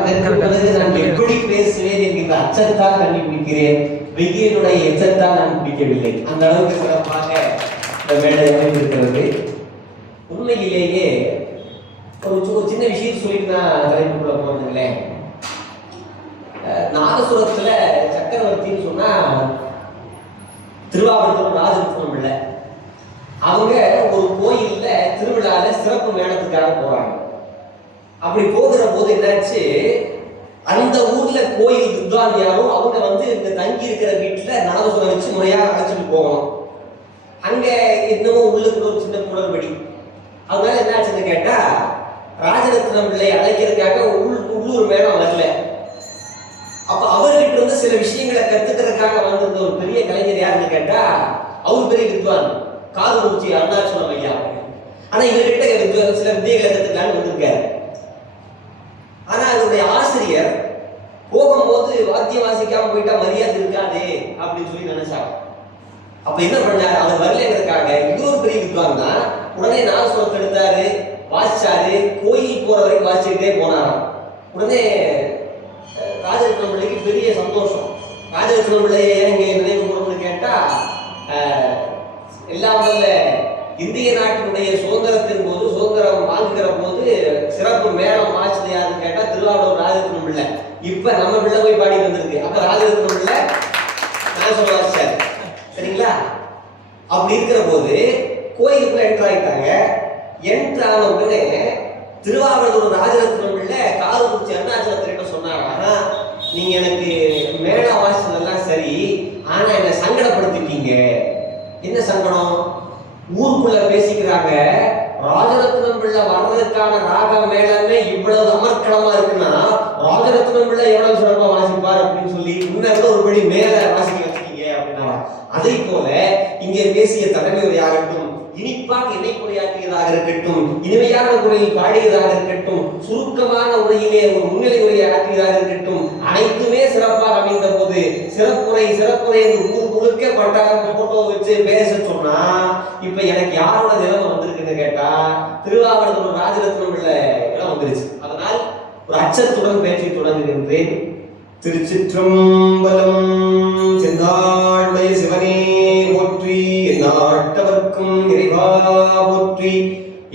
நான் எப்படி பேசுவேன் என்கிற அச்சத்தால் கண்டுபிடிக்கிறேன், வெயிலுடைய எச்சத்தால் நான் பிடிக்கவில்லை. அந்த அளவுக்கு சிறப்பாக இந்த மேடை அமைந்திருக்கிறது. உண்மையிலேயே ஒரு சின்ன விஷயம் சொல்லிட்டு நான் தலைப்புக்குள்ள போனதுங்களேன். நாதசுரத்துல சக்கரவர்த்தின்னு சொன்னா திருவாவூர் ராஜரத்னம் பிள்ளை அவங்க ஒரு கோயில்ல திருவிழால சிறப்பு மேளத்துக்காக போறாங்க. அப்படி போகிற போது என்னாச்சு, அந்த ஊர்ல கோயில் வித்வானியாரும் அவங்க இந்த தங்கி இருக்கிற வீட்டுல நாதசுரம் வச்சு முறையாக அழைச்சிட்டு போகணும். அங்க இன்னமும் உள்ளுக்குள்ள ஒரு சின்ன குளறுபடி. அதனால என்னாச்சுன்னு கேட்டா, ராஜரத்னம் பிள்ளை அழைக்கிறதுக்காக உள்ளூர் மேடம் வரல. அப்ப அவர்கிட்ட சில விஷயங்களை கத்துக்கிறதுக்காக வந்திருந்த ஒரு பெரிய கலைஞர் யாருன்னு கேட்டா, அவர் பெரிய வித்வான் காதுகுறிச்சி அருணாச்சலம் ஐயா. ஆனா இவர்கிட்ட சில வித்தியைகளை கத்துக்கலான்னு வந்திருக்காரு. ஆனா அவருடைய ஆசிரியர் போகும்போது வாத்தியம் வாசிக்காம போயிட்டா மரியாதை இருக்காது அப்படின்னு சொல்லி நினைச்சாங்க. அப்ப என்ன பண்ணாரு, அவர் வரலங்கிறதுக்காக இன்னொரு பெரிய வித்வான் தான் உடனே நாதசுரத்தை எடுத்தாரு, வாசிச்சாரு, கோயில் போற வரைக்கும் வாசிச்சுக்கிட்டே போனாராம். உடனே ராஜரத்னம் பிள்ளைக்கு பெரிய சந்தோஷம். ராஜரத்னம் பிள்ளையை ஏன் இங்க நினைவு கூறணும்னு கேட்டா, எல்லாம் வல்ல இந்திய நாட்டினுடைய சுதந்திரத்தின் போது, சுதந்திரம் வாங்குகிற போது சிறப்பு மேளம் வாசிச்சது யாருன்னு கேட்டா திருவாவூர் ராஜரத்னம் பிள்ளை. இப்ப நம்ம பிள்ளை போய் பாடி வந்திருக்கு. அப்ப ராஜரத்னம் பிள்ளை நாதசுரம் வாசிச்சாரு. சரிங்களா? அப்படி இருக்கிற போது கோயிலுக்குள்ள என்ட்ரு ஆயிட்டாங்க. என்ட்ரு ஆன உடனே திருவாவூர் ராஜரத்னம் பிள்ளை காதுகுறிச்சி அருணாச்சலத்திட்ட சொன்னாங்க, நீங்க எனக்கு மேள வாசிச்சதெல்லாம் சரி, ஆனா என்ன சங்கடப்படுத்திட்டீங்க. என்ன சங்கடம்? ஊருக்குள்ள பேசிக்கிறாங்க, ராஜரத்னம் பிள்ளை வர்றதுக்கான ராக மேளமே இவ்வளவு அமர்க்களமா இருக்குன்னா ராஜரத்னம் பிள்ளை எவ்வளவு சிறப்பா வாசிப்பார் அப்படின்னு சொல்லி முன்ன ஒரு படி மேல வாசிக்க வச்சுட்டீங்க அப்படின்னா, அதை போல இங்கே பேசிய தலைமை உரையாகட்டும், இனிப்பாக இணைப்புரையாற்றியதாக இருக்கட்டும், இனிமையான முறையில் பாடியதாக இருக்கட்டும், சுருக்கமான உரையிலே ஒரு முன்னிலை உரையை ஆற்றியதாக இருக்கட்டும், அனைத்துமே சிறப்பாக அமைந்த போது சிறப்புரை என்று ஊர் முழுக்க பட்டாங்க போட்டோ வச்சு பேச சொன்னா, இப்ப எனக்கு யாரோட நிலைமை வந்திருக்குன்னு கேட்டா திருவாவூர் ராஜரத்னம் பிள்ளை இடம் வந்துருச்சு. அதனால் ஒரு அச்சத்துடன் பேச்சை தொடங்குகின்றேன். திருச்சிற்றம்பலம். செந்தாளுடைய சிவனே போற்றி, நாட்டவர்க்கும் இறைவா போற்றி,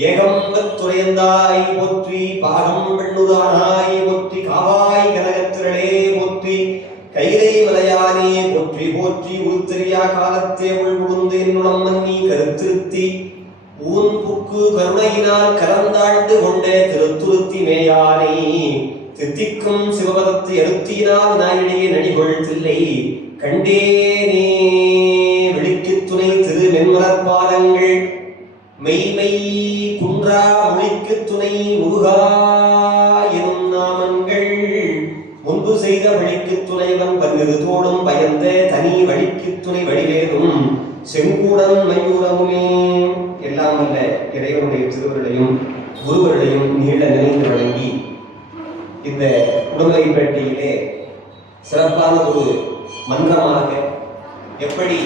ஏகம்பத்துறையந்தாய் போற்றி, பாகம் பெண்ணுதானாய் போற்றி, காவாய் கனகத்திரளே போற்றி, கைலை மலையானே போற்றி போற்றி, உள்தெரியா காலத்தே உள்புகுந்து என்னுடம் மன்னி கருத்திருத்தி ஊன் புக்கு கருணையினால் கலந்தாண்டு கொண்டே திருத்துருத்தி மேயானை தித்திக்கும் சிவபதத்து எழுத்தினால் நாயிடையே நடிகொள் தில்லை கண்டேனே வெளிக்கு துணை திரு மென்மலர்பாதங்கள் மெய்மை குன்றா மொழிக்கு துணை முருகா எனும் நாமங்கள் முன்பு செய்த வழிக்கு துணைவன் பன்னிரு தோடும் பயந்த தனி வழிக்கு துணை வழிவேறும் செங்கூடன் மயூரமுமே. எல்லாம் அல்ல இறைவனுடைய திருவருளையும் குருவருளையும் நீள நினைந்து வழங்கி இந்த உடுமலைப்பேட்டையிலே சிறப்பான ஒரு மன்றமாக, எப்படி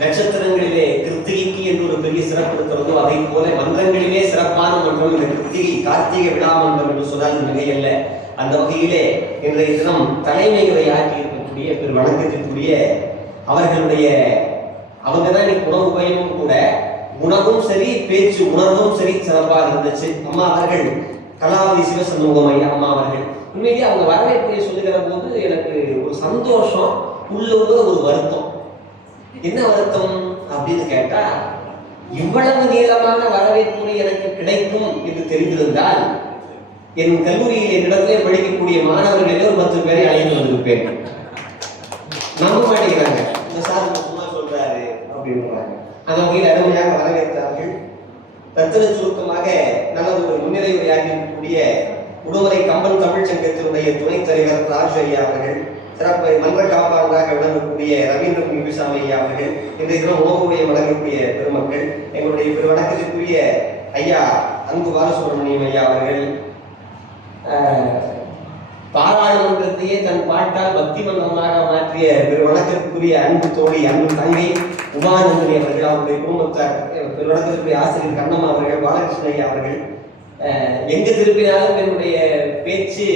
நட்சத்திரங்களிலே கிருத்திகைக்கு என்று ஒரு பெரிய சிறப்பு இருக்கிறதோ அதை போல மன்றங்களிலே சிறப்பான மன்றம் இந்த கிருத்திகை கார்த்திகை விழா மன்றம் என்று சொன்னால் மிகையல்ல. அந்த வகையிலே இன்றைய தினம் தலைமை உரை ஆற்றி இருக்கக்கூடிய பெரு வணக்கத்திற்குரிய அவர்களுடைய அவங்கதான் இன்னைக்கு உணவு பயமும் கூட, உணவும் சரி பேச்சு உணர்வும் சரி சிறப்பாக இருந்துச்சு. அம்மா அவர்கள் கலாவதி சிவசண்முகம் ஐயா அம்மா அவர்கள் உண்மையிலேயே அவங்க வரவேற்பை சொல்லுகிற போது எனக்கு ஒரு சந்தோஷம், உள்ளூர ஒரு வருத்தம். என்ன வருத்தம் அப்படின்னு கேட்டா, இவ்வளவு நீளமான வரவேற்புரை எனக்கு கிடைக்கும் என்று தெரிந்திருந்தால் என் கல்லூரியில் என்னிடத்திலே படிக்கக்கூடிய மாணவர்களே ஒரு 10 பேரை அழைத்து வந்திருப்பேன். நம்ப மாட்டேங்கிறாங்க, இந்த சார் சும்மா சொல்றாரு அப்படின்றாங்க. அந்த வகையில் அருமையாக வரவேற்றார்கள். ரத்தின சுருக்கமாக நல்லது ஒரு முன்னிலை உரையாற்றக்கூடிய உடுமலை கம்பன் தமிழ் சங்கத்தினுடைய துணைத் தலைவர் ராஜ் ஐயா அவர்கள், சிறப்பு மன்ற காப்பாளராக விளங்கக்கூடிய ரவீந்திர குருசாமி ஐயா அவர்கள், இன்றைய தினம் உணவுடைய வழங்கக்கூடிய பெருமக்கள், எங்களுடைய பெரு வணக்கத்திற்குரிய ஐயா அன்பு பாலசுப்ரமணியம் ஐயா அவர்கள், பாராளுமன்றத்தையே தன் பாட்டால் பக்தி மன்றமாக மாற்றிய பெரு வணக்கத்திற்குரிய அன்பு தோழி அன்பு தங்கை உமானந்தனி அவர்கள், அவருடைய குடும்பத்தார், பெரு வணக்கத்திற்குரிய ஆசிரியர் கண்ணம்மா அவர்கள், பாலகிருஷ்ண ஐயா அவர்கள், எங்க திருப்பினாலும் என்னுடைய பேச்சு,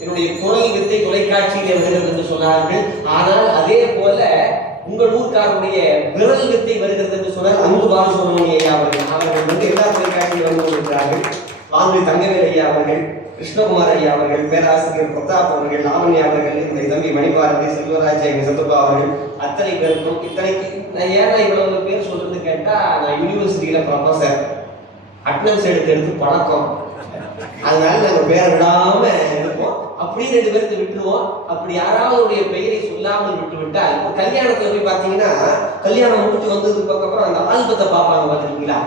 என்னுடைய குரல் வித்தை தொலைக்காட்சியிலே வருகிறது என்று சொன்னார்கள். ஆனால் அதே போல உங்கள் ஊர்க்காரருடைய விரல் வித்தை வருகிறது என்று சொன்னால் அன்பு பாலசுப்ரமணிய ஐயா அவர்கள் வந்து எல்லா தொலைக்காட்சியில் வந்து கொண்டிருக்கிறார்கள். வாங்கி தங்கவேல் ஐயா அவர்கள், கிருஷ்ணகுமார் ஐயா அவர்கள், பேராசிரியர் பிரதாப் அவர்கள், லாவண்யா அவர்கள், என்னுடைய தம்பி மணிபாரதி, செல்வராஜ், எங்க சத்துப்பா அவர்கள், அத்தனை பேருக்கும் இத்தனைக்கு நான் ஏன்னா இவ்வளவு பேர் சொல்றது கேட்டா, நான் யூனிவர்சிட்டியில ப்ரொஃபசர், அட்டனன்ஸ் எடுத்து பழக்கம். அதனால நாங்க பேரை விடாம இருப்போம். அப்படியே 2 பேருக்கு விட்டுருவோம். அப்படி யாராவது பெயரை சொல்லாமல் விட்டு விட்டால், கல்யாணத்துல போய் பாத்தீங்கன்னா, கல்யாணம் முடிச்சு வந்ததுக்கு அப்புறம் அந்த ஆல்பத்தை பார்ப்பாங்க. பாத்துருக்கீங்களா?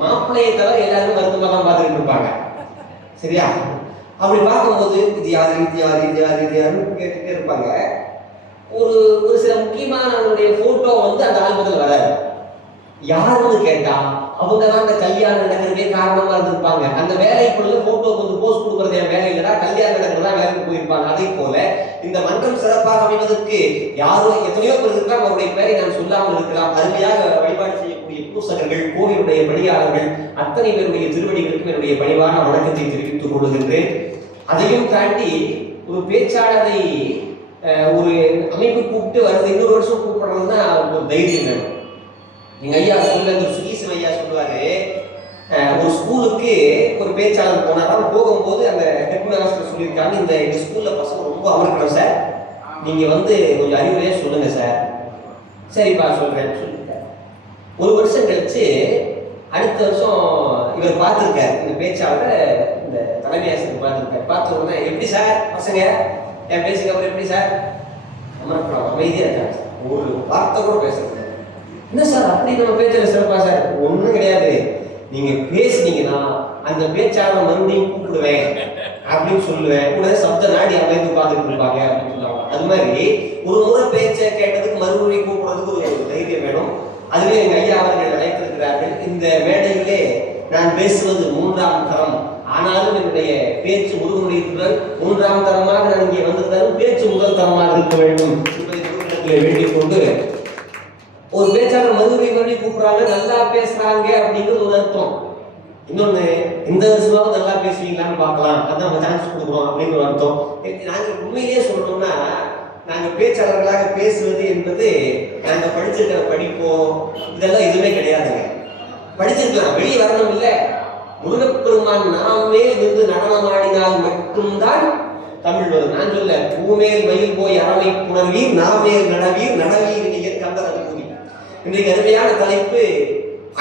மாப்பிள்ளையை தவிர எல்லாரும் மருத்துவமா தான் பார்த்துட்டு இருப்பாங்க. சரியா? அப்படி பார்க்கும்போது இது யாரு இது யாரு இது யாரு இது யாருன்னு கேட்டுட்டே இருப்பாங்க. ஒரு சில முக்கியமானவங்களுடைய போட்டோ வந்து அந்த ஆல்பத்தில் வராது. யாருன்னு கேட்டா அவங்க தான் அந்த கல்யாணம் நடக்கிறதே காரணமா இருந்திருப்பாங்க. அந்த வேலைக்குள்ள போட்டோ வந்து போஸ்ட் கொடுக்கறது என் வேலை இல்லைன்னா, கல்யாணம் நடக்கிறதா வேலைக்கு போயிருப்பாங்க. அதே போல இந்த மன்றம் சிறப்பாக அமைவதற்கு யாரோ எத்தனையோ பேர் இருக்கலாம், அவருடைய பேரை நான் சொல்லாமல் இருக்கலாம். அருமையாக வழிபாடு செய்யக்கூடிய பூசகர்கள், கோவிலுடைய பணியாளர்கள், அத்தனை பேருடைய திருவடிகளுக்கும் என்னுடைய பணிவான வணக்கத்தை தெரிவித்துக் கொள்கின்றேன். அதையும் தாண்டி ஒரு பேச்சாளரை ஒரு அமைப்பு கூப்பிட்டு வருது, இன்னொரு வருஷம் கூப்பிடுறதுன்னா ஒரு தைரியம் வேணும். எங்க ஐயா சுகீசன் ஐயா சொல்லுவாரு, ஒரு ஸ்கூலுக்கு ஒரு பேச்சாளர் போனாதான், போகும்போது அந்த ஹெட் மாஸ்டர் சொல்லியிருக்காங்க, இந்த ஸ்கூல்ல பசங்க ரொம்ப அமர்க்கணும் சார், நீங்க வந்து கொஞ்சம் அறிவுரையே சொல்லுங்க சார். சரிப்பா சொல்றேன் சொல்லியிருக்காரு. ஒரு வருஷம் கழிச்சு அடுத்த வருஷம் இவர் பார்த்துருக்காரு, இந்த பேச்சாளரை இந்த தலைமை ஆசிரியர் பார்த்துருக்காரு. பார்த்த உடனே எப்படி சார் பசங்க என் பேசுங்க, அப்புறம் எப்படி சார் அமர்க்கலாம், அமைதியா இருக்காங்க சார், ஒரு வார்த்தை கூட பேசுறது. என்ன சார் அப்படி நம்ம பேச்சுல சிறப்பா சார்? ஒண்ணும் கிடையாது, நீங்க பேசுனீங்கன்னா அந்த பேச்சாளர் மறுபடியும் கூப்பிடுவேன் அப்படின்னு சொல்லுவேன், உடனே சப்த நாடி அமைந்து பார்த்துட்டு இருப்பாங்க அப்படின்னு சொல்லுவாங்க. அது மாதிரி ஒரு முறை பேச்சை கேட்டதுக்கு மறுபடியும் கூப்பிடுறதுக்கு ஒரு தைரியம் வேணும். அதுவே எங்க ஐயா அவர்கள் அழைத்திருக்கிறார்கள். இந்த மேடையிலே நான் பேசுவது 3ஆம் தரம், ஆனாலும் என்னுடைய பேச்சு முருகனுடைய 3ஆம் தரமாக நான் இங்கே வந்திருந்தாலும் பேச்சு முதல் தரமாக இருக்க வேண்டும் என்பதை வேண்டிக் கொண்டு, ஒரு பேச்சாளர் மறுபடியும் கூப்பிடுறாங்க, நல்லா பேசுறாங்க அப்படிங்கிறது ஒரு அர்த்தம். இன்னொன்னு, இந்த வருஷமாவது நல்லா பேசுவீங்களான்னு பார்க்கலாம், அதான் நம்ம சான்ஸ் கொடுக்குறோம் அப்படின்னு ஒரு அர்த்தம். நாங்க உண்மையிலேயே சொல்லணும்னா, நாங்க பேச்சாளர்களாக பேசுவது என்பது நாங்க படிச்சிருக்கிற படிப்போ இதெல்லாம் எதுவுமே கிடையாதுங்க. படிச்சிருக்கலாம், வெளியே வரணும் இல்லை. முருகப்பெருமான் நாமே இருந்து நடனம் ஆடினால் மட்டும்தான் தமிழ் வரும். நான் சொல்ல, பூமேல் மயில் போய் அறவை புணர்வீர், நாமேல் நடவீர் நடவீர் நீர் கந்தர் அனுபூதி. இன்றைக்கு அருமையான தலைப்பு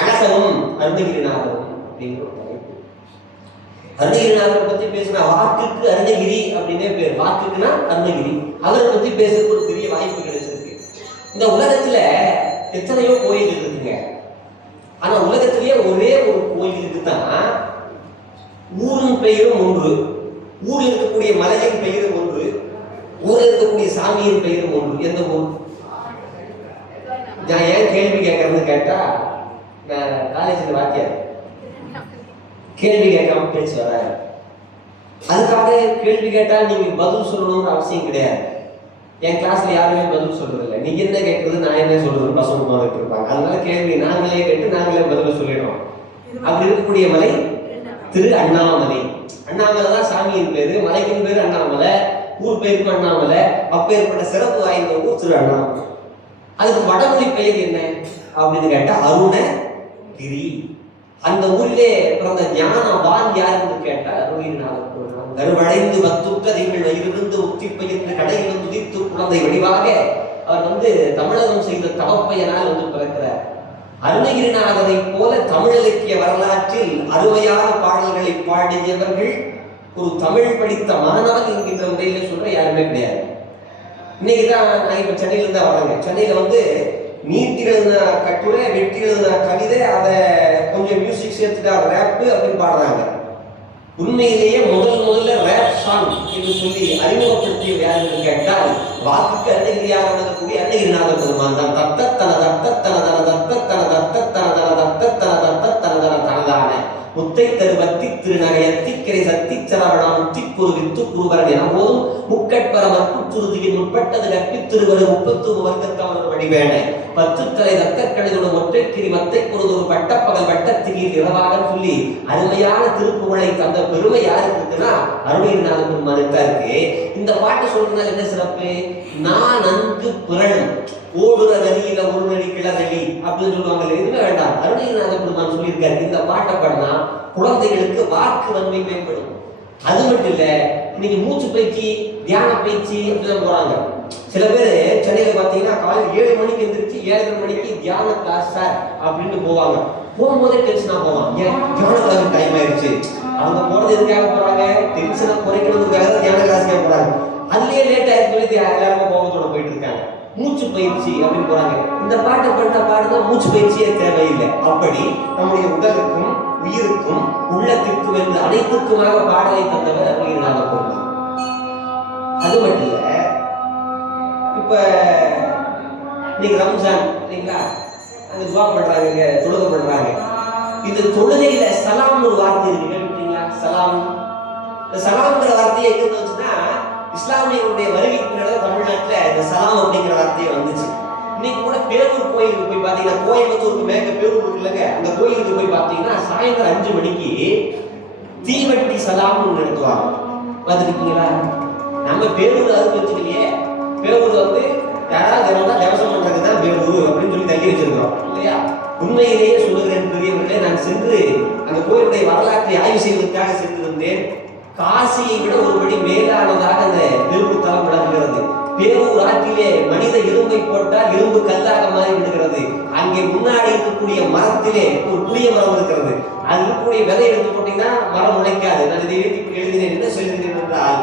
அழகனும் அருணகிரிநாதரும் அப்படிங்கிற ஒரு தலைப்பு. அருணகிரிநாதரை பத்தி பேசினா, வாக்குக்கு அருணகிரி அப்படின்னே பேர், வாக்குக்குன்னா அருணகிரி. அவரை பத்தி பேசுறதுக்கு ஒரு பெரிய வாய்ப்பு கிடைச்சிருக்கு. இந்த உலகத்துல எத்தனையோ கோயில் இருக்குங்க, ஆனா உலகத்திலேயே ஒரே ஒரு கோயிலுக்கு தான் ஊரின் பெயரும் ஒன்று, ஊரில் இருக்கக்கூடிய மலையின் பெயரும் ஒன்று, ஊரில் இருக்கக்கூடிய சாமியின் பெயரும் ஒன்று. எந்த ஊர்? நான் ஏன் கேள்வி கேட்கறதுன்னு கேட்டா, நான் காலேஜில் வாத்தியார், கேள்வி கேட்காம பேச்சு வராது. அதுக்காக கேள்வி கேட்டா நீங்க பதில் சொல்லணும்னு அவசியம் கிடையாது. என் கிளாஸ்ல யாருமே பதில் சொல்றது இல்லை. நீங்க என்ன கேட்கறது, நான் என்ன சொல்றது, பசங்க போட்டு இருப்பாங்க. அதனால கேள்வி நாங்களே கேட்டு நாங்களே பதில் சொல்லிடுறோம். அப்படி இருக்கக்கூடிய மலை திரு அண்ணாமலை. அண்ணாமலை தான் சாமியின் பேரு, மலைக்கின் பேரு அண்ணாமலை, ஊர் பேருக்கு அண்ணாமலை. அப்பேற்பட்ட சிறப்பு வாய்ந்த ஊர் திரு அண்ணாமலை. அதுக்கு வடமொழி பெயர் என்ன அப்படின்னு கேட்டா அருணகிரி. அந்த ஊரிலே பிறந்த ஞானவான் யாருன்னு கேட்டா அருணகிரிநாதர். கருவடைந்து பத்துக்கதைகள் இருந்து உத்தி பயிர்ந்து கடையிலும் துதித்து குழந்தை வடிவாக அவர் வந்து தமிழகம் செய்த தவப்பையனால் வந்து பிறக்கிறார். அருணகிரிநாதரை போல தமிழ் இலக்கிய வரலாற்றில் அருமையான பாடல்களை பாடியவர்கள் ஒரு தமிழ் படித்த மாணவன் என்கின்ற முறையில சொல்ற யாருமே கிடையாது. இன்னைக்கு தான் நான் இப்ப சென்னையில இருந்தா வரேங்க. சென்னையில வந்து நீட்டி எழுதின கட்டுரை, வெட்டி எழுதின கவிதை, அதை கொஞ்சம் மியூசிக் சேர்த்துட்டா ரேப்பு அப்படின்னு பாடுறாங்க. உண்மையிலேயே முதல்ல ரேப் சாங் என்று சொல்லி அறிமுகப்படுத்திய யாருன்னு கேட்டால், வாக்குக்கு அருணகிரியாக வழங்கக்கூடிய அருணகிரிநாத பெருமான் தான். தத்தத்தன தத்தத்தன தன தத்தத்தன தத்தத்தன தன தத்தத்தன தத்தத்தன தன தனதான முத்தை தருவத்தி திருநகை அத்திக்கரை சத்தி சரவணா முத்திக்குரு வித்து குருவரன் என போதும் முக்கட்பரம குற்றுறுதியில் முற்பட்டது கற்பித்திருவரு 30 வர்க்கத்தவன் வடிவேன 10 தலை தக்கக்கணிதோடு ஒற்றைக்கிரி மத்தை பொருதொரு பட்டப்பகல் வட்டத்திகீர் இரவாக சொல்லி அருமையான திருப்புகழை தந்த பெருமை யாருக்கு இருக்குன்னா அருணகிரிநாத பெருமானுக்கு இருக்கு. இந்த பாட்டு சொல்றதுனால என்ன சிறப்பு? நான் நன்கு பிறழும் ஓடுற நதியில ஒரு நடி கிளறி அப்படின்னு சொல்லுவாங்க. எதுவுமே வேண்டாம், அருணகிரிநாத பெருமான் சொல்லியிருக்காரு. இந்த பாட்டை பாடினா குழந்தைகளுக்கு வாக்கு வன்மை மேம்படும். அது மட்டும் இல்ல, இன்னைக்கு மூச்சு பயிற்சி தியான பயிற்சி அப்படிலாம் போறாங்க. சில பேர் சென்னையில பாத்தீங்கன்னா காலையில் 7 மணிக்கு எந்திரிச்சு 7:30 மணிக்கு தியான கிளாஸ் சார் அப்படின்னு போவாங்க. போகும்போதே டென்ஷனா போவாங்க. ஏன் தியான கிளாஸ் டைம் ஆயிடுச்சு. அவங்க போறது எதுக்காக போறாங்க? டென்ஷனை குறைக்கிறதுக்காக தியான கிளாஸ்க்கே போறாங்க. அதுலயே லேட் ஆயிடுச்சு சொல்லி எல்லாருமே கோபத்தோட போயிட்டு இருக்காங்க. மூச்சு பயிற்சி அப்படின்னு போறாங்க. இந்த பாட்டை பண்ண பாடுதான் மூச்சு பயிற்சியே தேவையில்லை. அப்படி நம்முடைய உடலுக்கும் உயிருக்கும் உள்ளத்திற்கும் என்று அனைத்துக்குமாக பாடலை தந்தவர் அருணகிரிநாத பெருமான். அது மட்டும் இல்ல, இப்ப இன்னைக்கு ரம்ஜான் இல்லைங்களா, அங்க துவா பண்றாங்க, தொழுகை பண்றாங்க. இந்த தொழுகையில சலாம்னு ஒரு வார்த்தை இருக்கு, கேள்விப்பட்டீங்களா? சலாம். இந்த சலாம்ங்கிற வார்த்தையை எங்க வந்துச்சுன்னா இஸ்லாமியர்களுடைய வருகைக்கு தமிழ்நாட்டுல இந்த சலாம் அப்படிங்கிற வார்த்தையை வந்துச்சு. இன்னைக்கு கூட பேரூர் கோயிலுக்கு போய் பாத்தீங்கன்னா, கோயம்புத்தூருக்கு மேற்க பேரூர் இருக்குல்லங்க, அந்த கோயிலுக்கு போய் பாத்தீங்கன்னா சாயந்தரம் 5 மணிக்கு தீவட்டி சலாம்னு நடத்துவாங்க. பார்த்துருக்கீங்களா? நம்ம பேரூர் அது வச்சுக்கலையே. பேரூர் வந்து யாராவது தேவசம் பண்றதுதான் பேரூர் அப்படின்னு சொல்லி தள்ளி வச்சிருக்கிறோம் இல்லையா? உண்மையிலேயே சொல்லுகிறேன் பெரியவர்களே, நான் சென்று அந்த கோயிலுடைய வரலாற்றை ஆய்வு செய்வதற்காக சென்றிருந்தேன். காசியை விட ஒருபடி மேலானதாக அந்த பேரூர் தலம் விளங்குகிறது. பேரூர் ஆற்றிலே மனித இரும்பை போட்டால் இரும்பு கல்லாக மாறி விடுகிறது. அங்கே முன்னாடி இருக்கக்கூடிய மரத்திலே ஒரு புளிய மரம் இருக்கிறது. அது இருக்கக்கூடிய விதை எடுத்து போட்டீங்கன்னா மரம் உழைக்காது. நான் இதை எழுதினேன். என்ன சொல்லுகிறேன் என்றால்,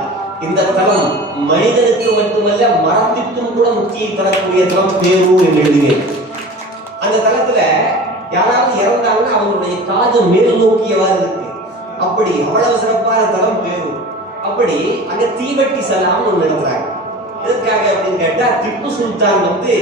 இந்த தலம் மனிதனுக்கு மட்டுமல்ல மரத்திற்கும் கூட முக்கிய தரக்கூடிய தலம் பேரூர் என்று எழுதினேன். அந்த தலத்துல யாராவது இறந்தாங்கன்னா அவங்களுடைய காது மேல் நோக்கியவாறு இருக்கு. அப்படி அவ்வளவு சிறப்பான தலம் பேரூர். அப்படி அங்க தீவட்டி சலாம்னு ஒண்ணு நடத்துறாங்க. எதுக்காக அப்படின்னு கேட்டா, திப்பு சுல்தான் வந்து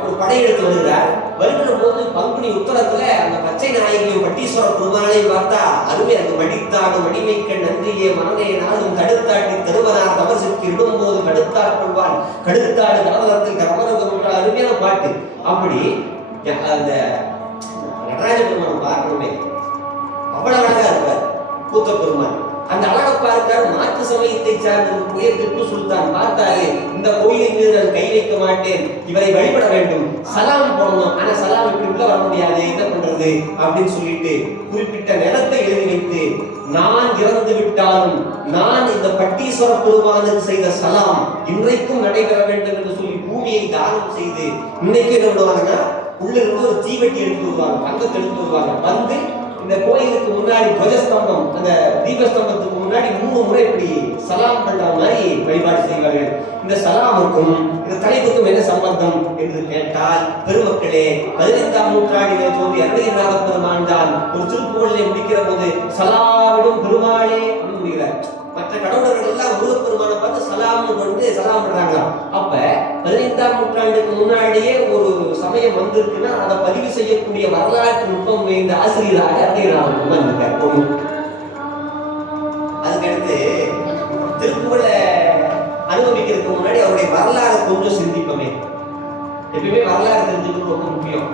ஒரு படையெடுத்து வருகிறார். வருகிற போது பங்குனி உத்தரத்துல அந்த பச்சை நாயகியும் பட்டீஸ்வர பெருமாளையும் பார்த்தா அருமை அந்த மடித்தாடு மடிமைக்க நன்றியே மனதே நாளும் தடுத்தாட்டி தருவனார் தவசிற்கு இடும்போது கடுத்தார் கொள்வான் கடுத்தாடு கடலத்தில் கரவரகம் அருமையான பாட்டு. அப்படி அந்த நடராஜ பெருமான் பார்க்கணுமே, அவ்வளவு அழகா இருப்பார் கூத்த பெருமான். அந்த அழகை பார்க்கிறார். மாற்று சமயத்தை சார்ந்த திப்பு சுல்தான் பார்த்தாரு, இந்த கோயிலின் மீது நான் கை வைக்க மாட்டேன், இவரை வழிபட வேண்டும், சலாம் போடணும். ஆனா சலாம் இப்படி உள்ள வர முடியாது, என்ன பண்றது அப்படின்னு சொல்லிட்டு குறிப்பிட்ட நிலத்தை எழுதி வைத்து, நான் இறந்து விட்டாலும் நான் இந்த பட்டீஸ்வர பெருமானுக்கு செய்த சலாம் இன்றைக்கும் நடைபெற வேண்டும் என்று சொல்லி பூமியை தானம் செய்து, இன்னைக்கு என்ன பண்ணுவாங்கன்னா உள்ள இருந்து ஒரு தீவெட்டி எடுத்து வருவாங்க, தங்கத்தை எடுத்து வருவாங்க. வந்து இந்த கோயிலுக்கு முன்னாடி துவஜஸ்தம்பம், அந்த தீபஸ்தம்பத்துக்கு முன்னாடி 3 முறை இப்படி சலாம் பண்ற மாதிரி வழிபாடு செய்வார்கள். இந்த சலாமுக்கும் இந்த தலைப்புக்கும் என்ன சம்பந்தம் என்று கேட்டால், பெருமக்களே, 15ஆம் நூற்றாண்டிலே தோன்றி அருணகிரிநாத பெருமான் தான் ஒரு திருப்புகழிலே முடிக்கிற போது சலாவிடும் பெருமாளே அப்படின்னு முடிகிறார். மற்ற கடவுளர்கள் எல்லாம் முருகப்பெருமானை பார்த்து சலாம்னு கொண்டு சலாம் பண்றாங்க. அப்ப 15ஆம் நூற்றாண்டுக்கு முன்னாடியே ஒரு சமயம் வந்திருக்குன்னா அதை பதிவு செய்யக்கூடிய வரலாற்று நுட்பம் இந்த ஆசிரியராக அருணகிரிநாத பெருமான் இருக்கார். அதுக்கடுத்து திருப்புகழை அனுபவிக்கிறதுக்கு முன்னாடி அவருடைய வரலாறு கொஞ்சம் சிந்திப்போமே. எப்பயுமே வரலாறு தெரிஞ்சுக்கிறது ரொம்ப முக்கியம்.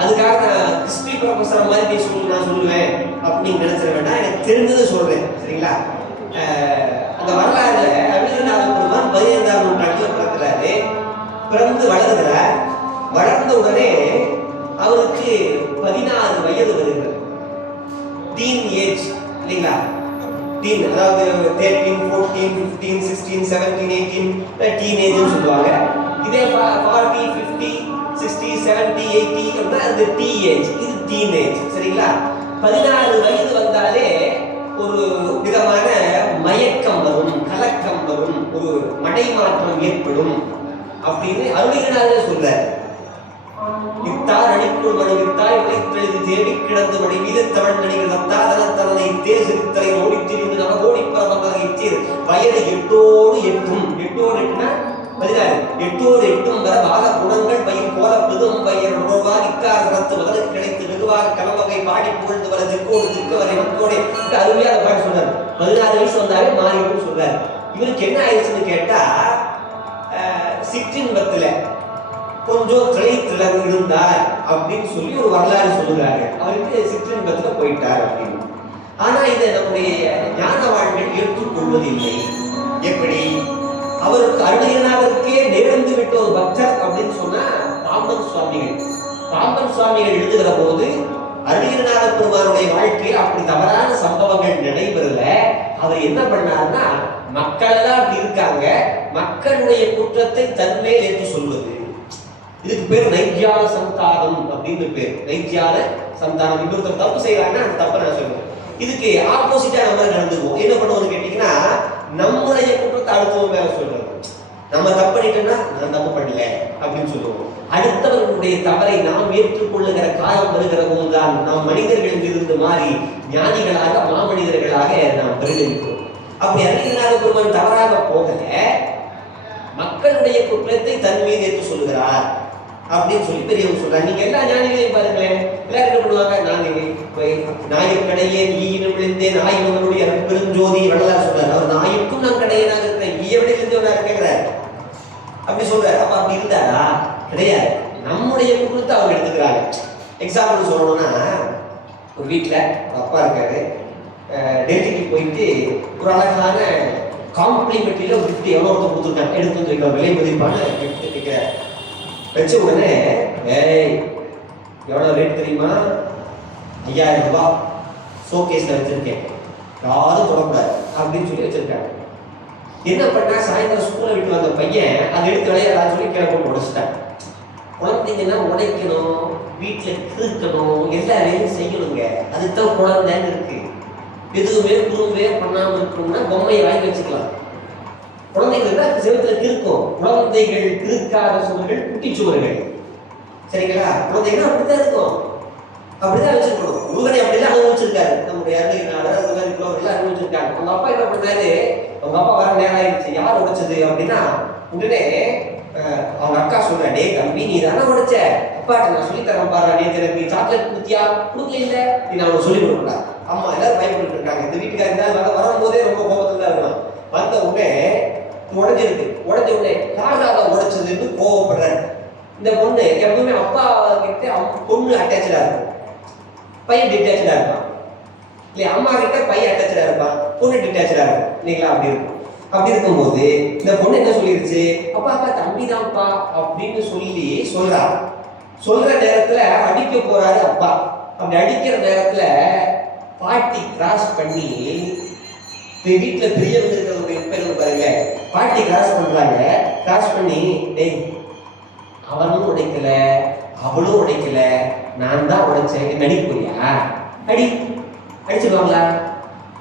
அதுக்காக நான் ஹிஸ்டரி ப்ரொஃபஸர் மாதிரி நான் சொல்லுவேன் அப்படின்னு நினைச்சிட வேண்டாம். எனக்கு தெரிஞ்சதை சொல்றேன், சரிங்களா? அந்த வரலாறுல அருணகிரிநாத பெருமான் 15ஆம் நூற்றாண்டில் பிறக்கிறாரு. பிறந்து வளர்கிறார். வளர்ந்த உடனே அவருக்கு 16 வயது வருகிறது. டீன் ஏஜ் இல்லைங்களா? டீன், அதாவது 13, 14, 15, 16, 17, 18 டீன் ஏஜ்னு சொல்லுவாங்க. இதே 40, 50, 60, 70, 80 அப்படின்னா அது டீ ஏஜ், இது டீன் ஏஜ், சரிங்களா? 16 வயது வந்தாலே ஒரு விதமான மயக்கம் வரும், கலக்கம் வரும், ஒரு மடைமாற்றம் ஏற்படும் அப்படின்னு அருணகிரிநாதர் சொல்றார். இத்தார் அணிக்குள் மணிவித்தாய் உழைத்தெழுதி தேவி கிடந்து மணி மீது தமிழ் நடிகர்த்தா தனத்தனை தேசித்தலை ஓடித்திரிந்து நம கோடிப்பரவந்தனை இச்சீர் வயது 8ஓடு 8 8ஓடு 8னா எட்டோடு எட்டும் வர வாத குணங்கள் பயிர் கோல பெரும் பயிர் உணர்வாக இக்காரத்து முதலுக்கு கிடைத்து வெகுவாக கலவகை பாடி புகழ்ந்து வர திருக்கோடு திருக்கவரை மக்களோட அருமையா அதை பாடி சொல்றாரு. 16 வயசு வந்தாவே மாறிடும் சொல்றாரு. இவருக்கு என்ன ஆயிடுச்சுன்னு கேட்டா, சிற்றின்பத்துல கொஞ்சம் திளைத்திறன் இருந்தார் அப்படின்னு சொல்லி ஒரு வரலாறு சொல்லுறாரு. அவருக்கு சிற்றின்பத்துல போயிட்டார் அப்படின்னு. ஆனா இதை நம்முடைய ஞான வாழ்கள் ஏற்றுக்கொள்வதில்லை. எப்படி? அவருக்கு அருணகிரிநாதருக்கே நேர்ந்து விட்ட ஒரு பக்தர் அப்படின்னு சொன்னா பாம்பன் சுவாமிகள். பாம்பன் சுவாமிகள் எழுதுகிற போது அருணகிரிநாத பெருமானுடைய வாழ்க்கையில் அப்படி தவறான சம்பவங்கள் நடைபெறல. அவர் என்ன பண்ணாருன்னா, மக்கள் எல்லாம் அப்படி இருக்காங்க, மக்களுடைய குற்றத்தை தன்மேல் என்று சொல்வது. இதுக்கு பேர் நைத்தியான சந்தானம் அப்படின்னு பேர். நைத்தியான சந்தானம். இன்னொருத்தர் தப்பு செய்யறாங்கன்னா அந்த தப்பை நான் சொல்லுவேன். இதுக்கு ஆப்போசிட்டா நம்ம நடந்துக்குவோம். என்ன பண்ணுவோம்னு கேட்டீங்கன்னா, நம்முடைய குற்றத்தை அடுத்தவங்க மேல சொல்றது. நம்ம தப்பு பண்ணிட்டோம்னா நான் தப்பு பண்ணல அப்படின்னு சொல்லுவோம். அடுத்தவர்களுடைய தவறை நாம் ஏற்றுக்கொள்ளுகிற காலம் வருகிற போதுதான் நாம் மனிதர்களில் இருந்து மாறி ஞானிகளாக மாமனிதர்களாக நாம் பரிணமிக்கிறோம். அப்படி அருணகிரிநாத பெருமான் தவறாக போகல, மக்களுடைய குற்றத்தை தன் மீது ஏற்று சொல்லுகிறார் அப்படின்னு சொல்லி பெரியவங்க சொல்றாங்க. நீங்க எல்லா ஞானிகளையும் பாருங்களேன், எல்லாரும் என்ன பண்ணுவாங்க, நாயக்கடையே ஈயினும் விழுந்தேன் நாயவனுடைய பெருஞ்சோதி வள்ளலார் சொல்றாரு. அவர் நாய்க்கும் நான் கடையனாக இருக்கிறேன், ஈய விட இருந்தவனாக கேட்கிறார் அப்படி சொல்றாரு. அப்ப அப்படி இருந்தாரா? கிடையாது. நம்முடைய குற்றத்தை அவங்க எடுத்துக்கிறாங்க. எக்ஸாம்பிள் சொல்லணும்னா, ஒரு வீட்டுல ஒரு அப்பா இருக்காரு, டெல்லிக்கு போயிட்டு ஒரு அழகான காம்ப்ளிமெண்ட்ரியில ஒரு கிஃப்ட் எவ்வளோ ஒருத்தர் கொடுத்துருக்காங்க, எடுத்து வந்து வைக்கிற விலை மதிப்பான கிஃப்ட் கேட்கிறார். வச்ச உடனே, எவ்வளோ ரேட் தெரியுமா? 5000 ரூபாய் ஷோகேஸ்ல வச்சிருக்கேன், யாரும் தொடக்கூடாது அப்படின்னு சொல்லி வச்சிருக்காங்க. என்ன பண்ணா, சாயந்தரம் ஸ்கூல்ல விட்டு வந்த பையன் அதை எடுத்து விளையாடலாம் சொல்லி கீழே போட்டு உடைச்சிட்டான். குழந்தைங்கன்னா உடைக்கணும், வீட்டில் கிறுக்கணும், எல்லா வேலையும் செய்யணுங்க. அதுதான் குழந்தைன்னு இருக்கு. எதுவுமே குறும்பே பண்ணாமல் இருக்கணும்னா பொம்மையை வாங்கி வச்சுக்கலாம். குழந்தைகள் தான் செவத்துல கிறுக்கும். குழந்தைகள் கிறுக்காத சுவர்கள் குட்டி சுவர்கள். சரிங்களா? குழந்தைகள் அப்படித்தான் இருக்கும், அப்படிதான் வச்சிருக்கணும். முருகனை அப்படிலாம் அனுபவிச்சிருக்காரு. நம்முடைய அருணகிரிநாதர் அந்த மாதிரி புலவர்கள் அனுபவிச்சிருக்காங்க. அவங்க அப்பா என்ன பண்ணாரு, அவங்க அப்பா வர நேரம் ஆயிடுச்சு. யார் உடைச்சது அப்படின்னா, உடனே அவங்க அக்கா சொல்ற, டே தம்பி நீ தானே உடைச்ச, அப்பாட்ட நான் சொல்லி தரேன் பாரு, நேற்று எனக்கு சாக்லேட் குத்தியா கொடுக்கல இல்ல, நீ நான் அவனை சொல்லி கொடுக்கல. அம்மா எல்லாரும் பயப்பட்டு இருக்காங்க. இந்த வீட்டுக்கார இருந்தாலும் வரும்போதே ரொம்ப கோபத்துல தான் இருக்கணும். வந்த உடனே உடைஞ்சிருக்கு. உடைஞ்ச உடனே காசாக உடைச்சதுன்னு கோவப்படுறாரு. இந்த பொண்ணு எப்பவுமே அப்பா கிட்ட பொண்ணு அட்டாச்சா இருக்கும், பையன் டிட்டாச்சா இருப்பான் இல்லையா? அம்மா கிட்ட பையன் அட்டாச்சா இருப்பான், பொண்ணு டிட்டாச்சா இருக்கும் இல்லைங்களா? அப்படி இருக்கும். அப்படி இருக்கும்போது இந்த பொண்ணு என்ன சொல்லிருச்சு, அப்பா அப்பா தம்பிதான்ப்பா அப்படின்னு சொல்லி சொல்ற நேரத்துல அடிக்க போறாரு அப்பா. அப்படி அடிக்கிற நேரத்துல பாட்டி கிராஸ் பண்ணி, வீட்டுல பெரியவங்க இருக்கிறவங்க பாருங்க, பாட்டி கிராஸ் பண்றாங்க. கிராஸ் பண்ணி, டேய் அவனும் உடைக்கல அவளும் உடைக்கல, நான் தான் உடைச்சேன், நடிக்க போறியா? அடிச்சிருவாங்களா?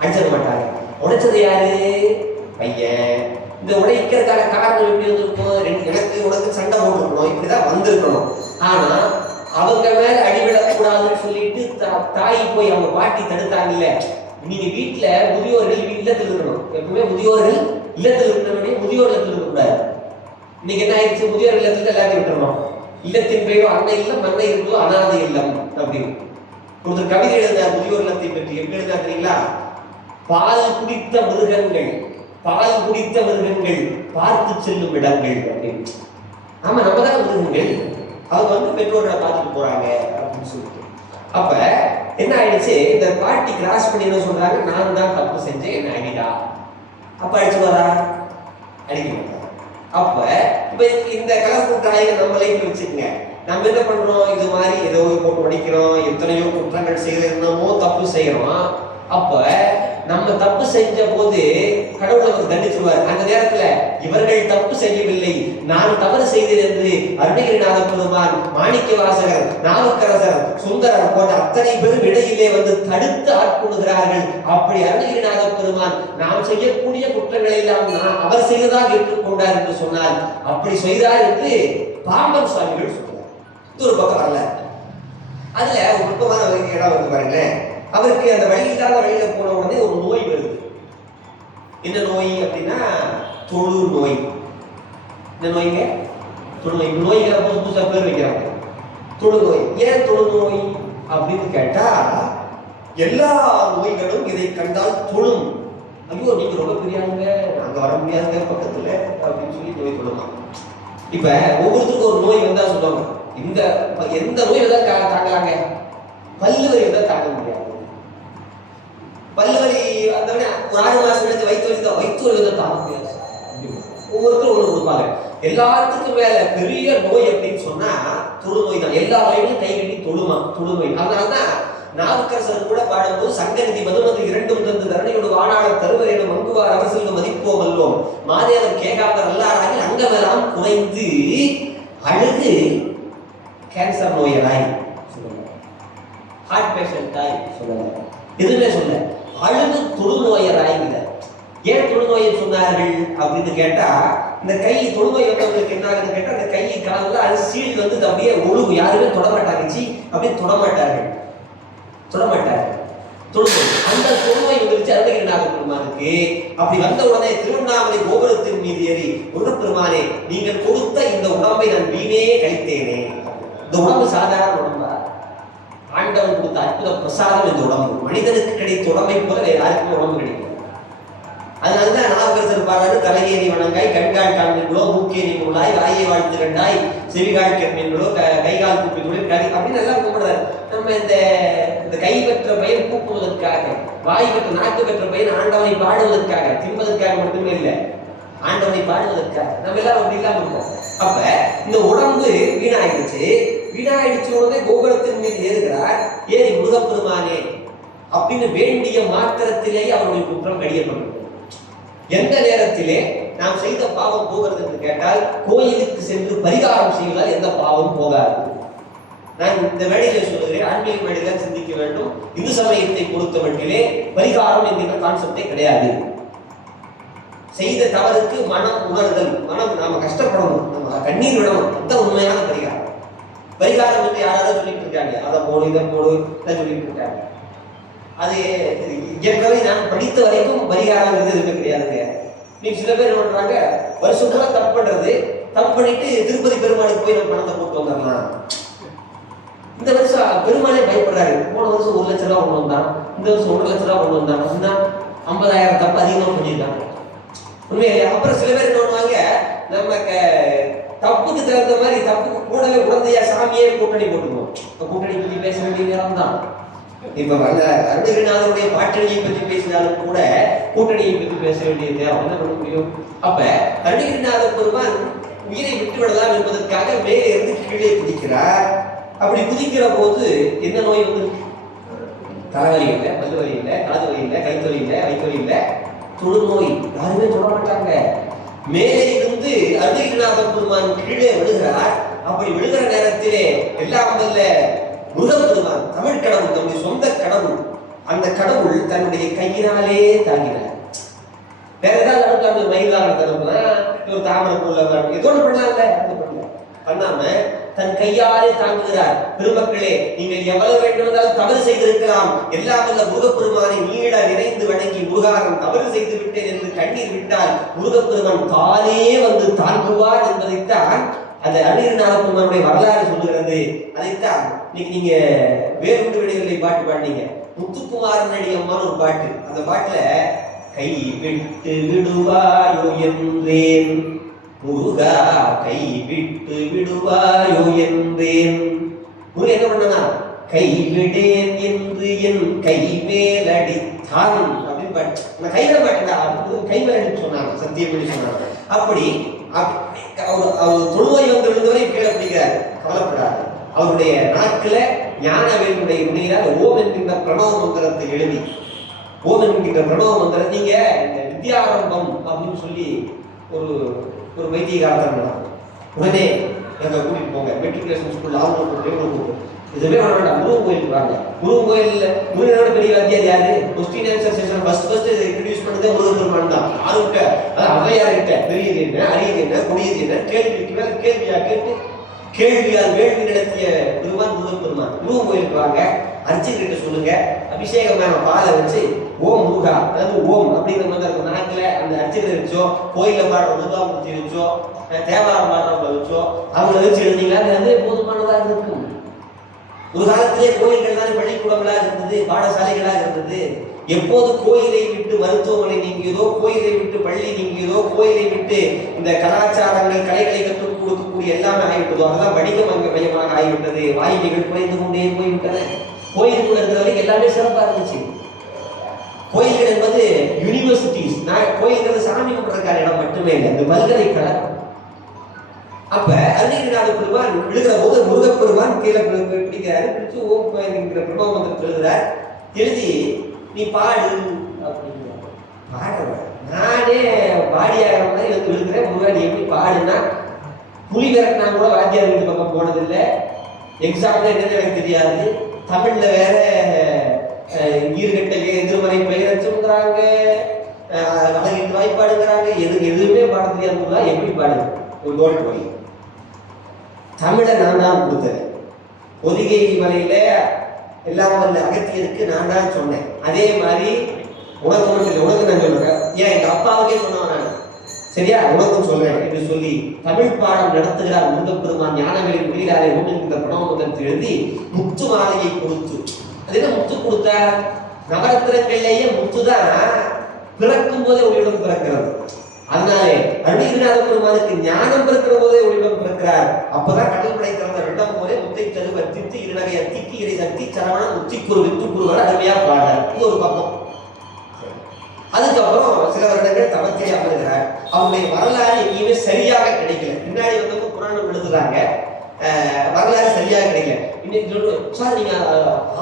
அடிச்சிட மாட்டாங்க. உடைச்சது யாரு? பையன். இந்த உடைக்கிறதுக்கான காரணம் எப்படி வந்திருக்கும்? எனக்கு உனக்கு சண்டை போட்டுருக்கணும், இப்படிதான் வந்திருக்கணும். ஆனா அவங்க மேல அடிவிடக்கூடாதுன்னு சொல்லிட்டு தாய் போய் அவங்க பாட்டி தடுத்தாங்கல்ல. நீங்க வீட்டுல முதியோர்கள் இல்லத்தில் இருக்கணும். எப்பவுமே முதியோர்கள் இல்லத்தில் இருக்கிறவனே முதியோர் இல்லத்தில் இருக்கக்கூடாது. இன்னைக்கு என்ன ஆயிடுச்சு, முதியோர் இல்லத்துல எல்லாத்தையும் விட்டுறணும். இல்லத்தின் பெயரோ அன்னை இல்லம், அன்னை இருந்தோ அனாதை இல்லம் அப்படின்னு ஒருத்தர் கவிதை எழுதினார் முதியோர் இல்லத்தை பற்றி. எப்படி எழுதினா தெரியுங்களா? பால் குடித்த மிருகங்கள் பார்த்து செல்லும் இடங்கள் அப்படின்னு. ஆமா, நம்ம தான் மிருகங்கள். அவங்க பெற்றோர்களை பார்த்துட்டு போறாங்க அப்படின்னு சொல்லிட்டு. அப்ப என்ன ஆயிடுச்சு, இந்த பாட்டி கிராஸ் பண்ணி என்ன சொல்றாங்க, நான் தான் தப்பு செஞ்சேன், என்ன அடிடா. அப்ப அடிச்சு வரா? அடிக்க மாட்டாங்க. அப்ப இப்ப இந்த கலப்பு காயை நம்ம லைஃப்ல வச்சுக்கோங்க. நம்ம என்ன பண்றோம், இது மாதிரி ஏதோ போட்டு உடைக்கிறோம், எத்தனையோ குற்றங்கள் செய்யறோமோ, தப்பு செய்யறோம். அப்ப நம்ம தப்பு செஞ்ச போது கடவுள் நமக்கு தண்டிச்சுடுவார். அந்த நேரத்துல இவர்கள் தப்பு செய்யவில்லை, நான் தவறு செய்தேன் என்று அருணகிரிநாத பெருமான், மாணிக்க வாசகர், நாவுக்கரசர், சுந்தரர் போன்ற அத்தனை பேரும் இடையிலே தடுத்து ஆட்கொள்கிறார்கள். அப்படி அருணகிரிநாத பெருமான் நாம் செய்யக்கூடிய குற்றங்களை எல்லாம் அவர் செய்ததாக ஏற்றுக்கொண்டார் என்று சொன்னால், அப்படி செய்தார் என்று பாம்பன் சுவாமிகள் சொல்றார். இது ஒரு பக்கம் வரல. அதுல ஒரு நுட்பமான இடம் வந்து பாருங்களேன். அவருக்கு அந்த வழியில்லாத வழியில போன உடனே ஒரு நோய் வருது. என்ன நோய் அப்படின்னா தொழு நோய். என்ன நோய்ங்க? தொழுநோய். நோய்களை புதுசு புதுசா பேர் வைக்கிறாங்க. தொழுநோய். ஏன் தொழுநோய் அப்படின்னு கேட்டா, எல்லா நோய்களும் இதை கண்டால் தொழும். ஐயோ நீங்க ரொம்ப பெரியாங்க, நாங்க வர முடியாதுங்க பக்கத்துல அப்படின்னு சொல்லி நோய் சொல்லலாம். இப்ப ஒவ்வொருத்தருக்கும் ஒரு நோய் வந்தா சொல்லுவாங்க, இந்த எந்த நோய் வந்தா தாங்கலாங்க, பல்லு வலி வந்தா தாங்க முடியாது. பல்லு வலி வந்தவொடனே ஒரு 6 மாசம் கழிச்சு வயிற்று வலி வந்தா தாங்க முடியாது. ஒவ்வொருத்தரும் ஒண்ணு கொடுப்பாங்க. எல்லாத்துக்கும் மேல பெரிய நோய் அப்படின்னு சொன்னா தொழுநோய் தான். எல்லா நோய்களும் கை கட்டி தொழுநோய். அதனாலதான் நாவுக்கரசர் கூட பாடும்போது சங்கநிதி மதுமது இரண்டும் தந்து தரணியோடு வாழாளர் தருவரேனும் மங்குவார் அரசு மதிப்போம் அல்லோம் மாதேவன் கேட்காமர் எல்லாராகி அங்கமெல்லாம் குறைந்து அழுது கேன்சர் நோயராய் சொல்லுங்க, ஹார்ட் பேஷண்டாய் சொல்லுங்க, எதுவுமே சொல்ல அழுது தொழுநோயராய்ங்க. ஏன் தொழுநோயை சொன்னார்கள் அப்படின்னு கேட்டா, இந்த கை தொழுநோய் வந்தவங்களுக்கு என்ன ஆகுதுன்னு கேட்டா, அந்த கை காலில் அது சீல் வந்து அப்படியே ஒழுகு, யாருமே தொடமாட்டாங்க, அப்படியே தொடமாட்டார்கள். தொழுநோய். அந்த தொழுநோய் வந்துருச்சு அருணகிரிநாத பெருமானுக்கு. அப்படி வந்த உடனே திருவண்ணாமலை கோபுரத்தின் மீது ஏறி, முருகப்பெருமானே நீங்கள் கொடுத்த இந்த உடம்பை நான் வீணே கழித்தேனே. இந்த உடம்பு சாதாரண உடம்பா? ஆண்டவன் கொடுத்த அற்புத பிரசாதம் இந்த உடம்பு. மனிதனுக்கு கிடைத்த உடம்பை போல வேற யாருக்குமே உடம்பு கிடைக்கும். அதனாலதான் நாவுக்கரசர் பாடுறாரு, தலையேறி வணங்காய், கண்கால் காண்பீர்களோ, மூக்கேறி நூலாய், வாயை வாழ்த்து கண்டாய், செவிகால் கேட்பீர்களோ, கைகால் கூப்பி தொழில் கறி அப்படின்னு எல்லாம் கூப்பிடுறாரு. நம்ம இந்த கை பெற்ற பையன் கூப்பிடுவதற்காக, வாய் பெற்ற நாக்கு பெற்ற பையன் ஆண்டவனை பாடுவதற்காக, தின்பதற்காக மட்டுமே இல்லை, ஆண்டவனை பாடுவதற்காக நம்ம எல்லாரும் அப்படி இல்லாம இருக்கோம். அப்ப இந்த உடம்பு வீணாயிடுச்சு உடனே கோபுரத்தின் மீது ஏறுகிறார். ஏறி முருகப்பெருமானே அப்படின்னு வேண்டிய மாத்திரத்திலேயே அவருடைய குற்றம் கடியப்படும். எந்த நேரத்திலே நாம் செய்த பாவம் போகிறது என்று கேட்டால், கோயிலுக்கு சென்று பரிகாரம் செய்வதால் எந்த பாவம் போகாது. நான் இந்த வேளையிலே சொல்லுகிறேன், ஆன்மீக வேளையில சிந்திக்க வேண்டும். இந்து சமயத்தை பொறுத்த மட்டிலே பரிகாரம் என்கிற கான்செப்டே கிடையாது. செய்த தவறுக்கு மனம் உணர்தல், நாம கஷ்டப்படணும், நம்ம கண்ணீர் விடணும், அதுதான் உண்மையான பரிகாரம் என்று யாராவது சொல்லிட்டு இருக்காங்க. அதை போடு இதை போடு சொல்லிட்டு இருக்காங்க. அது ஏற்கனவே நான் படித்த வரைக்கும் பரிகாரம் இருக்க கிடையாதுங்க. நீங்க சில பேர் என்ன பண்றாங்க, வருஷம் கூட தப்பு பண்ணிட்டு திருப்பதி பெருமாளுக்கு போய் நம்ம பணத்தை போட்டு வந்துடலாம். இந்த வருஷம் பெருமாளே பயப்படுறாரு. போன வருஷம் 1 லட்சம் ரூபா கொண்டு வந்தான், இந்த வருஷம் 1 லட்சம் ரூபா கொண்டு வந்தான், 50,000 தப்பு அதிகமா பண்ணியிருக்காங்க. உண்மையிலே அப்புறம் சில பேர் என்ன பண்ணுவாங்க, நம்ம தப்புக்கு தகுந்த மாதிரி தப்புக்கு கூடவே உடந்தையா சாமியே கூட்டணி போட்டுக்குவோம். கூட்டணி பத்தி பேச வேண்டிய நேரம் தான். இப்ப அருணகிரிநாதருடைய பாட்டணியை பற்றி பேசினாலும் கூட கூட்டணியை பற்றி பேச வேண்டிய நேரம். என்ன பண்ண முடியும்? அப்ப அருணகிரிநாத பெருமான் உயிரை விட்டு விடலாம் என்பதற்காக மேலே இருந்து கீழே குதிக்கிறார். அப்படி குதிக்கிற போது என்ன நோய் வந்து? தலைவலி இல்லை, பல்லு வலி இல்லை, காது வலி இல்லை, கழுத்து வலி இல்லை, வயிற்று வலி இல்லை, தொழுநோய். யாருமே சொல்ல மாட்டாங்க. மேலே இருந்து அருணகிரிநாத பெருமான் கீழே விழுகிறார். அப்படி விழுகிற நேரத்திலே எல்லாம் வல்ல முருகப்பெருமான், தமிழ் கடவுள், தன்னுடைய சொந்த கடவுள், அந்த கடவுள் தன்னுடைய கையினாலே தாங்கினார். வேற ஏதாவது அடுத்த மயிலான தரப்புனா ஒரு தாமரைக்குள்ள ஏதோ பண்ணாம தன் கையாலே தாங்குகிறார். பெருமக்களே, நீங்கள் எவ்வளவு வேண்டும் தவறு செய்திருக்கலாம், எல்லாம் வல்ல முருகப்பெருமானை நீட நிறைந்து வணங்கி முருகாரன் தவறு செய்து விட்டேன் என்று கண்ணீர் விட்டால் முருகப்பெருமான் தானே வந்து தாங்குவார் என்பதைத்தான் அந்த அருணகிரிநாத பெருமானுடைய வரலாறு சொல்லுகிறது. அதைத்தான் இன்னைக்கு நீங்க வேறுண்டு விடைகளை பாட்டு பாடினீங்க. முத்துக்குமாரன் அடியம்மான்னு ஒரு பாட்டு. அந்த பாட்டுல கை விட்டு விடுவாயோ என்றேன் முருகா, கை விட்டு விடுவாயோ என்றேன். முருகன் என்ன பண்ணா, கைவிடேன் என்று என் கை மேல் அடித்தான் அப்படின்னு பாட்டு. நான் கைவிட மாட்டேன்டா, கை மேல் அடிச்சு சொன்னாங்க, சத்தியம் பண்ணி சொன்னாங்க. அப்படி அவர் தொழுநோய் வந்து விழுந்தவரை கீழே பிடிக்கிறார். கவலைப்படாது. அவருடைய நாட்கள ஞானவேலுடைய உண்மையினால் ஓம் என்கின்ற பிரணவ மந்திரத்தை எழுதி, ஓம் என்கின்ற பிரணவ மந்திரம் நீங்க இந்த வித்யாரம்பம் அப்படின்னு சொல்லி ஒரு வைத்திய காலத்தான் உடனே எங்க கூட்டிட்டு போங்க, மெட்ரிகுலேஷன் ஸ்கூல் ஆகும். இதுவே வேண்டாம், முருகன் கோயிலுக்கு வாங்க. முருகன் கோயில் முருகனோட பெரிய வாத்தியார் யாரு? Question answer session first introduce பண்ணதே முருகப்பெருமான் தான். யாருக்கிட்ட, அதாவது அவையார்கிட்ட பெரியது என்ன, அரியது என்ன, கொடியது என்ன, கேள்விக்கு மேல கேள்வியா கேட்டு கேள்வியால் வேள்வி நடத்திய பெருமான் முருகப்பெருமான். முருகன் கோயிலுக்கு வாங்க, அர்ச்சகர்கிட்ட சொல்லுங்க, அபிஷேகமான பாலை வச்சு ஓம் முருகா, அதாவது ஓம் அப்படிங்கிற மாதிரி இருக்கும். நாட்டில் அந்த அர்ச்சகரை வச்சோ, கோயிலில் பாடுற முருகாமூர்த்தி வச்சோ, தேவாரம் பாடுறவங்களை வச்சோ அவங்கள வச்சு எழுதிங்களா அதுவே போதுமானதாக இருக்கும். ஒரு காலத்திலே கோயில்கள் தான் பள்ளிக்கூடங்களாக இருந்தது, பாடசாலைகளாக இருந்தது. எப்போது கோயிலை விட்டு மருத்துவமனை நீங்கியதோ, கோயிலை விட்டு பள்ளி நீங்கியதோ, கோயிலை விட்டு இந்த கலாச்சாரங்கள் கலைகளை கற்றுக் கொடுக்கக்கூடிய எல்லாமே ஆகிவிட்டதோ, அதெல்லாம் வணிகம் அங்க மையமாக ஆகிவிட்டது. வாய்மைகள் குறைந்து கொண்டே போய்விட்டன. கோயிலுக்குள்ள இருக்கிற வரைக்கும் எல்லாமே சிறப்பாக இருந்துச்சு. கோயில்கள் என்பது யூனிவர்சிட்டிஸ். கோயில்கள் சாமி கும்பிட்றதுக்கான இடம் மட்டுமே இல்லை, இந்த பல்கலைக்கழகம். அப்ப அருணகிரிநாத பெருமான் எழுதுகிற போது முருகப்பெருமான் கீழே பிடிக்கிறாரு, பிடிச்சு ஓம் என்கிற பிரம்ம மந்திரத்தில் எழுதுறார். எழுதி நீ பாடு அப்படிங்கிற பாடுற நானே பாடியாகிற மாதிரி வந்து எழுதுறேன். முருகன் எப்படி பாடுன்னா புலி விரட்டினா கூட வாத்தியார் வீட்டு பக்கம் போனதில்லை. எக்ஸாம்பிள் என்னன்னு எனக்கு தெரியாது. தமிழ்ல வேற ஈர்கட்டலே எதிர்மறை பெயரச்சுங்கிறாங்க, அழகின் வாய்ப்பாடுங்கிறாங்க. எதுவுமே பாட தெரியாது. எப்படி பாடு ஒரு நோட் போய் தமிழை நான் தான் கொடுத்தேன். பொதிகை மலையில எல்லாம் வந்த அகத்தியருக்கு நான் தான் சொன்னேன். அதே மாதிரி உனக்கு மட்டும் இல்லை, உனக்கு நான் சொல்றேன். ஏன் எங்க அப்பாவுக்கே சொன்னவன் நான், சரியா, உனக்கும் சொல்றேன் என்று சொல்லி தமிழ் பாடம் நடத்துகிறார் முருகப்பெருமான். ஞானவேலின் முடிகிறாரை ஒன்றுங்கிற பிரணவத்தை எழுதி முத்து மாலையை கொடுத்து, அது என்ன முத்து கொடுத்தார்? நவரத்தினங்கள்லேயே முத்துதான் பிறக்கும் போதே ஒளியுடன் பிறக்கிறது. அதனாலே அருணகிரிநாத பெருமானுக்கு ஞானம் பிறக்கிற போதே ஒளியுடன் பிறக்கிறார். அப்பதான் கடல் படை திறந்த ரெண்டாம் போதே முத்தை தருவ திட்டு இருநகை அத்திக்கு இறை சக்தி சரவணன் உச்சிக்குரு வித்துக்குருவர அருமையா பாடுறார். இது ஒரு பக்கம். அதுக்கப்புறம் சில வருடங்கள் தவத்தை அமர்கிறார். அவருடைய வரலாறு எங்கேயுமே சரியாக கிடைக்கல. பின்னாடி வந்து புராணம் எழுதுறாங்க, வரலாறு சரியாக கிடைக்கல. இன்னைக்கு சார் நீங்க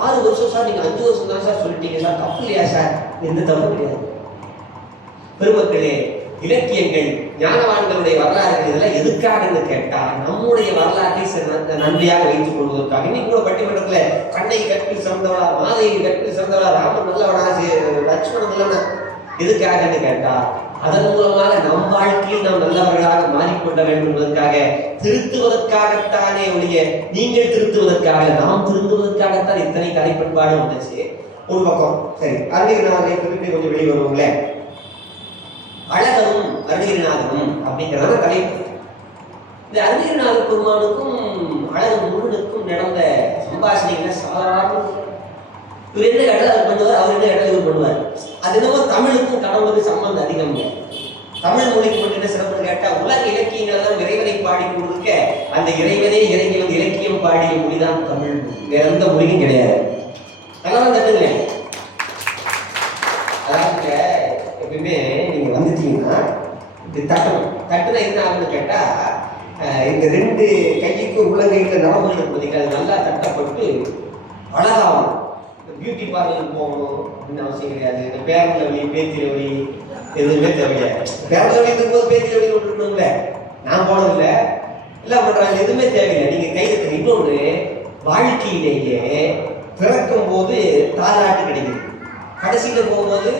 6 வருஷம் சார், நீங்க 5 வருஷம் தான் சார் சொல்லிட்டீங்க சார், தப்பு இல்லையா சார்? எந்த தப்பு கிடையாது. பெருமக்களே, இலக்கியங்கள் ஞானவான்களுடைய வரலாறுகள் இதெல்லாம் எதுக்காகன்னு கேட்டா நம்முடைய வரலாற்றை நன்றியாக வைத்துக் கொள்வதற்காக. இன்னைக்கு கூட பட்டிமன்றத்துல கண்ணகி கற்பில் சிறந்தவளா, மாதவி கற்பில் சிறந்தவளா, ராமன் நல்லவனா, லட்சுமணன் நல்லவனா, எதுக்காகன்னு கேட்டா அதன் மூலமாக நம் வாழ்க்கையில் நாம் நல்லவர்களாக மாறிக்கொள்ள வேண்டும் என்பதற்காக, திருத்துவதற்காகத்தானே ஒழிய நீங்கள் திருத்துவதற்காக, நாம் திருந்துவதற்காகத்தான் இத்தனை கலை பண்பாடு வந்துச்சு. ஒரு பக்கம் சரி, அருணகிரிநாதரை திருப்பி கொஞ்சம் வெளியே வருவோங்களேன். அழகரும் அருணகிரிநாதனும் அப்படிங்கிறத தலைப்பு. இந்த அருணகிரிநாத பெருமானுக்கும் அழகர் முருகனுக்கும் நடந்த சம்பாஷணைகளை சாதாரண இவர் என்ன கடலை அவர் பண்ணுவார், அவர் என்ன கடலை இவர் பண்ணுவார். அது என்னவோ தமிழுக்கும் கடவுளுக்கும் சம்பந்தம் அதிகம் இல்லை. தமிழ் மொழிக்கு மட்டும் என்ன சிறப்புன்னு கேட்டா, உலக இலக்கியங்கள் தான் இறைவனை பாடி கொடுக்க அந்த இறைவனே இறங்கி வந்து இலக்கியம் பாடிய மொழிதான் தமிழ். வேற எந்த மொழியும் கிடையாது. நல்லா தட்டுங்க. அதாவது எப்பயுமே நீங்க வந்துட்டீங்கன்னா இப்படி தட்டணும். தட்டுனா என்ன ஆகுன்னு கேட்டா, இந்த 2 கைக்கும் உள்ளங்கையில நரம்புகள் இருப்பதுக்கு அது நல்லா தட்டப்பட்டு அழகாகும். பியூட்டி பார்லருக்கு போகணும் அப்படின்னு அவசியம் கிடையாது. இந்த பேரல வழி, பேத்தில வழி எதுவுமே தேவையில்லை. பேரல வழி இருக்கும்போது பேத்தில வழி விட்டுருக்கணும்ல, நான் போனதில்லை, எல்லாம் பண்றாங்க, எதுவுமே தேவையில்லை. நீங்க கையில இன்னொன்று, வாழ்க்கையிலேயே பிறக்கும் போது தாலாட்டு கிடைக்குது, கடைசியில போகும்போது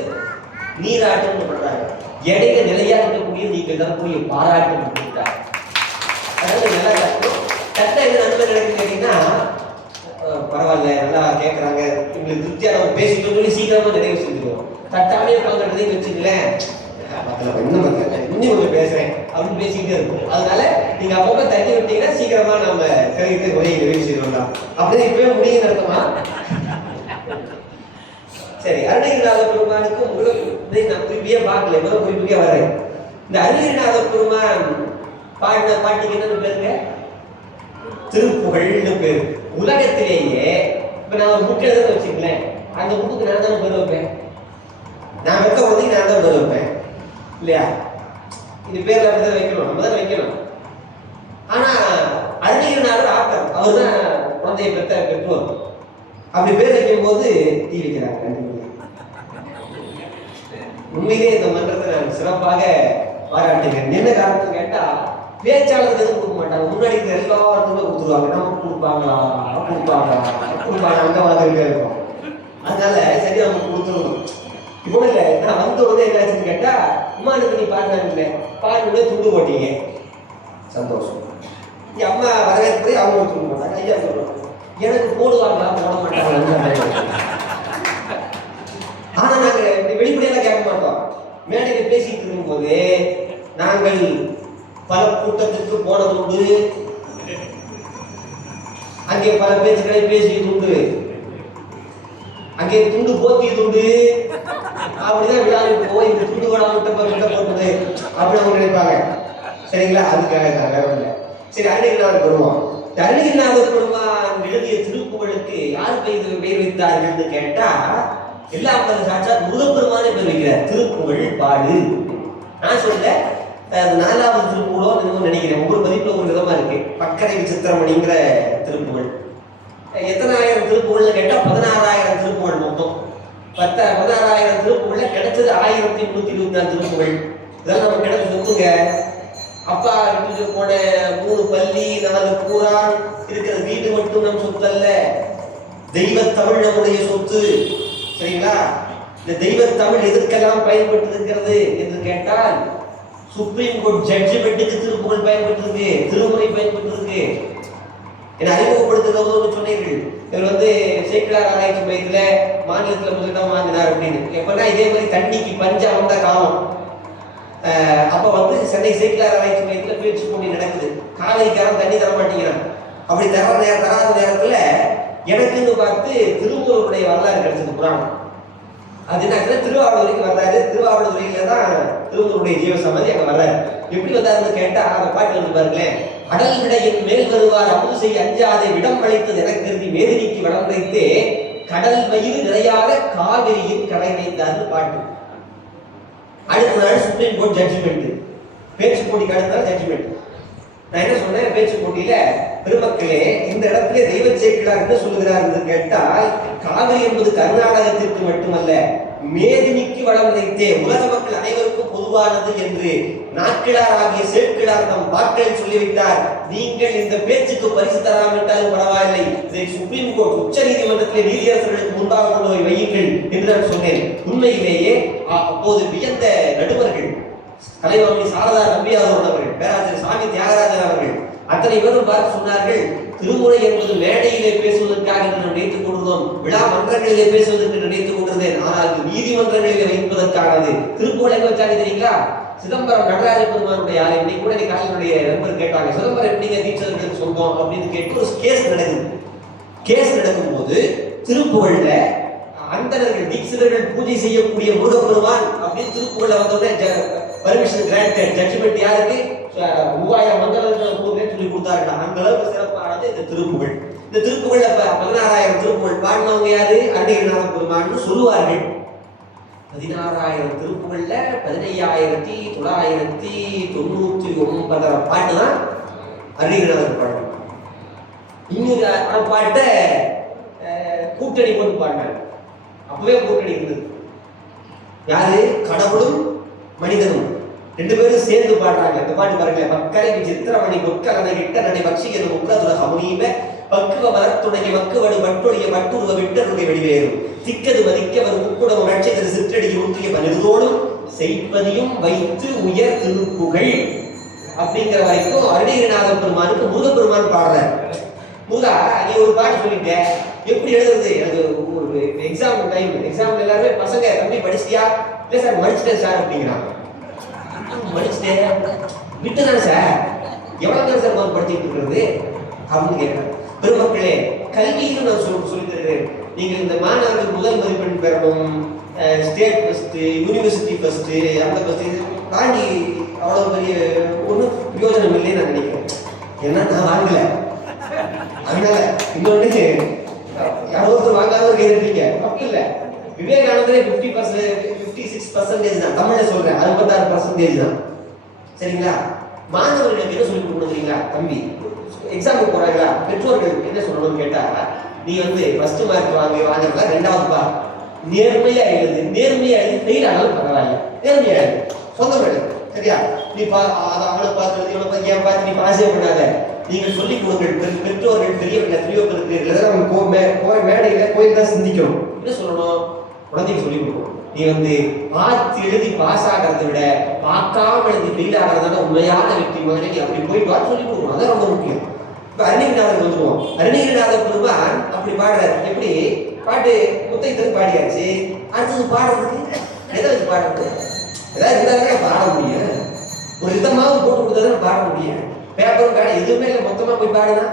நீராட்டுன்னு பண்றாங்க. இடையில நிலையா இருக்கக்கூடிய நீங்கள் தரக்கூடிய பாராட்டு கொடுத்தாங்க. அதாவது நல்லா கஷ்டம். கஷ்டம் எது நன்மை நடக்குன்னு கேட்டீங்கன்னா, பரவாயில்ல நல்லா கேட்கறாங்க, உங்களுக்கு திருப்தியா நம்ம பேசிட்டு சொல்லி சீக்கிரமா நிறைவு செஞ்சுருவோம். தட்டாமே உட்காந்துட்டதையும் வச்சுக்கலேன், இன்னும் கொஞ்சம் பேசுறேன் அப்படின்னு பேசிக்கிட்டே இருக்கும். அதனால நீங்க அப்பப்ப தண்ணி விட்டீங்கன்னா சீக்கிரமா நம்ம கருவிட்டு உரையை நிறைவு செய்யலாம். அப்படியே இப்பவே முடியும் நடத்துமா? சரி, அருணகிரிநாத பெருமானுக்கு நான் குறிப்பியே பார்க்கல, இப்பதான் குறிப்பிட்டே வர்றேன். இந்த அருணகிரிநாத பெருமான் பாடின பாட்டுக்கு என்னன்னு பேருங்க? திருப்புகழ்னு பேரு. உலகத்திலேயே இப்ப நான் ஒரு புக் எழுத வச்சுக்கலேன், அந்த புக்கு நான் தான் பேர் வைப்பேன். நான் வைக்க உடனே நான் தான் பேர் வைப்பேன் இல்லையா? இது பேர்ல அப்படிதான் வைக்கணும், நம்ம தான் வைக்கணும். ஆனா அருணகிரிநாதர் ஆத்தர், அவர் தான் குழந்தைய பெற்றோர். அப்படி பேர் வைக்கும் போது தீ வைக்கிறாங்க. உண்மையிலே இந்த மன்றத்தை நான் சிறப்பாக பாராட்டுகிறேன். என்ன காரணம் கேட்டா, பேச்சாளருக்கு எதுவும் கொடுக்க மாட்டாங்க, முன்னாடி எல்லாத்துக்குமே கொடுத்துருவாங்க. நமக்கு கொடுப்பாங்களா அந்த மாதிரி இருக்கும். அதனால சரி நமக்கு கொடுத்துருவோம். இப்போ இல்லை, நான் வந்த உடனே என்ன ஆச்சுன்னு கேட்டா, அம்மானுக்கு நீ பாடினாங்க, பாடினே துண்டு போட்டீங்க, சந்தோஷம். என் அம்மா வரவேற்பு அவங்க துண்டு போட்டாங்க. ஐயா சொல்லுவாங்க, எனக்கு போடுவாங்களா போட மாட்டாங்க. ஆனா ஆனா நாங்க வெளிப்படையெல்லாம் கேட்க மாட்டோம். மேடையில் பேசிட்டு இருக்கும் போது நாங்கள் பல கூட்டத்திற்கு போனதுண்டு, அங்கே பல பேச்சுக்களை பேசியது உண்டு, அங்கே துண்டு போத்தியது உண்டு. அப்படிதான் விழாவுக்கு போய் இந்த துண்டு விழாவிட்ட போட்டது அப்படின்னு அவங்க நினைப்பாங்க. சரிங்களா? அதுக்காக வேற இல்லை. சரி, அருணகிரிநாதர் வருவோம். அருணகிரிநாதர் பெருமான் எழுதிய திருப்புகழுக்கு யார் பெயர் வைத்தார்கள் கேட்டா, எல்லாம் சாட்சாத் முருகப்பெருமானே பேர் வைக்கிறார். திருப்புகழ் பாடு. நான் சொல்ல 4வது திருப்புகளோ நினைக்கிறேன். ஒவ்வொரு பதிப்புல ஒரு விதமா இருக்கு. பக்கரை விசித்திரமணிங்கிற திருப்புகழ். எத்தனை ஆயிரம் திருப்புகள்னு கேட்டா 16,000 திருப்புகழ். மொத்தம் 16,000 திருப்புகள்ல கிடைச்சது 1324 திருப்புகழ். இதெல்லாம் நம்ம கிடைச்ச சொத்துங்க. அப்பா வீட்டுக்கு போன 3 பள்ளி 4 கூறான் இருக்கிற வீடு மட்டும் நம் சொத்து அல்ல, தெய்வ தமிழ் நம்முடைய சொத்து. சரிங்களா? இந்த தெய்வ தமிழ் எதற்கெல்லாம் பயன்பட்டு இருக்கிறது என்று கேட்டால், சுப்ரீம் கோர்ட் ஜட்ஜ்மெண்ட்டுக்கு திருப்புகழ் பயன்பட்டு, திருமுறை பயன்பட்டு. என்னை அறிமுகப்படுத்துகிறவங்க சொன்னீர்கள், இவர் சேக்கிழார் ஆராய்ச்சி மையத்துல மாநிலத்துல முதலிடம் வாங்கினார் அப்படின்னு. எப்பன்னா இதே மாதிரி தண்ணிக்கு பஞ்சம் வந்த காலம். அப்ப சென்னை சேக்கிழார் ஆராய்ச்சி மையத்துல பேச்சு போட்டி நடக்குது. காலைக்காரன் தண்ணி தர மாட்டேங்கிறான். அப்படி தராத நேரத்துல எனக்குன்னு பார்த்து திருமூலருடைய வரலாறு கிடைச்சது, புராணம். அது என்ன, திருவாவூருக்கு வர்றாரு. திருவாவூரில தான் திருமூலருடைய ஜீவ சமாதி அங்க வர்றாரு. எப்படி வந்தாருன்னு கேட்டா, அந்த பாட்டு பாருங்களேன். அடல் விடையின் மேல் வருவார் அமுது செய்ய அஞ்சாதை விடம் அழைத்தது என கருதி மேதினிக்கு வடம் வைத்தே கடல் வயிறு நிறையாத காவிரியின் கடை வைத்தார்னு பாட்டு. அடுத்த நாள் சுப்ரீம் கோர்ட் ஜட்ஜ்மெண்ட். பேச்சு போட்டிக்கு அடுத்த ஜட்ஜ்மெண்ட். நான் என்ன சொன்னேன், பேச்சு போட்டியில பெருமக்களே, இந்த இடத்துல தெய்வ சேக்கிழார் என்ன சொல்லுகிறார் என்று கேட்டால், காவிரி என்பது கர்நாடகத்திற்கு மட்டுமல்ல, மேதினிக்கு வளம் வைத்தே உலக மக்கள் அனைவருக்கும் பொதுவானது என்று நாட்கிழார் ஆகிய சேக்கிழார் நம் வாக்களில் சொல்லிவிட்டார். நீங்கள் இந்த பேச்சுக்கு பரிசு தராவிட்டாலும் பரவாயில்லை, இதை சுப்ரீம் கோர்ட் உச்ச நீதிமன்றத்திலே நீதியரசர்களுக்கு முன்பாக கொண்டு போய் வையுங்கள் என்று நான் சொன்னேன். உண்மையிலேயே அப்போது வியந்த நடுவர்கள், கலைவாணி சாரதா நம்பியார் அவர்கள், பேராசிரியர் சாமி தியாகராஜன் அவர்கள், அத்தனை பேரும் பார்த்து சொன்னார்கள், திருமுறை என்பது மேடையிலே பேசுவதற்காக என்று நினைத்துக் கொண்டிருந்தோம், விழா மன்றங்களிலே பேசுவதற்கு நினைத்துக் கொண்டிருந்தேன். ஆனால் நீதிமன்றங்களிலே வைப்பதற்கானது. திருப்புகழ் எங்க வச்சாங்க தெரியுங்களா? சிதம்பரம் நடராஜ பெருமானுடைய ஆலயம். இன்னைக்கு கூட காலையினுடைய நண்பர் கேட்டாங்க, சிதம்பரம் எப்படிங்க தீட்சதர்களுக்கு சொந்தம் அப்படின்னு கேட்டு ஒரு கேஸ் நடக்குது. கேஸ் நடக்கும் போது திருப்புகழ்ல அந்தணர்கள் தீட்சிதர்கள் பூஜை செய்யக்கூடிய முருகப்பெருமான் அப்படின்னு திருப்புகழ்ல வந்தோடனே பர்மிஷன் கிராண்டட். ஜட்ஜ்மெண்ட் யாருக்கு? 3000 மந்திரங்கள் சொல்லி கொடுத்தார்கள். அந்த அளவுக்கு சிறப்பானது இந்த திருப்புகழ். இந்த திருப்புகழ்ல 16,000 திருப்புகழ் பாடினவங்க யாரு? அருணகிரிநாத பெருமான்னு சொல்லுவார்கள். 16,000 திருப்புகள்ல 15,999 பாட்டு தான் அருணகிரிநாதர் பாட்டு. இன்னொரு பாட்டை கூட்டணி போட்டு பாடினாங்க. அப்பவே கூட்டணி இருந்தது. யாரு? கடவுளும் மனிதனும் 2 பேரும் சேர்ந்து பாடுறாங்க. இந்த பாட்டு பாருங்க. பக்கரை சித்திரமணி கொற்கலனை கிட்ட நடை பட்சிகள் முக்கதுல ஹமுனீம பக்குவ மரத்துடைய மக்குவடு மட்டொழிய மட்டுருவ விட்டருடைய வெளிவேறும் திக்கது மதிக்கவர் முக்குடம் ரட்சிதர் சிற்றடியில் ஊற்றிய பனிர்தோடும் செய்வதையும் வைத்து உயர் திருப்புகழ் அப்படிங்கிற வரைக்கும் அருணகிரிநாத பெருமானுக்கு முருகப்பெருமான் பாடுறார். முருகா, நீ ஒரு பாட்டு சொல்லிட்ட, எப்படி எழுதுறது? எனக்கு ஒரு எக்ஸாம் டைம். எக்ஸாம் எல்லாருமே பசங்க, தம்பி படிச்சிட்டியா? இல்லை சார் படிச்சுட்டேன் சார் அப்படிங்கிறாங்க. படிச்சுட்டேன் விட்டுதான் சார், எவ்வளவு தான் சார் படிச்சுட்டு இருக்கிறது அப்படின்னு கேட்கிறாங்க. பெருமக்களே, கல்வியிலும் நான் சொல்லி தருகிறேன். நீங்கள் இந்த மாணவர்கள் முதல் மதிப்பெண் பெறணும், ஸ்டேட் ஃபர்ஸ்ட், யூனிவர்சிட்டி ஃபர்ஸ்ட், அந்த ஃபர்ஸ்ட், இது தாண்டி அவ்வளவு பெரிய ஒன்றும் பிரயோஜனம் இல்லைன்னு நான் நினைக்கிறேன். ஏன்னா நான் வாங்கல. அதனால இன்னொன்று யாரோ ஒருத்தர் வாங்காதவர் கேட்டுருக்கீங்க, தப்பு இல்லை. விவேகானந்தரே 56% தான். தமிழ்ல சொல்றேன், 66% தான். சரிங்களா? மாணவர்களுக்கு என்ன சொல்லி கொடுக்கணும் தெரியுங்களா? தம்பி எக்ஸாமுக்கு போறாங்களா, பெற்றோர்கள் என்ன சொல்லணும்னு கேட்டா, நீ ஃபர்ஸ்ட் மார்க் வாங்குறதா 2வது பா, நேர்மையா எழுது. நேர்மையா எழுதி ஃபெயில் ஆனாலும் பரவாயில்ல, நேர்மையா எழுது, சொந்தம் எழுது. சரியா? நீ அவளை பார்த்து இவளை பார்த்து ஏன் பார்த்து நீ பாசே பண்ணாத. நீங்கள் சொல்லிக் கொடுங்கள். பெற்றோர்கள் பெரியவர்கள் எத்தனையோ பேருக்கு மேடையில கோயில் தான் சிந்திக்கணும். என்ன சொல்லணும்? குழந்தைக்கு சொல்லிக் கொடுக்கணும். நீ பார்த்து எழுதி பாஸ் ஆகிறத விட பார்க்காம எழுதி ஃபெயில் ஆகிறதான உண்மையான வெற்றி மாதிரி நீ அப்படி போயிட்டு வா சொல்லிக் கொடுக்கணும். அதான் ரொம்ப முக்கியம். இப்ப அருணகிரிநாதர் வந்துருவோம். அருணகிரிநாதர் பெருமான் அப்படி பாடுறாரு. எப்படி பாட்டு? புத்தகத்துக்கு பாடியாச்சு. அடுத்தது பாடுறதுக்கு எதை வச்சு பாடுறது? ஏதாவது இருந்தாலும் பாட முடியும். ஒரு விதமாவது போட்டு கொடுத்தா பாட முடியும். பேப்பரும் பேட எதுவுமே இல்லை, மொத்தமா போய் பாடுனா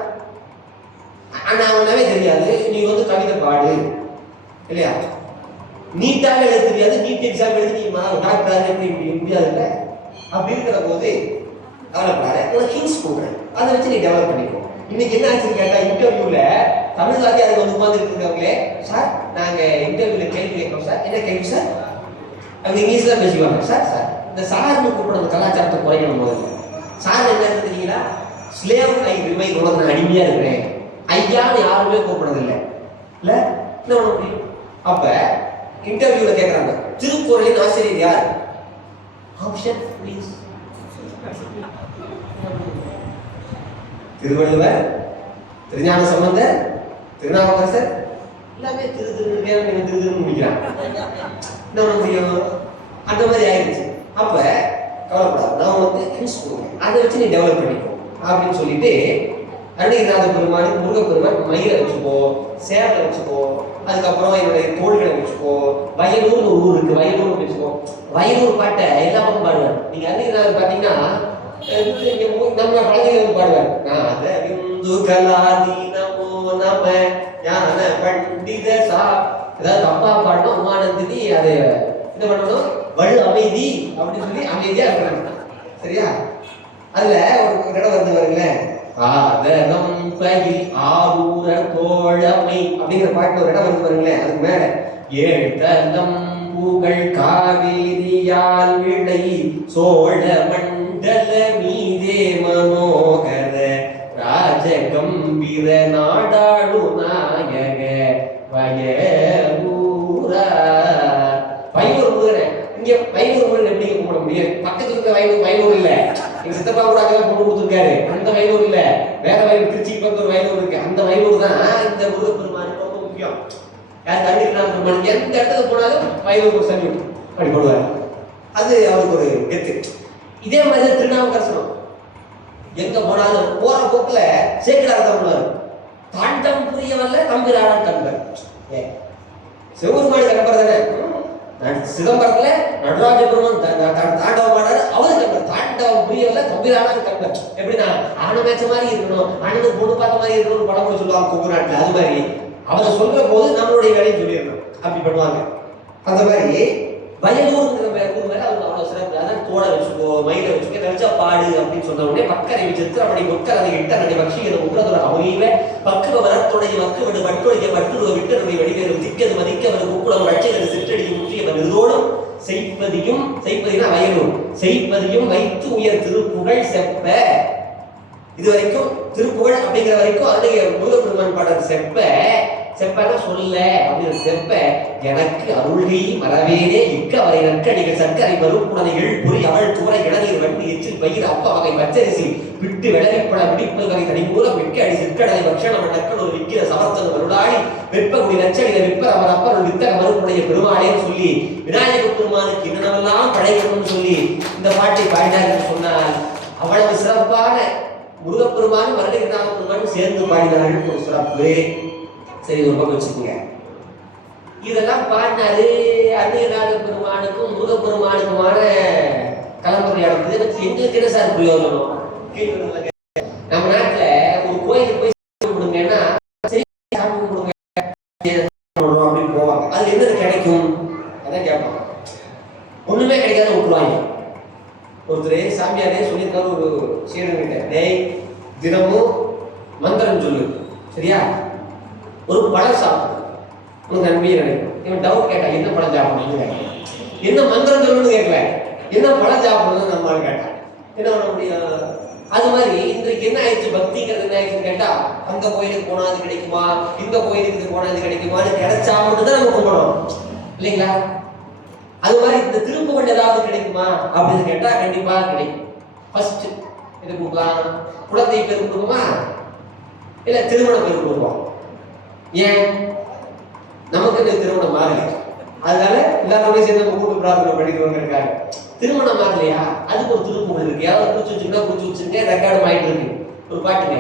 அவனாவே தெரியாது. நீ வந்து கவிதை பாடு இல்லையா, நீட்டாக எழுத தெரியாது, நீட் எக்ஸாம் எழுதி நீ டாக்டர் எப்படி முடியாது இல்லை. அப்படி இருக்கிற போது கவலைப்படாத, உனக்கு ஹிண்ட்ஸ் கொடுக்குறேன், அதை வச்சு நீ டெவலப் பண்ணிக்கோ. இன்னைக்கு என்ன ஆச்சுன்னு கேட்டா, இன்டர்வியூல தமிழ் வாத்தியார் வந்து உட்கார்ந்துட்டு இருக்கவங்களே, சார் நாங்க இன்டர்வியூல கேள்வி கேட்கிறோம் சார், என்ன கேள்வி சார், அவங்க இங்கிலீஷ்ல பேசிக்குவாங்க. சார் சார் இந்த சார்னு கூப்பிட அந்த கலாச்சாரத்தை குறைக்கணும். முதல்ல சார் என்ன தெரியுங்களா, ஸ்லேவ் ஐ ரிமைன், உனக்கு நான் அடிமையா இருக்கிறேன், ஐயான்னு யாருமே கூப்பிடுறதில்லை இல்ல, என்ன பண்ண முடியும்? அப்ப இன்டர்வியூல கேட்கறாங்க, திருக்குறளின் ஆசிரியர் யார்? Option please. திருவள்ளுவர், திருஞான சம்பந்தர், திருநாவுக்கரசர், எல்லாமே திரு திரு முடிக்கிறான். என்ன பண்ண முடியும்? அந்த மாதிரி ஆயிடுச்சு. அப்ப கவலைப்படாது, நான் உனக்கு ஹிண்ட்ஸ் கொடுக்குறேன், அதை வச்சு நீ டெவலப் பண்ணிக்கோ அப்படின்னு சொல்லிட்டு அருணகிரிநாத பெருமான், முருகப்பெருமான் மயிலை வச்சுக்கோ, சேவலை வச்சுக்கோ, அதுக்கப்புறம் என்னுடைய தோள்களை வச்சுக்கோ, வயலூர்னு ஒரு ஊர் இருக்கு, வயலூர் வச்சுக்கோ. வயலூர் பாட்டை எல்லா பக்கம் பாடுவார். நீங்க அருணகிரிநாதர் பாத்தீங்கன்னா நம்ம பழங்கையில் பாடுவார், நான் விந்து கலாதி நமோ நம ஞான பண்டித சா. ஏதாவது தப்பா பாடணும் உமானந்தினி அதை என்ன பண்ணணும், வலு அமைதி அப்படின்னு சொல்லி அமைதியா இருக்கணும். சரியா? அதுல ஒரு இடம் வந்து வருங்களேன், ஆதரம் பயில் ஆரூர தோழமை அப்படிங்கிற பாட்டு ஒரு இடம் வந்து வருங்களேன். அதுக்கு மேல ஏழ்தலம் புகழ் காவேரியால் விளை சோழ மண்டல மீதே மனோகர ராஜகம்பீர நாடாளு நாயக வயலூரா. வயலூர் முருகன், இங்க வயலூர் முருகன் எப்படி கும்பிட முடியும்? பக்கத்துல இருக்க வயலூர் இல்ல, எங்க சித்தப்பா கூட அங்கெல்லாம் கொண்டு கொடுத்துருக்காரு, அந்த வயலூர் இல்ல, வேற வயலூர், திருச்சி பக்கம் ஒரு வயலூர் இருக்கு, அந்த வயலூர் தான் இந்த முருகப்பெருமானுக்கு ரொம்ப முக்கியம். யார் அருணகிரிநாத பெருமான் எந்த இடத்துக்கு போனாலும் வயலூர் ஒரு சல்யூட் அப்படி போடுவார். அது அவருக்கு ஒரு கெத்து. இதே மாதிரி திருநாவுக்கரசனம் எங்க போனாலும் போற போக்குல சேக்கிடார் தான் பண்ணுவார், தாண்டம் புரியவல்ல தம்பிரான கண்பர். சிவபெருமானி கண்பர் தானே, சிதம்பரத்துல நடராஜ பெருமான் தாண்டவம் ஆடாரு, அவரு கண்பர், தாண்டவம் புரியவல்ல தம்பிரான கண்பர். எப்படின்னா ஆன மேட்ச மாதிரி இருக்கணும், அண்ணனுக்கு பொண்ணு பார்த்த மாதிரி இருக்கணும்னு படம் சொல்லுவாங்க கொங்கு நாட்டுல. அது மாதிரி அவரை சொல்ற போது நம்மளுடைய வேலையை சொல்லிடணும், அப்படி பண்ணுவாங்க. அந்த மாதிரி வயலூருங்கிற ஊர் மேல அவங்க அவ்வளவு சிறப்பு. அதான் தோட வச்சுக்கோ, மயிலை வச்சுக்கோ, நினைச்சா பாடு அப்படின்னு சொன்ன உடனே பக்கரை சித்திரப்படி கொக்கரதை இட்டரடி பக்ஷிகளை உற்றதோட அவனியில பக்குவ வரத்துடைய வக்குவிடு வட்டுடைய வட்டுருவ விட்டருடைய வடிவேறும் திக்கது மதிக்கவது குக்குளம் ரட்சைகள் சிற்றடியும் முற்றியவன் இதோடும் செய்ப்பதியும், செய்ப்பதினா வயலூர், செய்ப்பதியும் வைத்து உயர் திருப்புகழ் செப்ப. இது வரைக்கும் திருப்புகழ் அப்படிங்கிற வரைக்கும் அதனுடைய முருகப்பெருமான் பாடல் செப்ப. செப்பனா சொல்ல அப்படின்னு செப்ப எனக்கு அருள்கை மறவேனே இக்க அவரை நற்கடிகள் சர்க்கரை மறுப்புடனைகள் புரி அவள் தூரை இளநீர் வண்டு எச்சில் பயிர் அப்ப வகை பச்சரிசி விட்டு விளவிப்பட விடிப்பல் வகை தனிமூலம் மிக்க அடி சிற்கடலை பக்ஷணம் நக்கல் ஒரு விக்கிர சமர்த்தன் மருளாடி வெப்பகுடி நச்சடித விப்பர் அவர் அப்பர் வித்தக மறுப்புடைய பெருமாளேன்னு சொல்லி விநாயக பெருமானுக்கு என்னென்னவெல்லாம் படைக்கணும்னு சொல்லி இந்த பாட்டை பாடினார் சொன்னால் அவ்வளவு சிறப்பான முருகப்பெருமானும் அருணகிரிநாத பெருமானும் சேர்ந்து பாடினார்கள். ஒரு சிறப்பு. சரி, ஒரு பக்கம் வச்சுக்கோங்க. இதெல்லாம் பாடினாரு. அருணகிரிநாத பெருமானுக்கும் முருகப்பெருமானுக்குமான கலந்துரையாடல். இதை வச்சு எங்களுக்கு என்ன சார் பிரயோஜனம்? நம்ம நாட்டுல ஒரு கோயிலுக்கு போய் கொடுங்கன்னா சரி சாமி கொடுங்க அப்படின்னு போவாங்க. அது என்னது கிடைக்கும்? அதான் கேட்பாங்க. ஒண்ணுமே கிடைக்காத விட்டுருவாங்க. ஒருத்தர் சாமியாரே சொல்லியிருக்காரு ஒரு சீடன்கிட்ட, டேய் தினமும் மந்திரம் சொல்லு, சரியா? ஒரு பழம் சாப்பிடு, உனக்கு நன்மையை நினைக்கும். இவன் டவுட் கேட்டான், என்ன பழம் சாப்பிடணும்னு கேட்டான். என்ன மந்திரம் சொல்லணும்னு கேட்கல, என்ன பழம் சாப்பிடணும்னு நம்மளால கேட்டான். என்ன பண்ண முடியும்? அது மாதிரி இன்றைக்கு என்ன ஆயிடுச்சு, பக்திங்கிறது என்ன ஆயிடுச்சுன்னு கேட்டா, அந்த கோயிலுக்கு போனா அது கிடைக்குமா, இந்த கோயிலுக்கு போனா அது கிடைக்குமான்னு கிடைச்சா மட்டும்தான் நம்ம கும்பிடணும் இல்லைங்களா? அது மாதிரி இந்த திருப்புகழ் ஏதாவது கிடைக்குமா அப்படின்னு கேட்டா கண்டிப்பா கிடைக்கும். ஃபர்ஸ்ட் இது கொடுக்கலாம், குழந்தை பேர் கொடுக்குமா இல்ல திருமண பேர் கொடுப்போம். ஏன்? நமக்கு இந்த திருமணம் மாறல, அதனால எல்லாருமே சேர்ந்து நம்ம கூட்டு பிரார்த்தனை பண்ணிக்கிறவங்க இருக்காங்க. திருமணம் மாறலையா, அதுக்கு ஒரு திருப்புகழ் இருக்கு. யாராவது குறிச்சு வச்சுக்கிட்டா குறிச்சு வச்சுருங்க, ரெக்கார்டு ஆயிட்டு இருக்கு. ஒரு பாட்டுங்க,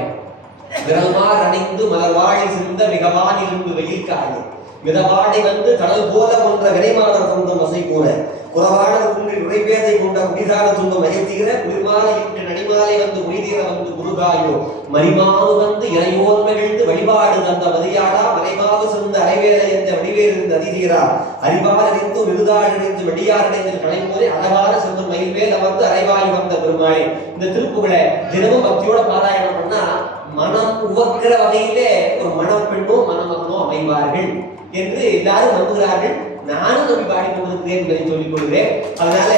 விரல்மார் அணிந்து மலர்வாழை சிந்த மிகவானிலிருந்து வெயில் காடு மிதவாடை வந்து கடல் போல போன்ற விரைமாதர் தந்தம் வசை கூற குறவான குன்றில் உரைப்பேதை கொண்ட குடிதான துன்பம் மயத்தீர குளிர்மாலை இட்டு நடிமாலை வந்து உயிதீர வந்து குருகாயோ மரிமாவு வந்து இறையோர் மகிழ்ந்து வழிபாடு தந்த மதியாடா மலைமாவு சிறந்த அரைவேலை என்ற வடிவேல் இருந்து அதிதீரா அறிவார் அறிந்து விருதாள் அறிந்து வெடியார் அடைந்து கலைமோதே அழகான சிறந்த மயில்வேல் அமர்ந்து அரைவாய் வந்த பெருமாளே. இந்த திருப்புகளை தினமும் பக்தியோட பாராயணம் பண்ணா மனம் உவக்கிற வகையிலே ஒரு மனம் பெண்ணோ மணமகனோ அமைவார்கள் என்று எல்லாரும் நம்புகிறார்கள். நானும் நம்பி பாடிக்கொண்டிருக்கிறேன் என்பதை சொல்லிக் கொள்கிறேன். அதனால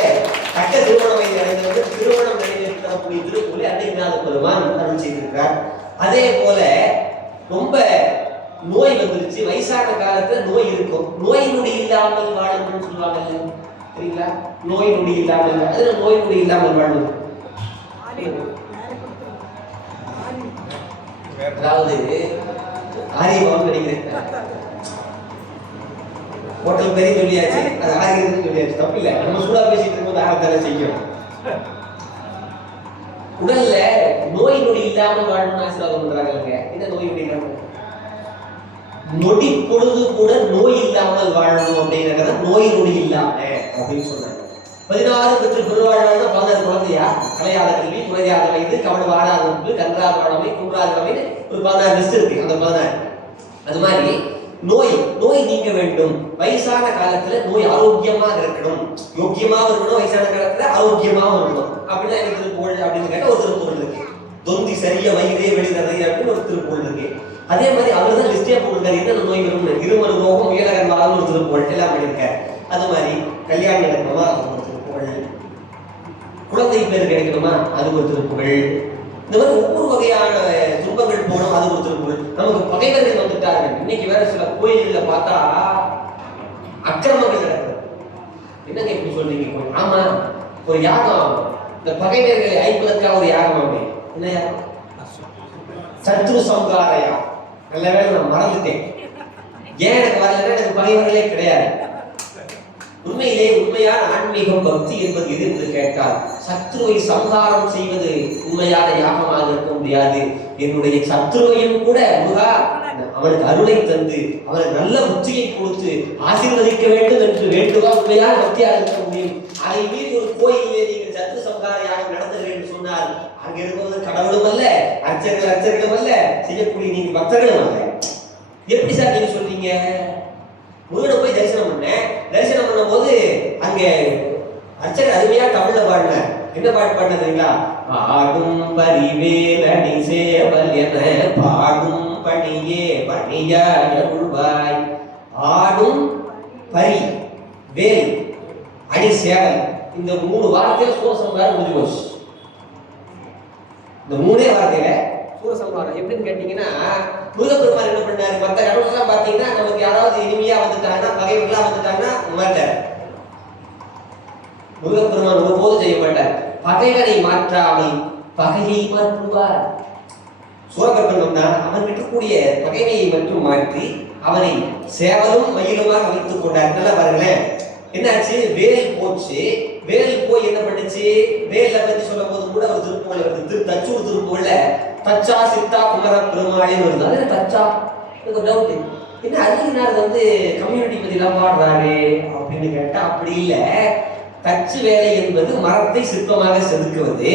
தக்க திருமண வயது அடைந்தவர்கள் திருமணம் நிறைவேற்றக்கூடிய திருப்புகளை அன்னைநாத பெருமான் அருள் செய்திருக்கிறார். அதே போல ரொம்ப நோய் வந்துருச்சு, வயசான காலத்துல நோய் இருக்கும், நோய் நொடி இல்லாமல் வாழணும்னு சொல்லுவாங்கல்ல, சரிங்களா? நோய் நொடி இல்லாமல், அதுல நோய் நொடி இல்லாமல் வாழணும். அதாவது ஆரியமாவும் நினைக்கிறேன், ஹோட்டல் பெரிய சொல்லியாச்சு, அது ஆகிறது சொல்லியாச்சு, தப்பு இல்லை. நம்ம சூடா பேசிட்டு இருக்கும்போது ஆகத்தானே செய்யும். உடல்ல நோய் நொடி இல்லாமல் வாழணும்னு ஆசீர்வாதம் பண்றாங்க. என்ன நோய் நொடி இல்லாமல்? நொடி பொழுது கூட நோய் இல்லாமல் வாழணும் அப்படிங்கிறத நோய் நொடி இல்லாம அப்படின்னு சொன்னாங்க. 16 பெற்று பெருவாழ்வாழ்னா 16 குழந்தையா, கலையாத கல்வி, குறையாத வயது, கவடு வாடாத உப்பு, கன்றாத வளமை, குன்றாத வகைன்னு ஒரு 16 லிஸ்ட் இருக்கு. அந்த 16 அது மாதிரி நோய் நோய் நீங்க வேண்டும். வயசான காலத்துல நோய் ஆரோக்கியமாக இருக்கணும், யோக்கியமாக இருக்கணும், வயசான காலத்துல ஆரோக்கியமாக இருக்கணும் அப்படின்னா எனக்கு திருப்புகழ் அப்படின்னு கேட்ட ஒரு திருப்புகழ் இருக்கு. தொந்தி சரிய வயிறே வெளிதரை அப்படின்னு ஒரு திருப்புகழ் இருக்கு. அதே மாதிரி அவர் தான் லிஸ்டே போட்டிருக்காரு என்னென்ன நோய் வரும்னு. இருமல் ரோகம் உயரகன்பாலும் ஒரு திருப்புகழ் எல்லாம் பண்ணியிருக்காரு. அது மாதிரி கல்யாணம் நடக்கணுமா அது ஒரு திருப்புகழ், குழந்தை பேர் கிடைக்கணுமா அது ஒரு திருப்புகழ். இந்த மாதிரி ஒவ்வொரு வகையான துன்பங்கள் போனோம் அது ஒரு திருப்புகழ். நமக்கு பகைவர்கள் வந்துட்டார்கள். இன்னைக்கு வேற சில கோயில்கள்ல பார்த்தா அக்கிரமங்கள் நடக்குது. என்னங்க இப்படி சொல்றீங்க? ஆமா, ஒரு யாகம், இந்த பகைவர்களை அழிப்பதற்காக ஒரு யாகம். அப்படி என்ன யாகம்? சத்ரு சம்ஹார யாகம். நல்ல வேளை நான் மறந்துட்டேன். ஏன் எனக்கு வரலன்னா எனக்கு பகைவர்களே கிடையாது. உண்மையிலே உண்மையான ஆன்மீகம் பக்தி என்பது எது என்று கேட்டால் சத்ருவை சம்ஹாரம் செய்வது உண்மையான யாகமாக இருக்க முடியாது. என்னுடைய சத்ருவையும் கூட முருகா அவனுக்கு அருளை தந்து அவனுக்கு நல்ல புத்தியை கொடுத்து ஆசீர்வதிக்க வேண்டும் என்று வேண்டுவா உண்மையான பக்தியாக இருக்க முடியும். அதை மீறி ஒரு கோயிலே நீங்கள் சத்ரு சம்ஹார யாகம் நடத்துகிறேன் என்று சொன்னால் அங்க இருப்பது கடவுளும் அல்ல, அர்ச்சகர்களும் அல்ல, செய்யக்கூடிய நீங்க பக்தர்களும் அல்ல. எப்படி சார் நீங்க சொல்றீங்க? முருகனை போய் தரிசனம் பண்ணேன். தரிசனம் பண்ணும் போது அங்க அர்ச்சகர் அருமையா தமிழ்ல பாடின. என்ன பாட்டு பாடினதுங்களா? ஆடும் பரிவேலணி சேவல் என பாடும் பணியே பணியாய் அருள்வாய். ஆடும் பரி வேல் அணி சேவல், இந்த 3 வார்த்தையில சூரசம்ஹாரம் முடிஞ்சு போச்சு. இந்த 3 வார்த்தையில சூரசம்ஹாரம். எப்படின்னு கேட்டீங்கன்னா முருகப்பெருமான் என்ன பண்ணாரு? மற்ற கடவுள்லாம் பாத்தீங்கன்னா நமக்கு யாராவது இனிமையா வந்துட்டாங்கன்னா, பகைவர்களா வந்துட்டாங்கன்னா மாட்டார். முருகப்பெருமான் ஒருபோதும் செய்ய மாட்டார். பகைவரை மாற்றாமல் பகையை மாற்றுவார். சூரபத்மன் தான் அவன் இருக்கக்கூடிய பகைமையை மட்டும் மாற்றி அவனை சேவலும் மயிலுமாக வைத்துக் கொண்டார். நல்லா பாருங்களேன், என்னாச்சு? வேல் போச்சு. வேல் போய் என்ன பண்ணுச்சு? வேலை பத்தி சொல்லும் போது கூட ஒரு திருப்புகழ் வருது. தச்சூர் திருப்புகழ்ல தச்சா சித்தா குமர பெருமாளின்னு வருது. அது தச்சா எனக்கு ஒரு டவுட், என்ன அருகினார் வந்து கம்யூனிட்டி பத்தி எல்லாம் பாடுறாரு அப்படின்னு கேட்டா அப்படி இல்லை. தச்சு வேலை என்பது மரத்தை சிற்பமாக செதுக்குவது.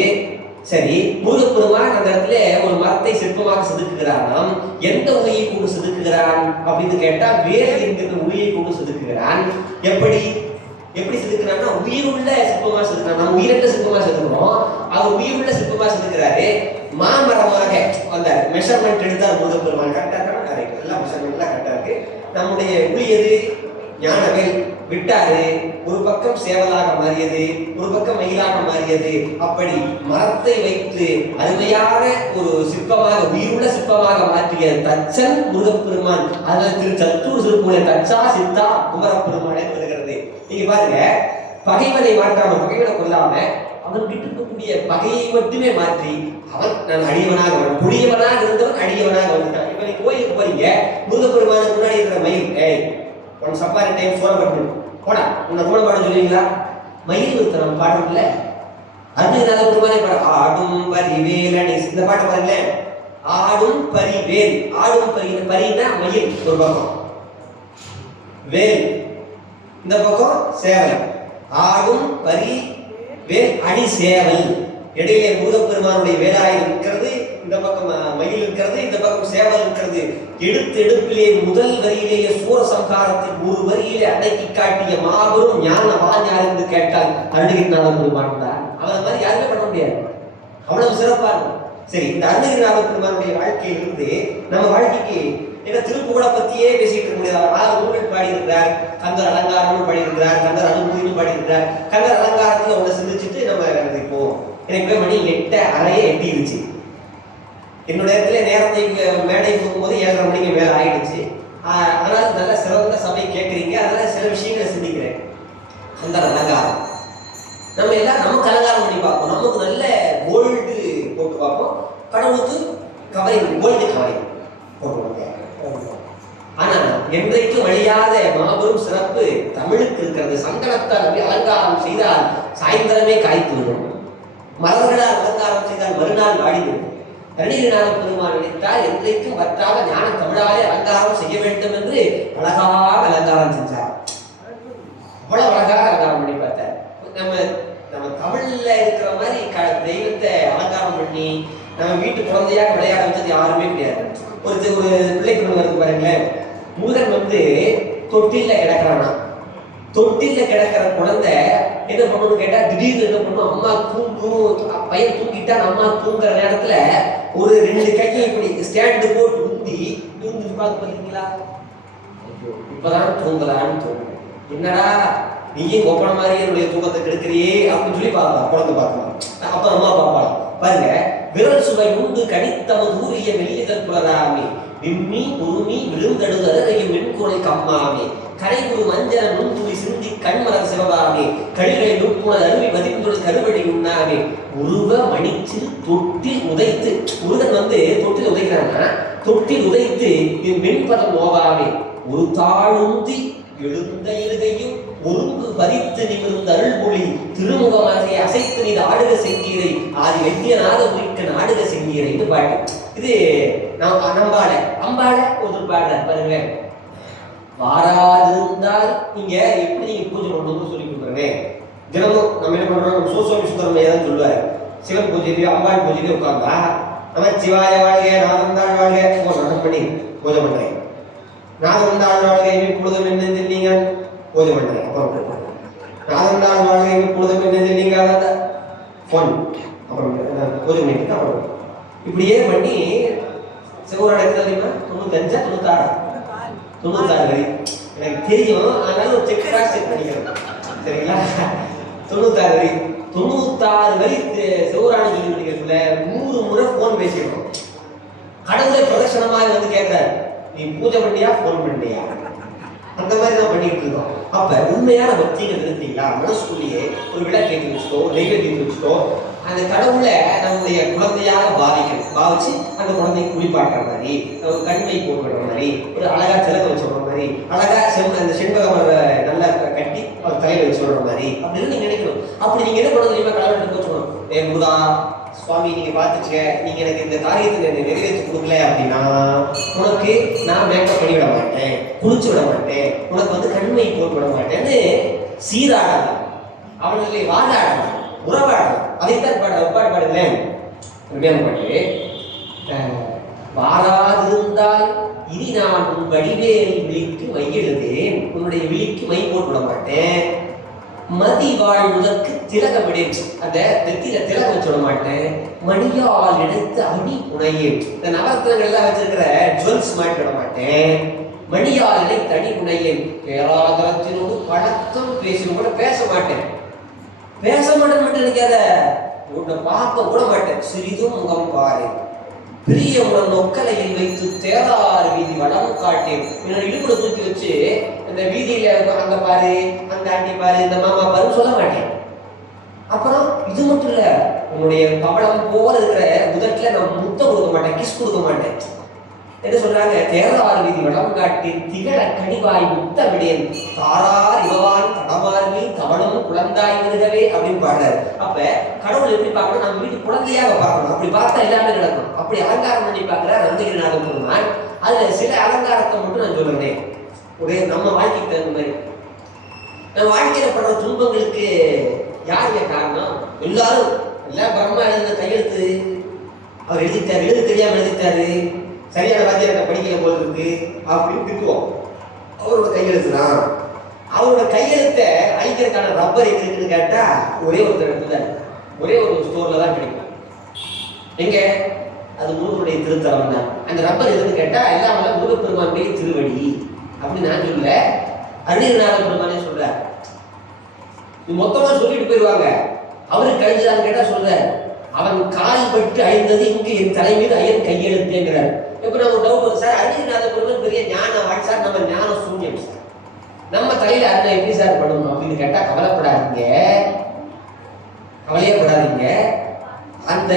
சரி, முருகப்பெருமான் அந்த இடத்துல ஒரு மரத்தை சிற்பமாக செதுக்குகிறான். எந்த உலையை கொண்டு செதுக்குகிறான் அப்படின்னு கேட்டா வேல் என்கிற உலையை கொண்டு செதுக்குகிறான். எப்படி செதுக்குறான்னா உயிருள்ள சிற்பமா செதுக்குறான். நம்ம உயிரற்ற சிற்பமா செதுக்குறோம், அவர் உயிருள்ள சிற்பமா செதுக்குறாரு. மாமரமாக அந்த மெஷர்மெண்ட் எடுத்தார் முருகப்பெருமான். கரெக்டா கரெக்ட், எல்லாம் மெஷர்மெண்ட்லாம் கரெக்டா இருக்கு. நம்முடைய உளியது ஞானவேல் விட்டாரு, ஒரு பக்கம் சேவலாக மாறியது, ஒரு பக்கம் மயிலாக மாறியது. அப்படி மரத்தை வைத்து அருமையான ஒரு சிற்பமாக உயிருள்ள சிற்பமாக மாற்றிய தச்சன் முருகப்பெருமான். அதனால திரு சத்தூர் சிற்புடைய தச்சா சித்தா குமரப்பெருமானே வருகிறது. நீங்க பாருங்க, பகைவனை மாற்றாம, பகைவனை கொல்லாம அவன் இருக்கக்கூடிய பகையை மட்டுமே மாற்றி அவன் நான் அடியவனாக குடியவனாக இருந்தவன் அடியவனாக வந்துட்டான். இப்ப நீ கோயிலுக்கு போறீங்க, முருகப்பெருமானுக்கு முன்னாடி இருக்கிற மயில் ஒன் சப்பாரி டைம் சோழப்பட்டு போடா உன்னை கூட பாட சொல்லுவீங்களா? மயில் ஒருத்தர் பாடுறோம்ல, அருமையான பெருமானே பாட ஆடும் பரிவேலணி. இந்த பாட்டை பாருங்களேன், ஆடும் பரிவேல். ஆடும் பரினா மயில் ஒரு பக்கம், வேல், இந்த பக்கம் சேவல். ஆடும் பரி வேல் அணி சேவல். இடையிலே முருகப்பெருமானுடைய வேலாயுதம் இருக்கிறது, இந்த பக்கம் மயில் இருக்கிறது, இந்த பக்கம் சேவல் இருக்கிறது. எடுப்பிலே முதல் வரியிலேயே சூரசம்ஹாரத்தில் ஒரு வரியிலே அடக்கி காட்டிய மாபெரும் ஞானவான் யார் என்று கேட்டால் அருணகிரிநாத பெருமான் தான். அவரை மாதிரி யாருமே பண்ண முடியாது, அவ்வளவு சிறப்பா இருக்கும். சரி, இந்த அருணகிரிநாத பெருமானுடைய வாழ்க்கையிலிருந்து நம்ம வாழ்க்கைக்கு ஏன்னா திருப்புகழை பத்தியே பேசிட்டு இருக்க முடியாது. 6 நூல்கள் பாடியிருக்கிறார். கந்தர் அலங்காரம்னு பாடியிருக்கிறார், கந்தர் அனுபூதினு பாடியிருக்கிறார். கந்தர் அலங்காரத்துல ஒண்ணு சிந்திச்சுட்டு நம்ம இப்போ எனக்கு போய் மணி 8:30 எட்டிருச்சு. என்னோட இடத்துல நேரத்தை மேடை போகும்போது 7:30 மணிக்கு மேல ஆயிடுச்சு. அதனால நல்ல சிறந்த சபை கேட்குறீங்க, அதனால சில விஷயங்களை சிந்திக்கிறேன். கந்தர் அலங்காரம் நம்ம எல்லாம் நமக்கு அலங்காரம் பண்ணி பார்ப்போம், நமக்கு நல்ல கோல்டு போட்டு பார்ப்போம், கடவுளுக்கு கவரை கோல்டு கவரை போட்டு. ஆனா என்றைக்கு வழியாத மாபெரும் சிறப்பு தமிழுக்கு இருக்கிறது. சங்கடத்தால் அலங்காரம் செய்தால் சாயந்தரமே காய்த்து விடும், மலர்களால் அலங்காரம் செய்தால் மறுநாள் வாடிவிடும். அருணகிரிநாத பெருமான் நினைத்தால் என்றைக்கும் வற்றாத ஞான தமிழாலே அலங்காரம் செய்ய வேண்டும் என்று அழகாக அலங்காரம் செஞ்சார். அவ்வளவு அழகாக அலங்காரம் பண்ணி பார்த்தார். நம்ம தமிழ்ல இருக்கிற மாதிரி தெய்வத்தை அலங்காரம் பண்ணி நம்ம வீட்டு குழந்தையாக விளையாட வச்சது யாருமே கிடையாது. ஒரு பிள்ளைக்கு வருது பாருங்களேன், முருகன் தொட்டில கிடக்கிறானா. தொட்டில கிடக்கிற குழந்தை என்ன பண்ணணும்னு கேட்டா திடீர்னு என்ன பண்ணும், அம்மா தூங்கும், பையன் தூங்கிட்டா அம்மா தூங்குற நேரத்துல ஒரு 2 கையை இப்படி ஸ்டாண்டு போட்டு ஊந்தி பார்த்து பார்த்தீங்களா, இப்பதான் தூங்கலான்னு தோணும். என்னடா நீயும் ஒப்பன மாதிரி என்னுடைய தூக்கத்தை கெடுக்கிறியே அப்படின்னு சொல்லி பார்க்கலாம், குழந்தை பார்க்கலாம். அப்ப அம்மா பார்ப்பாங்க பாருங்க. விரல் சுவை உண்டு கணித்தமது ஊரிய மெல்லிதல் புலராமே விம்மி உருமி விழுந்தெடுதலையும் மென்குரல் கம்மாமே கரைகுரு மஞ்சள் நுண்துளி சிந்தி கண்மலர் சிவபாமே கழிகளை நுட்புணர் அருவி பதிந்துள் கருவடி உண்ணாமே உருவ மணிச்சு தொட்டில் உதைத்து. முருகன் தொட்டில் உதைக்கிறான்னா தொட்டில் உதைத்து மென்பதம் நோவாமே ஒரு தாழுந்தி எழுந்த இருகையும் ஒருங்கு பதித்து நிமிர்ந்த அருள்மொழி திருமுகமாக அசைத்து நீர் ஆடுக செங்கீரை ஆதி வெற்றியனாக உயிர்க்க நாடுக செங்கீரை பாட்டு. இது நம்பாட அம்பாட ஒரு பாடுற பாருங்களேன். வாராதிருந்தால் நீங்க எப்படி நீங்க பூஜை பண்ணணும்னு சொல்லி கொடுக்குறேன். தினமும் நம்ம என்ன பண்றோம், சோசோமி சுந்தரமையா தான் சொல்லுவாரு. சிவன் பூஜையிலேயே அம்பாள் பூஜையிலே உட்கார்ந்தா நம்ம சிவாய வாழ்க நாதந்தாள் வாழ்க பண்ணி பூஜை பண்றேன். நாதந்தாள் வாழ்கை பொழுதும் என்ன தெரியுங்க பூஜை பண்றேன். அப்புறம் நாதந்தாள் வாழ்கை பொழுதும் என்ன தெரியுங்க ஃபோன் அப்புறம் பூஜை பண்ணிட்டு அப்புறம் இப்படியே பண்ணி ஒரு இடத்துல தெரியுமா 95 வரி எனக்கு தெரியும். அதனால ஒரு செக் பண்ணிக்கிறேன் சரிங்களா. 96 வரி 96 வரி சிவராணி சொல்லி பண்ணிக்கிறதுல 100 முறை போன் பேசிடுறோம். கடவுளை பிரதர்சனமாக கேட்கிறாரு, நீ பூஜை பண்ணியா போன் பண்ணியா, அந்த மாதிரி தான் பண்ணிட்டு இருக்கோம். அப்ப உண்மையான பக்திகள் இருக்கீங்களா, மனசுக்குள்ளேயே ஒரு விளக்கு ஏற்றி வச்சுட்டோம், நெய்வேத்தியம் வச்சுட்டோம், அந்த கடவுளை நம்முடைய குழந்தையாக பாவிச்சு அந்த குழந்தைக்கு குளிப்பாட்டுற மாதிரி, கண்மை போட்டுற மாதிரி, ஒரு அழகா சிலக்க வச்சு விடுற மாதிரி, அழகா அந்த செண்பகம் நல்லா கட்டி அவர் தலையில வச்சு விடுற மாதிரி அப்படின்னு நீங்க நினைக்கணும். அப்படி நீங்க என்ன பண்ணணும் தெரியுமா, கடவுள் சொல்லணும், முருகா சுவாமி நீங்க பாத்துக்க, நீங்க எனக்கு இந்த காரியத்தை நிறைவேற்றி கொடுக்கல அப்படின்னா உனக்கு நான் மேக்கப் பண்ணி விட மாட்டேன், குளிச்சு விட மாட்டேன், உனக்கு கண்மை போட்டு விட மாட்டேன்னு சீராடலாம், அவர்களை வாதாடலாம், உறவாடலாம். அதைத்தான் பாட்டு பாடுங்களேன். பாட்டு வாராதிருந்தால் இனி நான் உன் வடிவேல் விழிக்கு மையெழுதேன், உன்னுடைய விழிக்கு மை போட்டு விட மாட்டேன், மதி வாழ்வதற்கு திலகம் விடைச்சு, அந்த நெத்தியில திலகம் வச்சு விட மாட்டேன், மணியால் இணைத்து அணி புனையே, இந்த நவரத்னங்கள் எல்லாம் வச்சிருக்கிற ஜுவல்ஸ் மாட்டி விட மாட்டேன், மணியால் இணைத்து அணி புனையே, பேராதரத்தினோடு பழக்கம் பேசும் கூட பேச மாட்டேன் மட்டும் நினைக்காத, உன்னை பார்க்க கூட மாட்டேன், சிறிதும் முகம் பாரு, பிரியமுடன் நொக்கலையில் வைத்து தேராறு வீதி வளம் காட்டேன், என்னோட இடுப்புல தூக்கி வச்சு இந்த வீதியில அங்க பாரு, அந்த ஆண்டி பாரு, இந்த மாமா பாரு சொல்ல மாட்டேன். அப்புறம் இது மட்டும் இல்ல, உன்னுடைய பவளம் போல இருக்கிற முதல்ல நான் முத்தம் கொடுக்க மாட்டேன், கிஸ் கொடுக்க மாட்டேன். என்ன சொல்றாங்க, தேராறு வீதி வளம் காட்டேன், திகழ கனிவாய் முத்த விடேன், தாரார் இவவான் தடமார்மி கவனம் குழந்தாய் வருகவே அப்படின்னு பாடுறாரு. அப்ப கடவுள் எப்படி பார்க்கணும், நம்ம வீட்டு குழந்தையாக பார்க்கணும். அப்படி பார்த்தா எல்லாமே நடக்கும். அப்படி அலங்காரம் பண்ணி பார்க்கிறார் அருணகிரிநாத பெருமான். அதுல சில அலங்காரத்தை மட்டும் நான் சொல்றேன். ஒரே நம்ம வாழ்க்கைக்கு தகுந்த மாதிரி. நம்ம வாழ்க்கையில படுற துன்பங்களுக்கு யாருமே காரணம்? எல்லாரும் எல்லாம் பிரம்மா எழுதின கையெழுத்து, அவர் எழுதிட்டாரு, எழுத தெரியாம எழுதிட்டாரு, சரியான வாத்தியார்கிட்ட படிக்கல போல இருக்கு அப்படின்னு திட்டுவோம். அவரோட கையெழுத்து தான். அவரோட கையெழுத்தை அழிக்கிறதுக்கான ரப்பர் எங்க இருக்குன்னு கேட்டா ஒரே ஒரு இடத்துல, ஒரே ஒரு ஸ்டோர்ல தான் கிடைக்கும். எங்க? அது முருகனுடைய திருத்தலம் தான். அந்த ரப்பர் எதுன்னு கேட்டா எல்லாம் வல்ல முருகப்பெருமானுடைய திருவடி அப்படின்னு நான் சொல்ல, அருணகிரிநாத பெருமானே சொல்றார். இது மொத்தமா சொல்லிட்டு போயிடுவாங்க. அவருக்கு கழிஞ்சுதான்னு கேட்டா சொல்றாரு, அவன் கால் பட்டு அழிந்தது இங்கு என் தலை மீது ஐயன் கையெழுத்தேங்கிறார். இப்ப நம்ம ஒரு டவுட் வரும், சார் அருணகிரிநாத பெருமான் பெரிய ஞான வாழ் சார், நம்ம ஞான சூன்யம் சார், நம்ம தலையில அருணை எப்படி சார் பண்ணணும் அப்படின்னு கேட்டா கவலைப்படாதீங்க, கவலையப்படாதீங்க. அந்த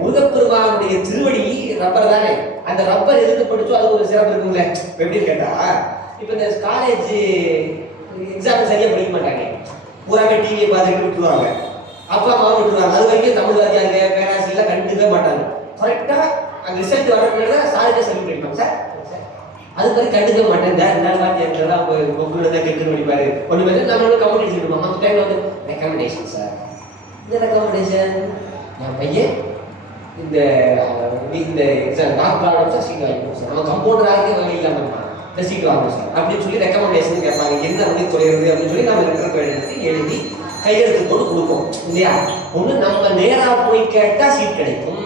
முருகப்பெருமானுடைய திருவடி ரப்பர் தானே, அந்த ரப்பர் எதுக்கு படிச்சோ அது ஒரு சிறப்பு இருக்குங்களே. எப்படின்னு கேட்டா, இப்ப இந்த காலேஜ் எக்ஸாம் சரியா படிக்க மாட்டாங்க, பூராமே டிவியை பார்த்துட்டு விட்டுருவாங்க, அப்பா அம்மாவும் விட்டுருவாங்க. அது வரைக்கும் தமிழ் வாத்தியாங்க பேராசிரியர்லாம் கண்டுக்கவே மாட்டாங்க. கரெக்டா அந்த ரிசல்ட் வரதுனால சாருக்கு சர்டிஃபிகேட் கிடைக்கும் சார், அது மாதிரி கண்டுக்க மாட்டேன். ரெண்டாவது வாத்தியார்கள்லாம் உங்களோட தான் கெட்டு படிப்பாரு. ஒன்று வந்து நம்மளோட கம்யூனிகேஷன் இருப்போம். அந்த டைம்ல வந்து ரெக்கமெண்டேஷன் சார், இந்த ரெக்கமெண்டேஷன் என் பையன் இந்த எக்ஸாம் டாக்டர் ஆகணும் சீட் வாங்கிக்கணும் சார், நம்ம கம்பவுண்டர் ஆகவே வழி இல்லாமல் இருப்பான், இந்த சீட் வாங்கணும் சார் அப்படின்னு சொல்லி ரெக்கமெண்டேஷன் கேட்பாங்க. என்ன பண்ணி தொலைகிறது அப்படின்னு சொல்லி நம்ம லெட்டர் எடுத்து எழுதி கையெழுத்து போட்டு கொடுப்போம் இல்லையா? ஒன்று நம்ம நேராக போய் கேட்டால் சீட் கிடைக்கும்,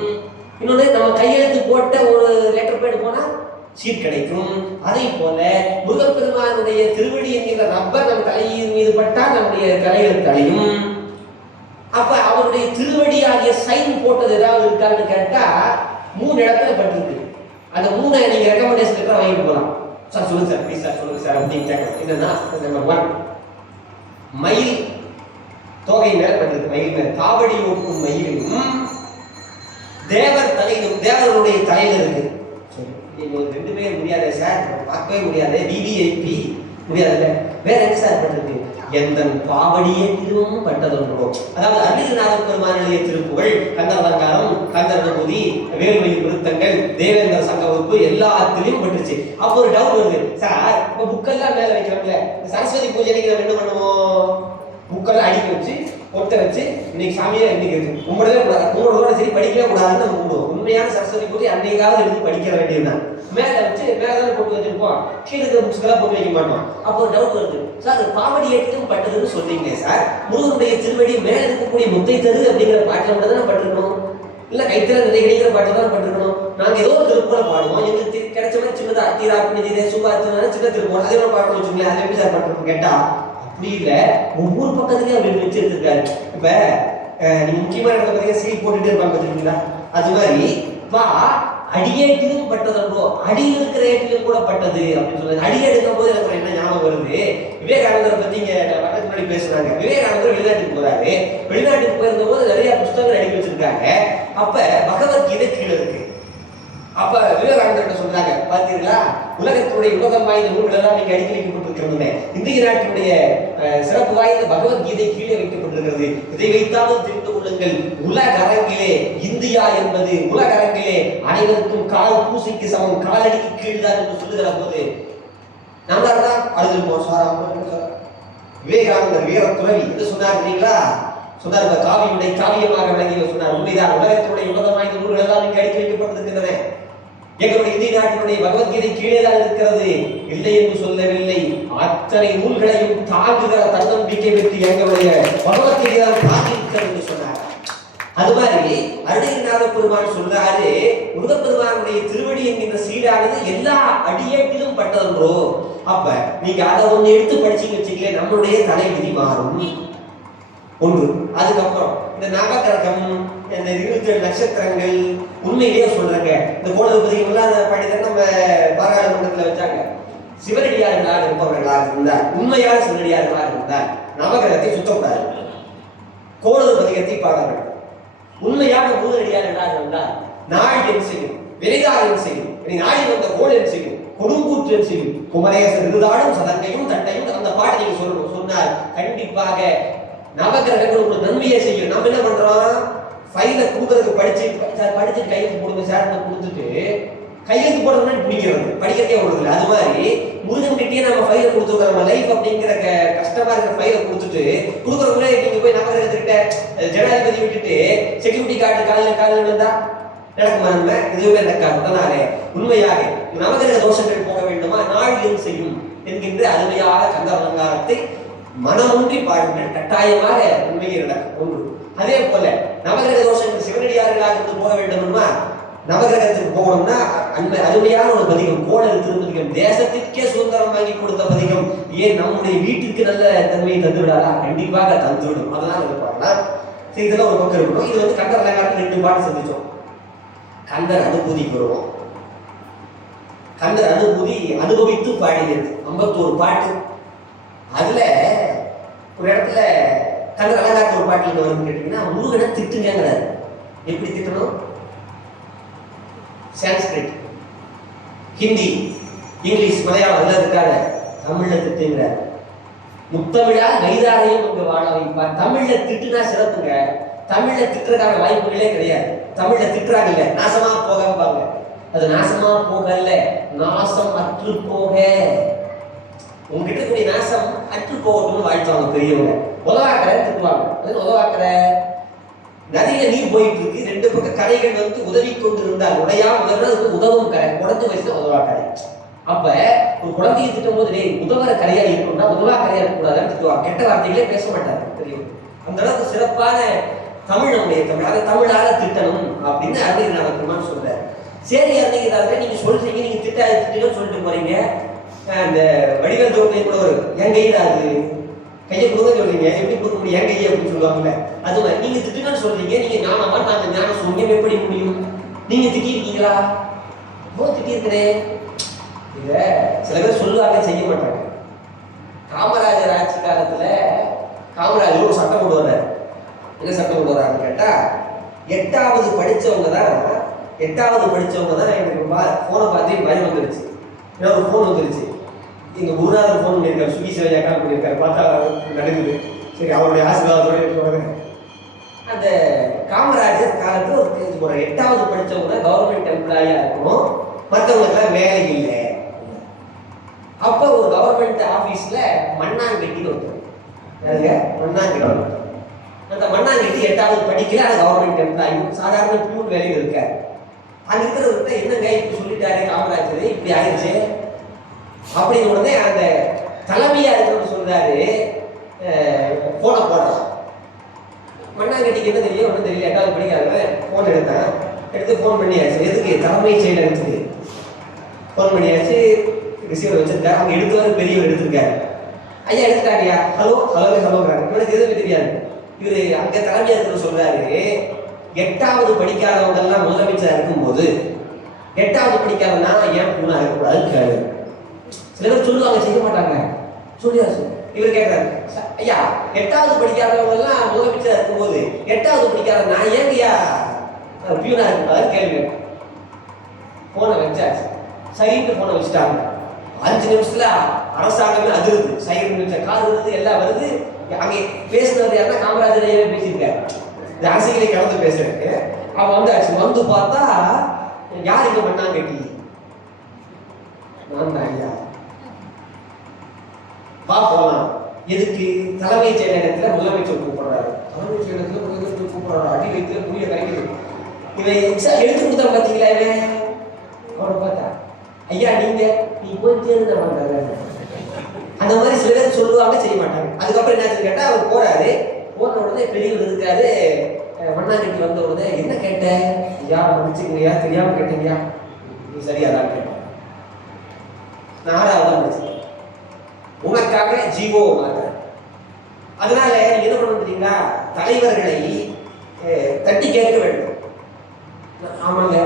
இன்னொன்று நம்ம கையெழுத்து போட்ட ஒரு லெட்டர் பேட் போனால் சீட் கிடைக்கும். அதே போல முருகப்பெருமானுடைய திருவடி என்கிற ரப்பர் நம் தலையின் மீது பட்டால் நம்முடைய தலையெழுத்து அழியும். அப்ப அவருடைய திருவடி ஆகிய சைன் போட்டது ஏதாவது இருக்கான்னு கேட்டா 3 இடத்துல பட்டிருக்கு. அந்த 3 நீங்க ரெக்கமெண்டேஷன் லெட்டர் வாங்கிட்டு போகலாம். சார் சொல்லுங்க சார், ப்ளீஸ் சார் சொல்லுங்க சார் அப்படின்னு கேட்கணும். என்னன்னா, நம்பர் 1 மயில் தோகை மேல பட்டிருக்கு, மயில் மேல காவடி ஓட்டும் மயிலும் தேவர் தலையிலும், தேவருடைய தலையில இருக்கு. ரெண்டு பேர் முடியாதே சார், பார்க்கவே முடியாது, விவிஐபி முடியாதுல்ல. வேற என்ன சார் பட்டிருக்கு? எந்த பாவடியே திரும்பவும் பட்டதொன்றோ. அதாவது அருணகிரிநாத பெருமானுடைய திருப்புகழ், கந்தரலங்காரம், கந்தரநபூதி, வேல்மொழி விருத்தங்கள், தேவேந்திர சங்க வகுப்பு எல்லாத்திலையும் பட்டுருச்சு. அப்போ ஒரு டவுட் வருது, சார் இப்போ புக்கெல்லாம் மேல வைக்கிறோம்ல, சரஸ்வதி பூஜைக்கு நம்ம என்ன பண்ணுவோம்? புக்கெல்லாம் அடிக்க வச்சு கொட்டை வச்சு இன்னைக்கு சாமியை இன்னைக்கு இருக்கு கும்பிடவே கூடாது, கும்பிடுறதோட சரி படிக்கவே கூடாதுன்னு நம்ம கும்பிடுவோம். உண்மையான சரஸ்வதி பூஜை அன்னைக்காவது எடுத்து படிக்கிற வேண்டியதுதான். மேல வச்சு மேலதான் போட்டு வச்சிருப்போம், கீழே இருக்கிற புக்ஸ்கெல்லாம் போட்டு வைக்க மாட்டோம். அப்போ ஒரு டவுட் வருது, சார் பாவடி ஏற்றும் பட்டதுன்னு சொல்றீங்களே சார், முருகனுடைய திருவடி மேல இருக்கக்கூடிய முத்தை தரு அப்படிங்கிற பாட்டில் மட்டும் தான் பட்டிருக்கணும், இல்ல கைத்தில நிலை கிடைக்கிற பாட்டில் தான் பட்டிருக்கணும். நாங்க ஏதோ ஒரு திருப்பூரை பாடுவோம், எங்களுக்கு கிடைச்ச மாதிரி சின்னதா அத்தீரா புனிதே சுபாத்தினா சின்ன திருப்பூர் அதே மாதிரி பாடணும் வச்சுங்களேன். அது எப்படி சார் பட்டிருக்கோம் கேட்டா அப்படி இல்லை, ஒவ்வொரு பக்கத்துலயும் அப்படின்னு வச்சு எடுத்திருக்காரு. இப்ப நீங்க முக்கியமான இடத்துல பார்த்தீங்கன்னா சீல் போட்டுட்டே இருப்பாங்க பார்த்தீங்களா, அது மாதிரி வா அடியேட்டிலும் பட்டதோ, அடியில் இருக்கிற ஏட்டிலும் கூட பட்டது அப்படின்னு சொல்லுவாங்க. அடி எடுக்கும் போது எனக்கு என்ன ஞாபகம் வருது, விவேகானந்தரை பத்தி இங்க வரதுக்கு முன்னாடி பேசுறாங்க. விவேகானந்தர் வெளிநாட்டுக்கு போறாரு, வெளிநாட்டுக்கு போயிருந்த போது நிறைய புத்தகங்கள் அடிக்க வச்சிருக்காங்க. அப்ப பகவத்கீதை கீழே இருக்கு. அப்ப விவேகானந்தர் சொல்றாங்க, பாத்தீங்களா உலகத்தினுடைய உலகம் வாய்ந்த நூல்கள் எல்லாம் நீங்க அடிக்கி வைக்கப்பட்டிருக்கிறது, இந்திய நாட்டினுடைய சிறப்பு வாய்ந்த பகவத்கீதை கீழே வைக்கப்பட்டிருக்கிறது, இதை வைத்தாலும் தெரிந்து கொள்ளுங்கள், உலக அரங்கிலே இந்தியா என்பது உலக அரங்கிலே அனைவருக்கும் கால் பூசைக்கு சமம், காலடிக்கு கீழ்தான் என்று சொல்லுகிற போது நம்மளால்தான் அழுதுருப்போம். சார் விவேகானந்தர் வீர துறவி என்று சொன்னார் இல்லைங்களா, சொன்னார் காவியுடைய காவியமாக விளங்கி சொன்னார். உண்மைதான், உலகத்தினுடைய உலகம் வாய்ந்த நூல்கள் எல்லாம் நீங்க அடிக்கி வைக்கப்பட்டிருக்கின்றன, எங்களுடைய இந்திய நாட்டினுடைய பகவத்கீதை கீழேதான் இருக்கிறது இல்லை என்று சொல்லவில்லை. அத்தனை நூல்களையும் தாங்குகிற தன்னம்பிக்கை பெற்று எங்களுடைய பகவத்கீதை தான் தாங்கி இருக்கிறது என்று சொன்னார். அது மாதிரி அருணகிரிநாத பெருமான் சொல்றாரு, முருகப்பெருமானுடைய திருவடி என்கின்ற சீடானது எல்லா அடியேட்டிலும் பட்டதன்றோ. அப்ப நீங்க அதை ஒண்ணு எடுத்து படிச்சீங்க வச்சுக்கல, நம்மளுடைய தலை விதி மாறும் ஒன்று. அதுக்கப்புறம் இந்த நவகிரகம், இந்த 27 நட்சத்திரங்கள் உண்மையிலேயே சொல்றாங்க. இந்த கோளபதிகள்லாம் படிதான் நம்ம பாராளுமன்றத்தில் வச்சாங்க. சிவனடியார்களாக இருப்பவர்களாக இருந்தால், உண்மையான சிவனடியார்களாக இருந்தால் நவகிரகத்தை சுத்தக்கூடாது, கோளபதிகத்தை பாடங்கள். உண்மையான பூதனடியார்களாக இருந்தால் நாள் என் செய்யும், விரைதாக என் செய்யும், நாளை வந்த கோள் என் செய்யும், கொடுங்கூற்று என் செய்யும், குமரேசன் இருந்தாலும் சதங்கையும் தட்டையும் அந்த பாட்டை நீங்க சொல்லணும். சொன்னால் கண்டிப்பாக நவகிரகங்கள் உங்களுக்கு நன்மையை செய்யும். நம்ம என்ன பண்றோம், ஃபைல கூதருக்கு படிச்சு கையெழுத்து போடுங்க சார் கொடுத்துட்டு கையெழுத்து போடுறதுன்னு பிடிக்கிறது, படிக்கிறதே ஒழுது இல்லை. அது மாதிரி முருகன் கிட்டே நம்ம ஃபைலை கொடுத்துருக்கோம். நம்ம லைஃப் அப்படிங்கிற கஷ்டமா இருக்கிற ஃபைலை கொடுத்துட்டு கொடுக்குறவங்களே நீங்க போய் நவகிரகத்துக்கிட்ட ஜனாதிபதி விட்டுட்டு செக்யூரிட்டி கார்டு காலையில் விழுந்தா நடக்குமா? நன்மை எதுவுமே நடக்காது. அதனால உண்மையாக நவகிரக தோஷங்கள் போக வேண்டுமா? நாளிலும் செய்யும் என்கின்ற அருமையான கந்த அலங்காரத்தை மனமொன்றி பாருங்கள். கட்டாயமாக உண்மையை நடக்கும் ஒன்று. அதே போல நவகிரக தோஷங்கள் சிவனடியார்களாக இருந்து போக வேண்டும்னா நவகிரகத்துக்கு போகணும்னா அருமையான ஒரு பதிகம், கோடல் திருப்பதிகம், தேசத்திற்கே சுதந்திரம் வாங்கி கொடுத்த பதிகம். ஏன் நம்முடைய வீட்டுக்கு நல்ல தன்மையை தந்து விடாதா? கண்டிப்பாக தந்துவிடும். அதனால இருப்பாங்களா? சரி, இதெல்லாம் ஒரு பக்கம் இருக்கணும். இது வந்து கந்தர் அலங்காரத்தில் 2 பாட்டு சந்திச்சோம். கந்தர் அனுபூதிக்கு வருவோம். கந்தர் அனுபூதி அனுபவித்து பாடினது 51 பாட்டு. அதுல ஒரு இடத்துல கந்தர் அலங்காரத்தில் ஒரு பாட்டு என்ன வரும்னு கேட்டீங்கன்னா, முருகனை திட்டுங்கிறாரு. எப்படி திட்டணும்? சான்ஸ்கிரிட், ஹிந்தி, இங்கிலீஷ், மலையாளம் எல்லாம் இருக்காத தமிழ்ல திட்டுங்கிறார். முத்தமிழால் மைதாரையும் அங்க வாழ வைப்பார். தமிழ்ல திட்டுனா சிறப்புங்க. தமிழ்ல திட்டுறதுக்கான வாய்ப்புகளே கிடையாது. தமிழ்ல திட்டுறாங்கல்ல, நாசமா போகாம, அது நாசமா போகல, நாசம் அற்று போக. உங்ககிட்ட இருக்கக்கூடிய நாசம் அற்று போகட்டும்னு வாழ்த்துவாங்க பெரியவங்க. உதவாக்கரை திட்டுவாங்க. அது உதவாக்கர நதியில நீர் போயிட்டு இருக்கு, 2 பக்கம் கரைகள் வந்து உதவி கொண்டு இருந்தால் உடையா உதவுறது உதவும் கரை, உடஞ்ச வயசுல உதவாக்கரை. அப்ப ஒரு குழந்தையை திட்டும் போது உதவற கரையா இருக்கணும்னா உதவா கரையா இருக்கக்கூடாதுன்னு திட்டுவாங்க. கெட்ட வார்த்தைகளே பேச மாட்டாங்க தெரியும். அந்த அளவுக்கு சிறப்பான தமிழ் நம்முடைய தமிழ். அதை தமிழால திட்டணும் அப்படின்னு அருணகிரிநாத பெருமான் சொல்றாரு. சரி அருணகிரிநாதர், நீங்க சொல்றீங்க, நீங்க திட்டுன்னு சொல்லிட்டு போறீங்க. அந்த வடிவேல் ஜோட்டையும் கூட ஒரு என் கையில அது கையை கொடுங்க சொல்றீங்க, எப்படி கொடுக்க முடியும் என் கையை அப்படின்னு சொல்லுவாங்கல்ல. அது மாதிரி நீங்க திட்டுன்னு சொல்றீங்க, நீங்க ஞானமா நாங்க ஞானம் சொல்லுங்க, எப்படி முடியும்? நீங்க திட்டிருக்கீங்களா? திட்டிருக்கிறேன். இத சில பேர் சொல்லுவாங்க, செய்ய மாட்டாங்க. காமராஜர் ஆட்சி காலத்துல காமராஜர் ஒரு சட்டம் கொண்டு வர்றாரு. என்ன சட்டம் கொண்டு வர்றாருன்னு கேட்டா, 8வது படிச்சவங்க தான் எனக்கு போனை பார்த்து பயம் வந்துருச்சு. ஏன்னா ஒரு போன் வந்துருச்சு. எங்க குருநாதர் போன் பண்ணியிருக்காரு, சுகி சிவையா கால் பண்ணியிருக்காரு. பார்த்தா நடக்குது. சரி, அவருடைய ஆசீர்வாதத்தோட அந்த காமராஜர் காலத்துல ஒரு 8வது படிச்சவங்க கவர்மெண்ட் எம்ப்ளாயா இருக்கணும், மற்றவங்களுக்குலாம் வேலை இல்லை. அப்ப ஒரு கவர்மெண்ட் ஆபீஸ்ல மண்ணாங்கட்டின்னு ஒருத்தர், மண்ணாங்கட்டி. அந்த மண்ணாங்கட்டி 8வது படிக்கல, அது கவர்மெண்ட் எம்ப்ளாயி, சாதாரண பியூன் வேலையில் இருக்காரு. அங்க இருக்கிறவர்கிட்ட என்னங்க இப்படி சொல்லிட்டாரு காமராஜர், இப்படி ஆயிடுச்சு அப்படின்னு உடனே அந்த தலைமையா இருக்கிறவர் சொல்றாரு, போனை போடுறான். மண்ணாங்கட்டிக்கு என்ன தெரியும், ஒன்றும் தெரியல, 8வது படிக்காத போன் எடுத்து போன் பண்ணியாச்சு. எதுக்கு? தலைமை செயலர் எடுத்துக்கு போன் பண்ணியாச்சு. ரிசீவர் வச்சிருக்காரு. அவங்க எடுத்தவர் பெரியவர் எடுத்திருக்காரு. ஐயா எடுத்துட்டாரியா, ஹலோ ஹலோங்கிறாங்க. இவனுக்கு எதுவுமே தெரியாது. இவரு அங்க தலைமையா இருக்கிற சொல்றாரு, 8வது படிக்காதவங்க எல்லாம் முதலமைச்சர் இருக்கும்போது 8வது படிக்காதனா ஏன் பூனா இருக்கக்கூடாதுன்னு கேளு. சில பேர் சொல்லுவாங்க, செய்ய மாட்டாங்க. சொல்லியாச்சு. இவர் கேட்கிறாரு, ஐயா 8வது படிக்காதவங்க எல்லாம் முதலமைச்சர் இருக்கும்போது 8வது படிக்காத நான் ஏங்கய்யா பியூனா இருக்கக்கூடாதுன்னு கேள்வி. போனை வச்சாச்சு. சரின்னு போனை வச்சுட்டாங்க. 5 நிமிஷத்துல அரசாங்கமே அதிருது. சைரன் வச்ச காது வருது, எல்லாம் வருது. அங்கே பேசுனது யாருன்னா காமராஜரையே பேசியிருக்காரு. இந்த அரசியலை கலந்து பேசுறதுக்கு அவன் வந்தாச்சு. வந்து பார்த்தா யார் இங்க மண்ணாங்கட்டி? நான் தான் ஐயா. போலாம். எதுக்கு? தலைமை செயலகத்துல முதலமைச்சர் கூப்பிடுறாரு. தலைமை செயலகத்துல முதலமைச்சர் கூப்பிடுறாரு. அடி வைத்து புரிய கரைக்குது. இவன் எடுத்து கொடுத்தா பாத்தீங்களா? இவன் அவனை பார்த்தா, ஐயா நீ போய் தேர்ந்த பண்றாரு. அந்த மாதிரி சில பேர் சொல்லுவாங்க, செய்ய மாட்டாங்க. அதுக்கப்புறம் என்னாச்சுன்னு கேட்டா அவர் போறாரு. போன உடனே பெரியவர் இருக்காரு. மண்ணாங்கட்டி வந்த உடனே என்ன கேட்ட? ஐயா முடிச்சுக்கங்கய்யா, தெரியாம கேட்டீங்கயா? நீ சரியாதான் கேட்ட. 4வது முடிச்சு உனக்காக ஜீவோ மாற்ற. அதனால நீங்க என்ன பண்ணுறீங்களா? தலைவர்களை தட்டி கேட்க வேண்டும். ஆமாங்க,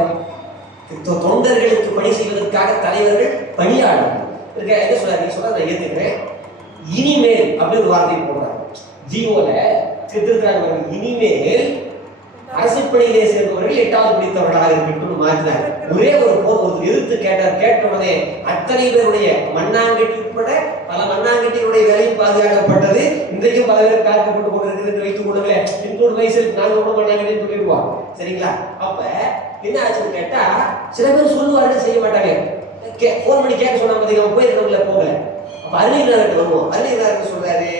தொண்டர்களுக்கு பணி செய்வதற்காக தலைவர்கள் பணியாளர்கள் இருக்க. என்ன சொல்றாரு? நீ சொல்ற நான் ஏத்துக்கிறேன். இனிமேல் அப்படின்னு ஒரு வார்த்தை போடுறாங்க. ஜீவோல திருத்துறாங்க. இனிமேல் அரசு பணியிலே சேர்ந்தவர்கள் 8வது படித்தவர்களாக இருக்கட்டும் மாற்றினார். ஒரே ஒரு எதிர்த்து கேட்ட உடனே அத்தனை பேருடைய மண்ணாங்கட்டி உட்பட பல மண்ணாங்கட்டியுடைய வேலையும் பாதுகாக்கப்பட்டது. இன்றைக்கும் பல பேர் காக்கப்பட்டு கொண்டிருக்கிறது என்று வைத்துக் கொள்ளுங்களேன். இன்கூட் வயசில் நாங்கள் ஒன்றும் மண்ணாங்கட்டி சொல்லிடுவோம். சரிங்களா? அப்ப என்ன ஆச்சுன்னு கேட்டா சில பேர் சொல்லுவார்கள், செய்ய மாட்டாங்க. போன் பண்ணி கேட்க சொன்னா பார்த்தீங்கன்னா போயிருக்கல போகல. அப்ப அருணகிரிநாதர் வருவோம். அருணகிரிநாதர் சொல்றாரு,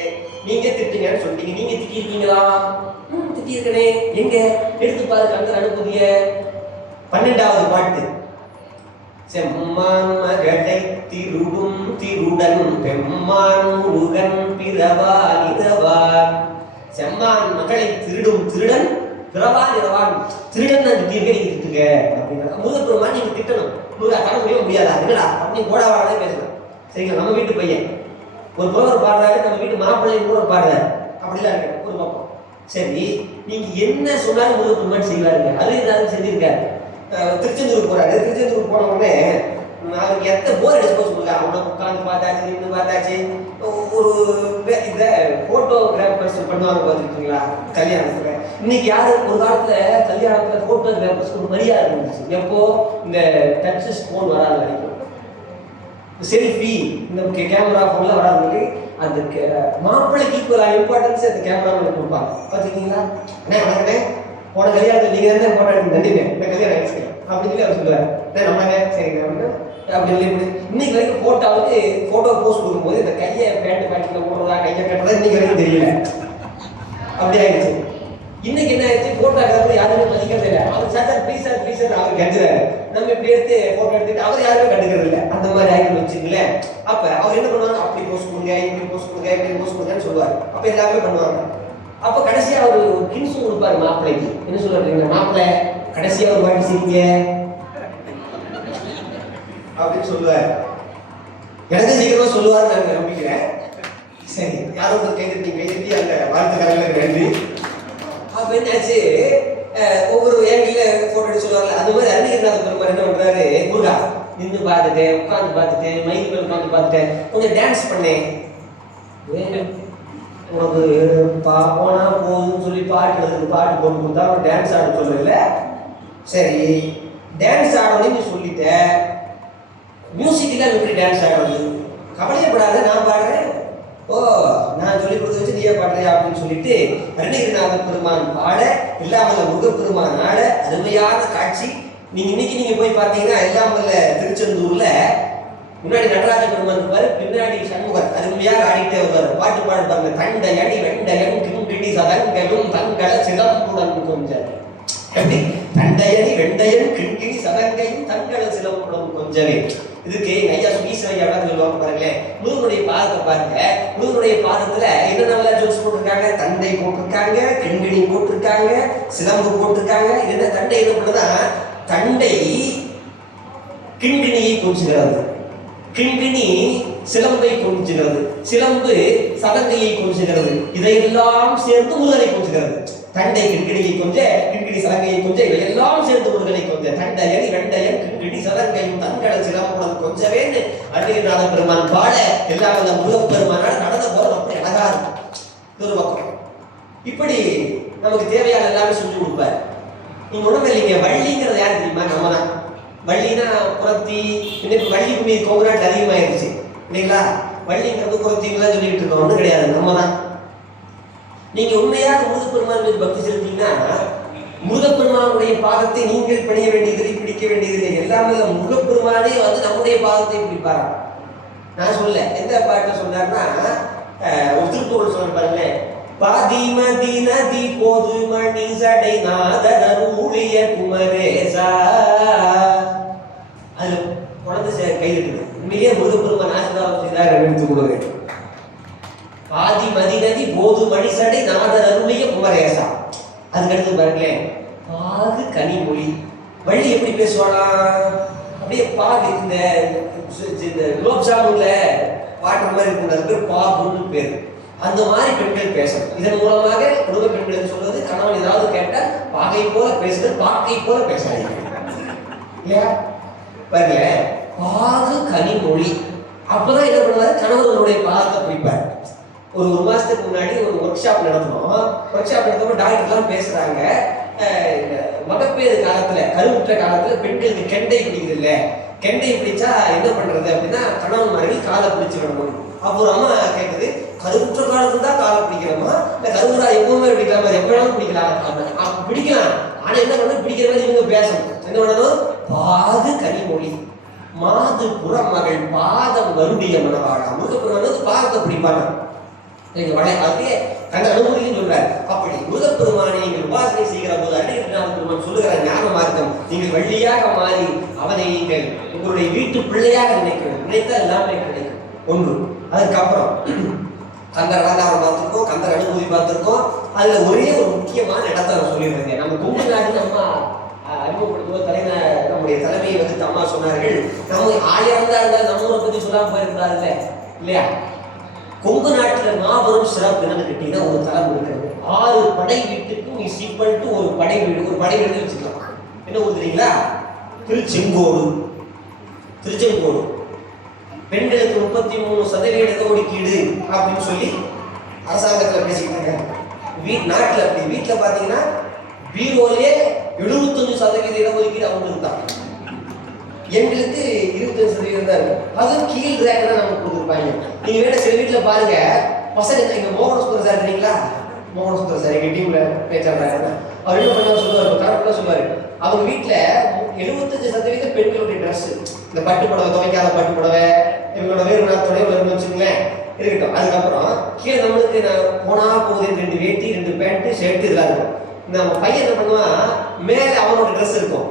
நீங்க திட்டீங்கன்னு சொல்லிட்டீங்க, நீங்க திட்டிருக்கீங்களா? திட்டிருக்கனே. எங்க எடுத்து பாரு, கண்கள் அனுப்புதிய 12வது பாட்டு. செம்மான் மகளை திருடும் திருடன் பெம்மான் முருகன் பிறவான். செம்மான் மகளை திருடும் திருடன் பிறவான். திருடன் தான் திட்டிருக்க, நீங்க திட்டுங்க அப்படின்னா முருகப்பெருமான் நீங்க திட்டணும். முருகா தர முடியாதா? என்னடா அப்படின்னு போடாவாடே பேசணும். சரிங்களா? நம்ம வீட்டு பையன் ஒரு புலவர் பாடுறாரு, நம்ம வீட்டு மாப்பிள்ளைன்னு கூட பாடுறாரு. அப்படிலாம் இருக்கு ஒரு பக்கம். சரி, நீங்க என்ன சொன்னாலும் முருகப்பெருமான் செய்வாருங்க. அது ஏதாவது செஞ்சிருக்காரு. திருச்செந்தூர் போறாரு. திருச்செந்தூர் போன உடனே அவருக்கு எத்த போர் அடிச்சு போச்சு சொல்லுங்க. அவனை உட்காந்து பார்த்தாச்சு, நின்று பார்த்தாச்சு. ஒரு இந்த போட்டோகிராஃபர்ஸ் பண்ணுவாங்க பார்த்துருக்கீங்களா கல்யாணத்துல? இன்னைக்கு யாரு ஒரு காலத்துல கல்யாணத்துல போட்டோகிராஃபர்ஸ் ஒரு மரியாதை இருந்துச்சு. எப்போ இந்த டச்சஸ் போன் வராது வரைக்கும், செல்ஃபி இந்த கேமரா போன்ல வராது, அந்த மாப்பிள்ளைக்கு ஈக்குவலாக இம்பார்ட்டன்ஸ் அந்த கேமராவில் கொடுப்பாங்க. பார்த்துருக்கீங்களா? வணக்கண்ணே, போன கல்யாணத்தில் நீங்கள் தான் போட்டோ எடுத்து நன்றிங்க, இந்த கல்யாணம் ஆயிடுச்சு அப்படின்னு சொல்லி அவர் சொல்லுவார். நம்மளாங்க சரிங்க அப்படின்னு சொல்லி இன்னைக்கு வரைக்கும் போட்டோவுக்கு போட்டோ போஸ்ட் கொடுக்கும்போது இந்த கையை பேண்ட் பேண்ட்டில் போடுறதா கையை கட்டுறதா இன்னைக்கு வரைக்கும் தெரியல. அப்படி ஆயிடுச்சு. இன்னைக்கு என்ன ஆயிடுச்சு, போட்டோகிராஃபர் யாருமே மதிக்கிறது இல்லை. அவர் சார் ப்ளீஸ் சார் அவர் கட்டுறாரு. நம்ம இப்படி எடுத்து போட்டோ எடுத்துட்டு அவர் யாருமே கண்டுக்கிறது இல்லை. அந்த மாதிரி ஆகிட்டு வச்சுங்களேன். அப்ப அவர் என்ன பண்ணுவாங்க, அப்படி போஸ்ட் கொடுங்க, இப்படி போஸ்ட் கொடுங்க, இப்படி போஸ்ட் கொடுங்கன்னு சொல்லுவார். அப்ப எல்லாருமே பண்ணுவாங்க. அப்ப கடைசியா அவர் ஒரு கின்ஸும் கொடுப்பாரு மாப்பிள்ளைக்கு. என்ன சொல்றாரு, மாப்பிள்ளை கடைசியா ஒரு வாட்டி செய்யுங்க அப்படின்னு சொல்லுவார். எனக்கு சீக்கிரமா சொல்லுவார் நான் நம்பிக்கிறேன். சரி, யாரும் ஒரு கைதட்டி அந்த வாழ்த்துக்காரங்களுக்கு நன்றி. அப்ப என்னாச்சு, ஒவ்வொரு ஏங்கில போட்டோ எடுத்து சொல்லுவாங்கல்ல, அது மாதிரி அருணகிரிநாதர் பெருமாள் என்ன பண்றாரு, முருகா நின்று பார்த்துட்டேன், உட்காந்து பார்த்துட்டேன், மயில் உட்காந்து பார்த்துட்டேன், கொஞ்சம் டான்ஸ் பண்ணேன். உனக்கு போனா போகுதுன்னு சொல்லி பாட்டு போட்டு கொடுத்தா அவன் டான்ஸ் ஆட சொல்லல. சரி, டான்ஸ் ஆடணும்னு நீ சொல்லிட்ட, மியூசிக்கில் எப்படி டான்ஸ் ஆடுறது? கவலையப்படாத, நான் பாடுறேன். ஓ, நான் சொல்லி கொடுத்து வச்சு நீயே பாடுறியா அப்படின்னு சொல்லிட்டு அருணகிரிநாதர் பெருமான் பாட, இல்லாமல் முருகப்பெருமான் ஆட அருமையான காட்சி. நீங்க போய் பார்த்தீங்கன்னா இல்லாமல் திருச்செந்தூர்ல முன்னாடி நடராஜ பெருமான் இருப்பாரு, பின்னாடி சண்முகர் அருமையாக ஆடிட்டே வருவார். பாட்டு பாடுப்பாங்க, தண்டையடி வெண்டையன் கிண்கிணி சதங்கையும் தங்கள சிலம்புடன் கொஞ்சம். எப்படி தண்டையடி வெண்டையன் கிண்கிணி சதங்கையும் தங்கள சிலம்புடன் கொஞ்சமே. இதுக்கு ஐயா சுகீஸ்வரையா சொல்லுவாங்க பாருங்களேன். முருகனுடைய பாதத்தை பாருங்க. முருகனுடைய பாதத்துல என்னென்ன ஜோஸ் போட்டிருக்காங்க, தண்டை போட்டிருக்காங்க, கிண்கிணி போட்டிருக்காங்க, சிலம்பு போட்டிருக்காங்க. இது என்ன தண்டை என்ன பண்ணுதா, தண்டை கிண்கிணியை கொஞ்சுகிறது, கிண்கிணி சிலம்பை கொஞ்சுகிறது, சிலம்பு சதங்கையை கொஞ்சுகிறது. இதையெல்லாம் சேர்ந்து முருகனை கொஞ்சுகிறது. தண்டை கிண்கிணியை கொஞ்ச, கிண்கிணி சலங்கையை கொஞ்ச, இவையெல்லாம் சேர்ந்து முருகனை கொஞ்ச. தண்டையன் வெண்டையன் கிண்கிணி சலங்கையும் தங்கள் சிலம்புடன் கொஞ்சவேன்னு அருணகிரிநாத பெருமான் பாட, எல்லாம் அந்த முருகப்பெருமானால நடந்த போது அப்படி அழகா இருக்கும். இது ஒரு பக்கம். இப்படி நமக்கு தேவையான எல்லாமே சொல்லி கொடுப்பாரு. நீங்க உடம்பு இல்லைங்க, வள்ளிங்கிறது யாரு தெரியுமா? நம்ம தான். வள்ளினா குரத்தி. இன்னைக்கு வள்ளி மீது கோபுராட்டு அதிகமாயிருச்சு இல்லைங்களா? வள்ளிங்கிறது குரத்திங்கெல்லாம் சொல்லிட்டு இருக்கோம், ஒன்றும் கிடையாது, நம்ம தான். நீங்க உண்மையாக முருகப்பெருமான் மீது பக்தி செலுத்தீங்கன்னா முருகப்பெருமானுடைய பாதத்தை நீங்கள் பணிய வேண்டியதில்லை, பிடிக்க வேண்டியதில்லை. எல்லாமே முருகப்பெருமானே வந்து நம்முடைய பாதத்தை பிடிப்பாரா? நான் சொல்ல எந்த பாட்டில் சொன்னார்னா, ஒரு திருப்பூர் சொல்ல பாருங்களேன். பாதிமதி நதி போது மணி சடை நாதரூழிய குமரேசா. அது குழந்தை கை இருக்குது. உண்மையிலேயே முருகப்பெருமான் ஆசீர்வாதம் செய்தார் எடுத்துக் கொள்கிறேன். பாதி மதி நதி போது மணிசடை நாதர் அருளிய குமரேசா. அதுக்கு அடுத்து பாருங்களேன், பாகு கனிமொழி. வள்ளி எப்படி பேசுவாளா, அப்படியே பாகு இந்த குலோப் ஜாமுன்ல பாட்டுற மாதிரி இருக்கும், அதுக்கு பாகுன்னு பேரு. அந்த மாதிரி பெண்கள் பேசணும். இதன் மூலமாக குடும்ப பெண்களுக்கு சொல்வது, கணவன் ஏதாவது கேட்டால் பாகை போல பேசுறது, பாக்கை போல பேசாதீங்க இல்லையா? பாருங்க, பாகு கனிமொழி. அப்பதான் என்ன பண்ணுவாரு, கணவனுடைய பாகத்தை பிடிப்பார். ஒரு மாசத்துக்கு முன்னாடி ஒரு ஒர்க் ஷாப் நடத்தணும். ஒர்க் ஷாப் நடத்தப்போ டாக்டர்லாம் பேசுறாங்க. மகப்பேறு காலத்துல கருவுற்ற காலத்துல பெண்களுக்கு கெண்டை பிடிக்குது இல்ல, கெண்டை பிடிச்சா என்ன பண்றது அப்படின்னா கணவன்மார்கள் காலை பிடிச்சு விடணும். அப்போ ஒரு அம்மா கேட்குது, கருவுற்ற காலத்துல தான் காலை பிடிக்கலாமா இல்ல கருவுரா எப்பவுமே பிடிக்கலாமா? எப்ப வேணாலும் பிடிக்கலாம். பிடிக்கலாம், ஆனா என்ன பண்ண பிடிக்கிற மாதிரி இவங்க பேசணும். என்ன பண்ணணும்? பாது கனிமொழி மாது புறமகள் பாதம் வருடிய மனவாழா. முருகப்பெருமான் பாதத்தை பிடிப்பாங்க. அப்படியே தங்க அனுமதியும் சொல்றாரு. அப்படி முருகப்பெருமானை நீங்கள் உபாசனை செய்கிற போது அருணகிரிநாதர் சொல்லுகிற ஞான மார்க்கம், நீங்கள் வள்ளியாக மாறி அவனை நீங்கள் உங்களுடைய வீட்டு பிள்ளையாக நினைக்கணும். நினைத்தால் எல்லாமே கிடைக்கும். ஒன்று. அதுக்கப்புறம் கந்தர் அலங்காரம் பார்த்துருக்கோம், கந்தர் அனுமதி பார்த்துருக்கோம். அதுல ஒரே ஒரு முக்கியமான இடத்த நான் சொல்லியிருந்தேன். நம்ம கொங்கு நாட்டில் அம்மா அறிமுகப்படுத்துவோம் நம்முடைய தலைமையை வந்து அம்மா சொன்னார்கள், நம்ம 1000 தான் இருந்தால் நம்ம ஊரை பத்தி சொல்லாம போயிருந்தாருல்ல இல்லையா? கொங்கு நாட்டில் மாபெரும் சிறப்பு என்னன்னு கேட்டீங்கன்னா ஒரு தலம் இருக்கிறது. 6 படை வீட்டுக்கும் இசிப்பட்டு ஒரு படை வீடு, ஒரு படை வீடு வச்சுக்கலாம். என்ன ஊர் தெரியுங்களா? திருச்செங்கோடு. திருச்செங்கோடு பெண்களுக்கு 33% ஒதுக்கீடு அப்படின்னு சொல்லி அரசாங்கத்தில் பேசிக்கிட்டு இருக்காங்க. நாட்டில் அப்படி வீட்டில் பார்த்தீங்கன்னா பீரோலே 75% இடஒதுக்கீடு அவங்களுக்கு தான். எங்களுக்கு 25% தான் இருக்கும். அதுவும் கீழ் ரேக் தான் நமக்கு கொடுத்துருப்பாங்க. நீங்க வேணா சில வீட்டில் பாருங்க, பசங்க இங்க மோகன சுந்தர் சார் தெரியுங்களா? மோகன சுந்தர் சார் எங்க டீம்ல பேச்சாளர். அவர் என்ன பண்ண சொல்லுவார், கரெக்டாக சொல்லுவாரு. அவங்க வீட்டில் 75% பெண்களுடைய ட்ரெஸ், இந்த பட்டு புடவை, துவைக்காத பட்டு புடவை, இவங்களோட வேறு நாத்தோடய வரும்னு வச்சுங்களேன் இருக்கட்டும். அதுக்கப்புறம் கீழே நம்மளுக்கு போனா போகுது 2 வேட்டி 2 பேண்ட் ஷர்ட் இதெல்லாம் இருக்கும். நம்ம பையன் என்ன பண்ணுவான், மேலே அவனோட ட்ரெஸ் இருக்கும்.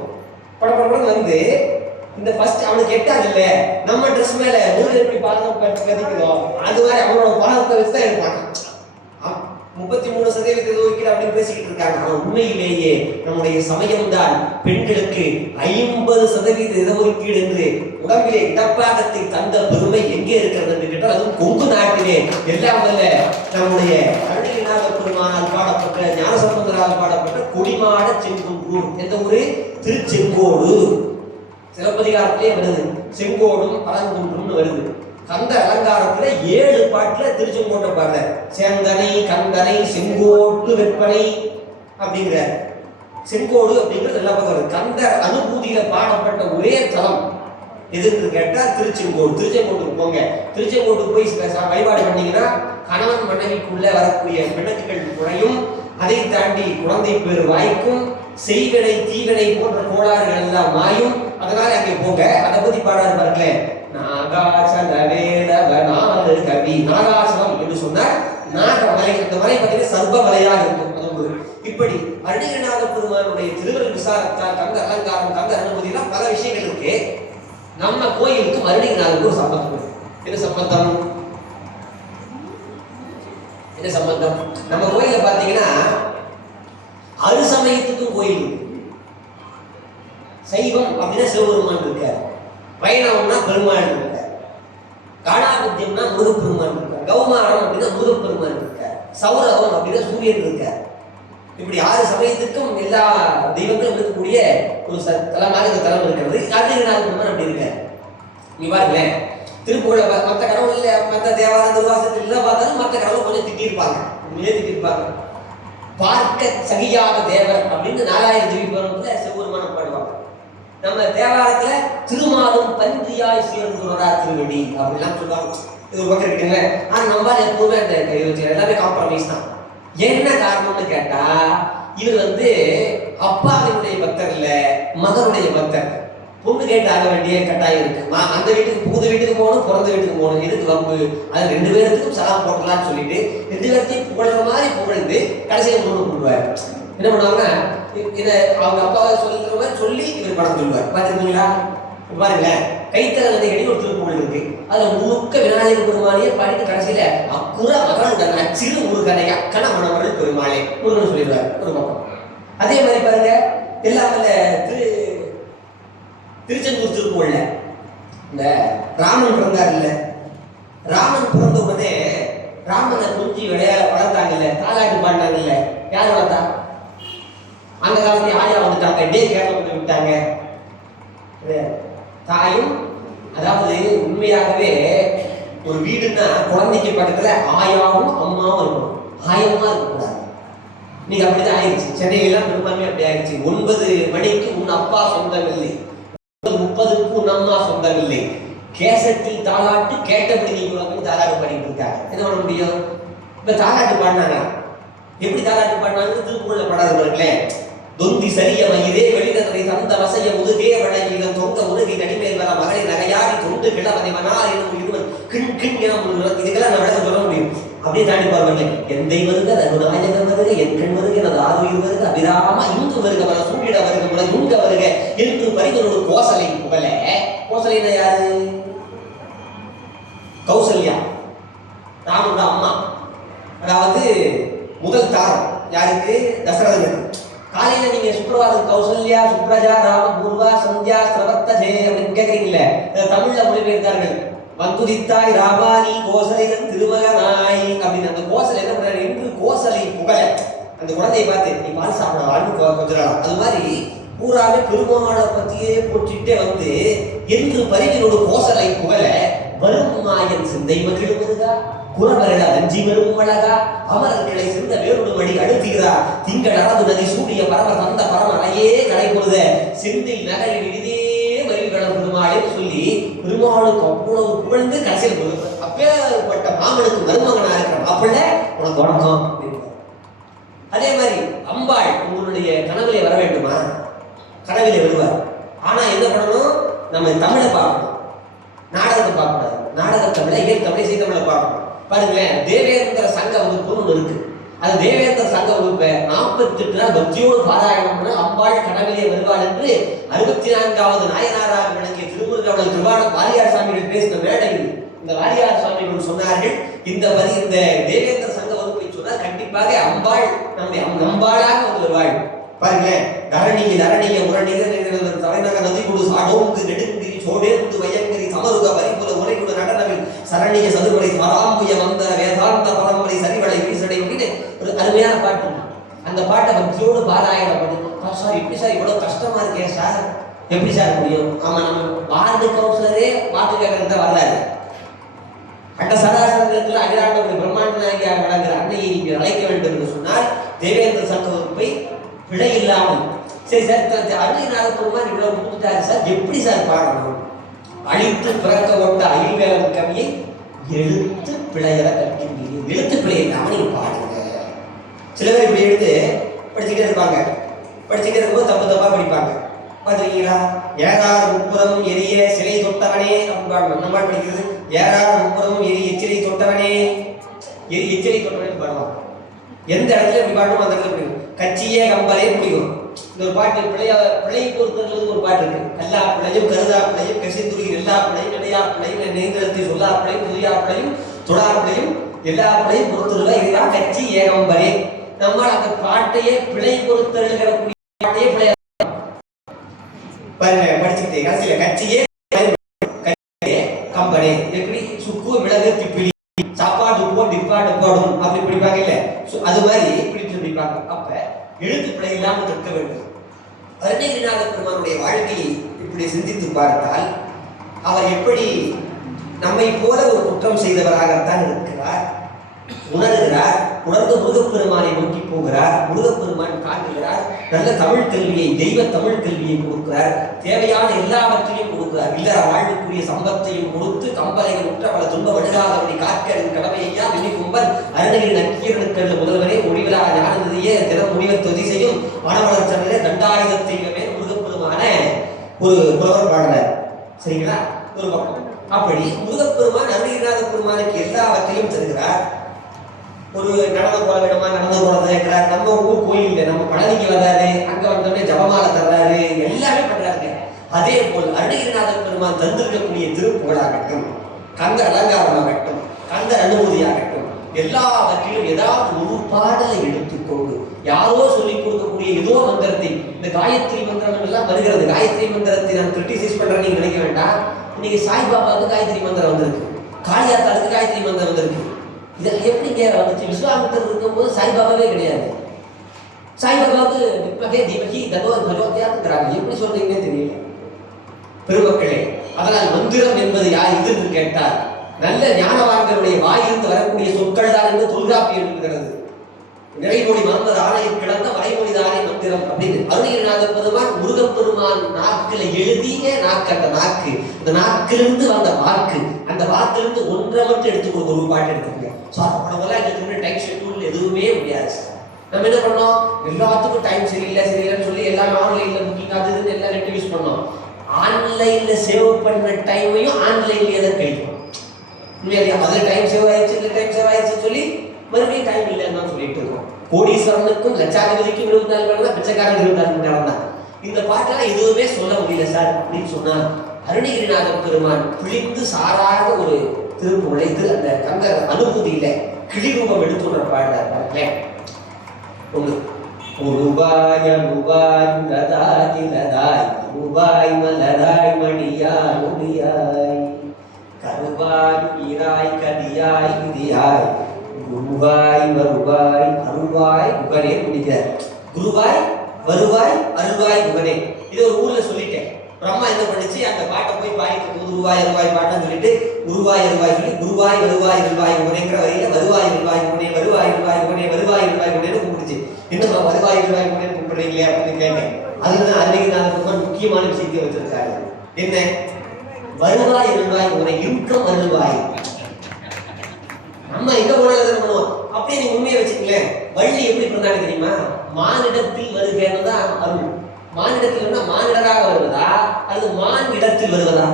படப்படம் வந்து இந்த ஃபர்ஸ்ட் அவனுக்கு எட்டாது இல்லை, நம்ம ட்ரெஸ் மேல முருகன் எப்படி பாதம் கதிக்கிறோம் அது மாதிரி அவனோட பாதத்தை வச்சு தான் இருப்பாங்க. 33% ஒதுக்கீடு அப்படின்னு பேசிக்கிட்டு இருக்காங்க. ஆனால் உண்மையிலேயே நம்முடைய சமயம்தான் பெண்களுக்கு 50% இடஒதுக்கீடு என்று உடம்பிலே இடப்பாகத்தை தந்த பெருமை எங்கே இருக்கிறது என்று கேட்டால் அதுவும் கொங்கு நாட்டிலே எல்லாம் வல்ல நம்முடைய அருணகிரிநாதர் பெருமானால் பாடப்பட்ட ஞானசம்பந்தரால் பாடப்பட்ட கொடிமாட செங்குன்றூர் என்ற ஒரு திருச்செங்கோடு சிலப்பதிகாரத்திலே வருது. செங்கோடும் பழங்குன்றும்னு வருது. கந்த அலங்காரத்துல 7 பாட்டுல திருச்செங்கோட்டை பாடுற சேந்தனை கந்தனை செங்கோட்டு வெப்பனை அப்படிங்கிற செங்கோடு அப்படிங்கிறது எல்லா பக்கம். கந்த அனுபூதியில பாடப்பட்ட ஒரே தலம் எதுன்னு கேட்டா திருச்செங்கோடு. திருச்செங்கோட்டுக்கு போங்க. திருச்செங்கோட்டுக்கு போய் வழிபாடு பண்ணீங்கன்னா கணவன் மனைவிக்குள்ள வரக்கூடிய பிணக்குகள் குறையும். அதை தாண்டி குழந்தை பேர் வாய்க்கும். செய்வினை தீவினை போன்ற கோளாறுகள் எல்லாம் மாயும். அதனால அங்கே போங்க. அதை பத்தி பாடாரு பாருங்களேன். கவி நாகாசனம் என்று சொன்னார். நாகமலை, அந்த மலை பார்த்தீங்கன்னா சர்வ மலையாக இருக்கும். இப்படி அருணகிரிநாத பெருமானுடைய திருவருள் விசாரத்தால் கந்த அலங்காரம், கந்த அனுமதி எல்லாம் பல விஷயங்கள் இருக்கு. நம்ம கோயிலுக்கும் அருணகிரிநாதருக்கு ஒரு சம்பந்தம். என்ன சம்பந்தம்? என்ன சம்பந்தம்? நம்ம கோயில பாத்தீங்கன்னா அருசமயத்துக்கும் கோயில். சைவம் அப்படின்னா சிவபெருமான் இருக்கார், வைணவம்னா பெருமாள் இருக்கார், காணாபத்தியம்னா முருகப்பெருமான் இருக்கார், கௌமாரம் அப்படின்னா முருகப்பெருமான் இருக்கார், சௌரவம் அப்படின்னா சூரியன் இருக்கார். இப்படி 6 சமயத்துக்கும் எல்லா தெய்வங்களும் இருக்கக்கூடிய ஒரு தலமாக இந்த தலம் இருக்கிறது. அருணகிரிநாதர் பெருமான் அப்படி இருக்கார். நீ பாருங்களேன், திருப்புகழ மற்ற கடவுள் மற்ற தேவார திருவாசத்தில் எல்லாம் பார்த்தாலும் மற்ற கடவுள் கொஞ்சம் திட்டிருப்பாங்க, திட்டிருப்பாங்க. பார்க்க சகியாத தேவர் அப்படின்னு 4000 ஜெபிப்பவர்கள் சிவபெருமான பாடுவாங்க. நம்ம தேவாரத்துல திருமாலும் பன்றியாய் சேர்ந்துறா திருவடி அப்படிலாம் சொல்லுவாங்க. இது ஒரு பக்கம் இருக்குங்க. ஆனா நம்ம எப்பவுமே அந்த எல்லாமே காம்ப்ரமைஸ் தான். என்ன காரணம்னு கேட்டா, இவர் வந்து அப்பாவினுடைய பக்தர் இல்ல, மகனுடைய பக்தர். பொண்ணு கேட்டு ஆக வேண்டிய கட்டாயம் இருக்கு. அந்த வீட்டுக்கு புகுந்த வீட்டுக்கு போகணும், பிறந்த வீட்டுக்கு போகணும். எதுக்கு வம்பு? அது 2 பேருக்கும் சலாம் போட்டலாம்னு சொல்லிட்டு 2 பேர்த்தையும் புகழ்ற மாதிரி புகழ்ந்து கடைசியில் பொண்ணு கொடுப்பாரு. என்ன பண்ணுவாங்கன்னா, இதை அவங்க அப்பாவை சொல்லுற மாதிரி சொல்லி இவர் படம் சொல்லுவார். பார்த்துருக்கீங்களா? பாருங்களேன், கைத்தல நதிகளில் ஒரு திருப்புகழ் இருக்கு. அதுல முழுக்க விநாயகர் பெருமாளையே பாடிட்டு கடைசியில அக்குற மகனுடன் அச்சிறு முருகனை அக்கன மணவர்கள் பெருமாளே முருகன் சொல்லிடுவார் ஒரு பக்கம். அதே மாதிரி பாருங்க, எல்லாம் திருச்செந்தூர் திருப்புகழ்ல இந்த ராமன் பிறந்தார் இல்ல, ராமன் பிறந்த உடனே ராமனை கொஞ்சி வளர்த்தாங்கல்ல, தாலாட்டு பாடினாங்கல்ல. யார் வளர்த்தா? அந்த காலத்துல ஆயா வந்துட்டாங்க, டே கேரள கொண்டு விட்டாங்க. தாயும், அதாவது உண்மையாகவே ஒரு வீடுன்னா குழந்தைக்கு பக்கத்துல ஆயாவும் அம்மாவும் இருக்கணும். ஆயமா இருக்கக்கூடாது. இன்னைக்கு அப்படிதான் ஆயிடுச்சு. சென்னையெல்லாம் பெரும்பான்மை அப்படி ஆயிடுச்சு. 9 மணிக்கு உன் அப்பா சொந்தம் இல்லை, 9:30க்கு உன் அம்மா சொந்தம் இல்லை. கேசத்தில் தாலாட்டு கேட்டபடி நீ தாலாட்டு பாடிட்டு இருக்காங்க. என்ன பண்ண முடியும்? இப்ப தாலாட்டு பாடினாங்க, எப்படி தாலாட்டு பாடினாங்க? திருக்குறள்ல பாடாதவர்களே, தொந்தி சரிய மயிரே வெளிநகரை தந்த வசைய முதுகே வழங்கிடம் தொங்க உருகை நடிமேல் வர மகளை நகையாடி தொண்டு கிளவனை மனார் எனும் இருவன் கிண் கிண் என இதுக்கெல்லாம் நான் விளக்கம் சொல்ல முடியும். அப்படியே தாண்டி பாருங்க. எந்தை வருக ரகுநாயகன் வருக, என் கண் வருக எனது ஆதுயிர் வருக, அபிராம இங்கு வருக வர சூழிட வருக முறை உங்க வருக என்று பரிவனோடு கோசலை புகழ. கோசலைன்னா யாரு? கௌசல்யா, ராமனோட அம்மா. அதாவது முதல் தாரம் யாருக்கு? தசரதனுக்கு. காலையில நீங்க சுப்ரபாதம் கௌசல்யா சுப்ரஜா ராம பூர்வா சந்தியா ஸ்ரவத்தஜே அப்படின்னு கேட்கறீங்கல்ல, தமிழ்ல மொழிபெயர்த்தார்கள். வந்துதித்தாய் ராமானி கோசலைதன் திருமகனாய் அப்படின்னு. அந்த கோசலை என்ன பண்றாரு? என்று கோசலை புகழ அந்த குழந்தையை பார்த்து நீ பால் சாப்பிடலான்னு கொஞ்சம். அது மாதிரி பூராவே பெருமாளை பத்தியே போட்டுட்டே வந்து என்று பரிவினோடு கோசலை புகழ வரும் மாயன் சிந்தை மகிழ்வதுகா குறவரிட அஞ்சி வரும் அழகா அமரர்களை சிந்த வேறொரு வழி அடுத்துகிறா திங்கள் அரது நதி சூடிய பரம தந்த பரம அறையே கடை பொழுத சிந்தில் நகரில் இதே மறிவுகளம் பெருமாளைன்னு சொல்லி பெருமாளுக்கு அவ்வளவு புகழ்ந்து கடைசியில் கொடுப்பார். அப்பேற்பட்ட மாமனுக்கு மருமகனா இருக்கிற மாப்பிள்ள உனக்கு வணக்கம். அதே மாதிரி அம்பாள் உங்களுடைய கனவிலே வர வேண்டுமா? கனவிலே வருவார். ஆனா என்ன பண்ணணும்? நம்ம தமிழை பார்க்கணும், நாடகத்தை பார்க்கக்கூடாது. நாடக தமிழை, இயல் தமிழை, செய்தமிழை பார்க்கணும். பாருங்களேன், தேவேந்திர சங்க வகுப்புன்னு ஒன்று இருக்கு. அது தேவேந்திர சங்க வகுப்பை 48 நாள் பக்தியோடு பாராயணம் பண்ண அம்பாள் கனவிலே வருவாள் என்று 64வது நாயனாராக விளங்கிய திருமுருகாவல் திருவான வாரியார் சுவாமிகள் பேசின மேடையில் இந்த வாரியார் சுவாமிகள் சொன்னார்கள், இந்த தேவேந்திர சங்க வகுப்பை சொன்னால் கண்டிப்பாக அம்பாள் நம்முடைய அம்பாளாக வந்து வருவாள். பாருங்களேன், தரணியில் அரணிய உரணிகள் தலைநக நதி குழு சாடோங்கு நெடுங்கிரி சோடேந்து வயங்கரி சமருக வரிபுல உரைகுட நடனவில் சரணிய சதுர்வரை சராம்புய மந்தர வேதாந்த பரம்பரை சரிவளை வீசடை அப்படின்னு ஒரு அருமையான பாட்டு. அந்த பாட்டை பக்தியோடு பாராயணம் பண்ணி, சார் எப்படி சார் இவ்வளவு கஷ்டமா இருக்கே சார், எப்படி சார் முடியும்? ஆமா, நம்ம வார்டு கவுன்சிலரே பாட்டு கேட்கறத வர்றாரு. அட்ட சதாசனத்துல அகிலாண்டபுரி பிரம்மாண்ட நாயகியாக விளங்குற அன்னையை நீங்கள் அழைக்க வேண்டும் என்று சொன்னால் தேவேந்திர சங்க வகுப்பை பிழை இல்லாமல். சரி சார், அருணைநாத பெருமான் இவ்வளவு கொடுத்துட்டாரு சார், எப்படி சார் பாடணும்? அழித்து பிறக்க ஒட்ட அயில்வேலன் கவியை எழுத்து பிழையற கற்கின்றீர்கள். எழுத்து பிழை இல்லாம நீங்க பாடுங்க. சில பேர் இப்படி எடுத்து படிச்சுக்கிட்டே இருப்பாங்க, படிச்சுக்கிட்டே இருக்கும்போது தப்பு தப்பா படிப்பாங்க. பார்த்துருக்கீங்களா? ஏறார் முப்புறம் எரிய சிலை தொட்டவனே அப்படின்னு பாடணும். நம்ம படிக்கிறது ஏறார் முப்புறம் எரிய எச்சிலை தொட்டவனே, எச்சிலை தொட்டவனே பாடுவான். எந்த இடத்துல இப்படி பாடணும் அந்த இடத்துல பிடிக்கும். கட்சியே கம்பலே பிடிக்கும். இந்த ஒரு பாட்டு பிழை பொறுத்தது ஒரு பாட்டு இருக்கு. எல்லா பிழையும் கருதா பிழையும் கசிந்துருகிற எல்லா பிழையும் இடையா பிழையும் நேந்திரத்தை சொல்லா பிழையும் புதியா பிழையும் தொடா பிழையும் எல்லா பிழையும் பொறுத்தருவா. இதுதான் கட்சி ஏகம்பரே. நம்ம அந்த பாட்டையே பிழை பொறுத்தருகிற பாட்டையே பிழையா படிச்சுட்டே கடைசியில கட்சியே கம்பனே. எப்படி சுக்கு மிளகு திப்பிலி சாப்பாடு உப்போம் டிப்பாடு போடும் அப்படி பிடிப்பாங்க இல்ல, அது மாதிரி பிடிச்சு பிடிப்பாங்க. அப்ப எழுத்து பிழை இல்லாமல் இருக்க வேண்டும். அருணகிரிநாத பெருமானுடைய வாழ்க்கையை இப்படி சிந்தித்து பார்த்தால் அவர் எப்படி நம்மை போல ஒரு குற்றம் செய்தவராகத்தான் இருக்கிறார், உணர்கிறார். உணர்ந்து முருகப்பெருமானை நோக்கி போகிறார். முருகப்பெருமான் காட்டுகிறார். நல்ல தமிழ் கல்வியை, தெய்வ தமிழ் கல்வியை கொடுக்கிறார். தேவையான எல்லாவற்றையும் கொடுக்கிறார். இல்லற வாழ்வுக்குரிய சம்பத்தையும் கொடுத்து கம்பளைகள் உற்ற பல துன்பம் அணுகாதபடி காட்களின் கடமையா வெள்ளி கும்பல் அருணகிரி நக்கீரனுக்கு முதல்வரே ஒளிவிழா ஞானநிதியே தினம் முடிவர் தொதி செய்யும் மனவளர் சன்னரே தண்டாயுத தெய்வமே முருகப்பெருமான ஒரு புலவர் பாடுறார். சரிங்களா? ஒரு பக்கம். அப்படி முருகப்பெருமான் அருணகிரிநாத பெருமானுக்கு எல்லாவற்றையும் தருகிறார். ஒரு நடந்து போற விடமா நடந்து போறதை இருக்கிறார். நம்ம ஊர் கோயில் இல்லை, நம்ம பழனிக்கு வர்றாரு, அங்க வந்தோடனே ஜபமாலை தர்றாரு, எல்லாமே பண்றாருங்க. அதே போல் அருணகிரிநாத பெருமான் தந்திருக்கக்கூடிய திருப்புகழாகட்டும், கந்த அலங்காரமாகட்டும், கந்த அனுமதியாகட்டும், எல்லாவற்றிலும் ஏதாவது ஒரு பாடலை எடுத்துக்கொண்டு யாரோ சொல்லிக் கொடுக்கக்கூடிய ஏதோ மந்திரத்தை, இந்த காயத்ரி மந்திரம் எல்லாம் வருகிறது. காயத்ரி மந்திரத்தை நான் கிரிட்டிசைஸ் பண்றேன்னு நீங்க நினைக்க வேண்டாம். இன்னைக்கு சாய்பாபாவுக்கு காயத்ரி மந்திரம் வந்திருக்கு, காளியாத்தாளுக்கு காயத்ரி மந்திரம் வந்திருக்கு. இதெல்லாம் எப்படிங்க வந்துச்சு? விஸ்வாமித்தர் இருக்கும்போது சாய்பாபாவே கிடையாது. சாய்பாபாவுக்கு வித்மகே தீபகி பகவத்யாங்கிறாங்க. எப்படி சொல்றீங்கன்னு தெரியல பெருமக்களே. அதனால் மந்திரம் என்பது யார் இது என்று கேட்டார், நல்ல ஞானவான்களுடைய வாயிலிருந்து வரக்கூடிய சொற்கள் தான் என்று தொல்காப்பியம் இருக்கிறது. நிறைமொழி மறந்தது ஆணையில் கிடந்த மறைமொழிதானே மந்திரம் அப்படின்னு அருணகிரிநாத பெருமான் முருகப்பெருமான் நாக்கில் எழுதிய நாக்கு, அந்த நாக்கு, அந்த நாக்கிலிருந்து வந்த வாக்கு, அந்த வாக்கிலிருந்து ஒன்றை மட்டும் எடுத்துக்கொண்டு ஒரு பாட்டு எடுத்துக்கங்க. சார் அவ்வளவுலாம் எங்களுக்கு டைம் ஷெட்யூல் எதுவுமே முடியாது சார். நம்ம என்ன பண்ணோம், எல்லாத்துக்கும் டைம் சரியில்லைன்னு சொல்லி எல்லாமே ஆன்லைன்ல புக்கிங் அது இதுன்னு எல்லாம் நெட் யூஸ் பண்ணோம். ஆன்லைன்ல சேவ் பண்ண டைமையும் ஆன்லைன்லயே தான் கழிக்கும். அதில் டைம் சேவ் ஆயிடுச்சு, இல்லை டைம் சேவ் ஆயிடுச்சுன்னு சொல்லி மறுபடியும் டைம் இல்லைன்னு சொல்லிட்டு இருக்கோம். கோடீஸ்வரனுக்கும் லட்சாதிபதிக்கும் 24 மணி நேரம், பிச்சைக்காரன் 24 மணி நேரம் தான். இந்த பாட்டெல்லாம் எதுவுமே சொல்ல முடியல சார் அப்படின்னு சொன்னா அருணகிரிநாத பெருமான் பிழிந்து சாராத ஒரு திருப்புகளை அந்த கங்க அனுபூதியில கிளிரூபம் எடுத்துற பாடுறார் பாருங்களேன். உருவாய் அருவாய் லதாய் லதாய் உருவாய் மலராய் மணியாய் ஒளியாய் கருவாய் ஈராய் கதியாய் விதியாய் குருவாய் வருவாய் அருள்வாய் குகனே முடிக்கிறார். குருவாய் வருவாய் அருள்வாய் குகனே. இது ஒரு ஊர்ல சொல்லிட்டேன். பிரம்மா என்ன பண்ணிச்சு, அந்த பாட்டை போய் பாடிட்டு குருவாய் அருவாய் பாட்டன்னு சொல்லிட்டு குருவாய் அருவாய் சொல்லி குருவாய் வருவாய் அருள்வாய் குகனேங்கிற வரையில வருவாய் அருள்வாய் குகனே வருவாய் அருள்வாய் குகனே வருவாய் அருள்வாய் குகனேன்னு கூப்பிடுச்சு. இன்னும் வருவாய் அருள்வாய் குகனேன்னு கூப்பிடுறீங்களே அப்படின்னு கேட்டேன். அதுதான் அருணகிரிநாத பெருமான் முக்கியமான விஷயத்தை வச்சிருக்காரு. என்ன வருவாய் அருள்வாய் குகனே, இன்கம் அருள்வாய். நம்ம எங்க போனாலும் பண்ணுவோம். அப்படியே நீங்க உண்மையை வச்சுக்கலேன். வள்ளி எப்படி பண்ணாங்க தெரியுமா, மானிடத்தில் வருகிறது தான் அருள். மானிடத்தில் மானிடராக வருவதா அல்லது மான் இடத்தில் வருவதா?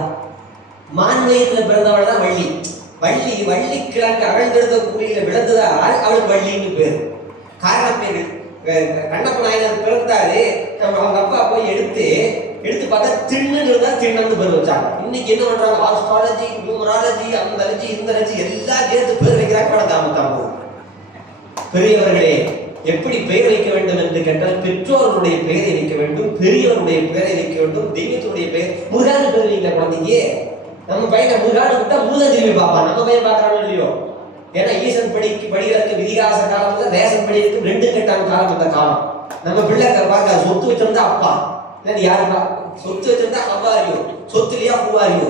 மான் வயிற்றுல பிறந்தவள் தான் வள்ளி. வள்ளி கிழங்கு அகழ்ந்தெடுத்த கூலியில விழுந்ததால் அவளுக்கு வள்ளின்னு பேர். காரணம் பேரு கண்ணப்ப நாயனர் பிறந்தாரு. அவங்க அப்பா போய் எடுத்து பார்த்தா திண்ணுன்னு இருந்தா திண்ணம்னு பேர் வச்சாங்க. இன்னைக்கு என்ன பண்றாங்க, ஆஸ்ட்ராலஜி, நியூமராலஜி, அந்த அலர்ஜி இந்த அலர்ஜி எல்லாம் சேர்த்து பேர் வைக்கிறாங்க. தாம பெரியவர்களே, எப்படி பெயர் வைக்க வேண்டும் என்று கேட்டால் பெற்றோர்களுடைய பெயரை வைக்க வேண்டும், பெரியவருடைய பெயரை வைக்க வேண்டும், தெய்வத்துடைய பெயர். முருகான்னு பேர் வைக்கல குழந்தைங்க. நம்ம பையனை முருகான்னு விட்டா முருகன் திரும்பி பார்ப்பான். நம்ம பையன் பார்க்கறானோ இல்லையோ. ஏன்னா ஈசன் படிக்கிறதுக்கு விதிகாச காலத்துல ரேசன் படிக்கிறதுக்கு 2 கட்டான காலம் இந்த காலம். நம்ம பிள்ளை பார்க்க சொத்து வச்சிருந்தா அப்பா இல்லை யாருப்பா, சொத்து வச்சிருந்தா அவ்வாரியோ, சொத்து இல்லையா பூவாரியோ,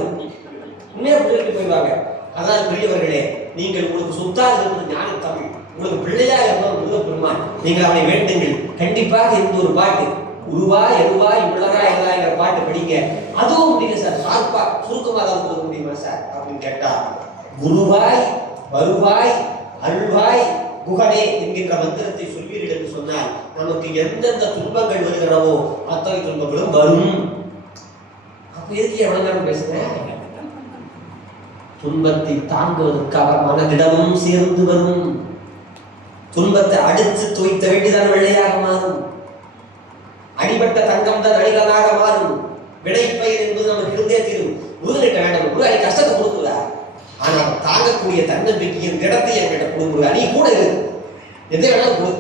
உண்மையா பிள்ளைக்கு போயிடுவாங்க. அதனால் பெரியவர்களே, நீங்கள் உங்களுக்கு சொத்தாக இருக்கிறது ஞான தமிழ், உங்களுக்கு பிள்ளையாக இருந்தால் முருகப்பெருமான், நீங்கள் அவனை வேண்டுங்கள். கண்டிப்பாக இந்த ஒரு பாட்டு உருவாய் எருவாய் உலகாய் எருவாய்ங்கிற பாட்டு படிங்க. அதுவும் முடியல சார், ஷார்ப்பா சுருக்கமாக தான் கொடுக்க முடியுமா சார் அப்படின்னு கேட்டா, குருவாய் வருவாய் அருள்வாய் குகனே என்கின்ற மந்திரத்தை சொல்வீர்கள் என்று சொன்னால் நமக்கு எந்தெந்த துன்பங்கள் வருகிறவோ அத்தனை துன்பங்களும் வரும். அப்ப எதுக்கு எவ்வளவு பேசுறேன்? துன்பத்தை தாங்குவதற்கு அவர் மனதிடமும் சேர்ந்து வரும். துன்பத்தை அடித்து துவைத்த வேண்டிதான் வெள்ளையாக மாறும். அடிபட்ட தங்கம் தான் அணிகலனாக மாறும். விடைப்பயிர் என்பது நமக்கு இருந்தே தீரும். முருகனிட்ட வேண்டாம், முருகனை கஷ்டத்தை கொடுக்குறார். ஆனா தாங்கக்கூடிய தன்னம்பிக்கையின் இடத்தை என்கிட்ட கொடுக்குறார். நீ கூட இருக்கு, எதை வேணாலும் கொடு.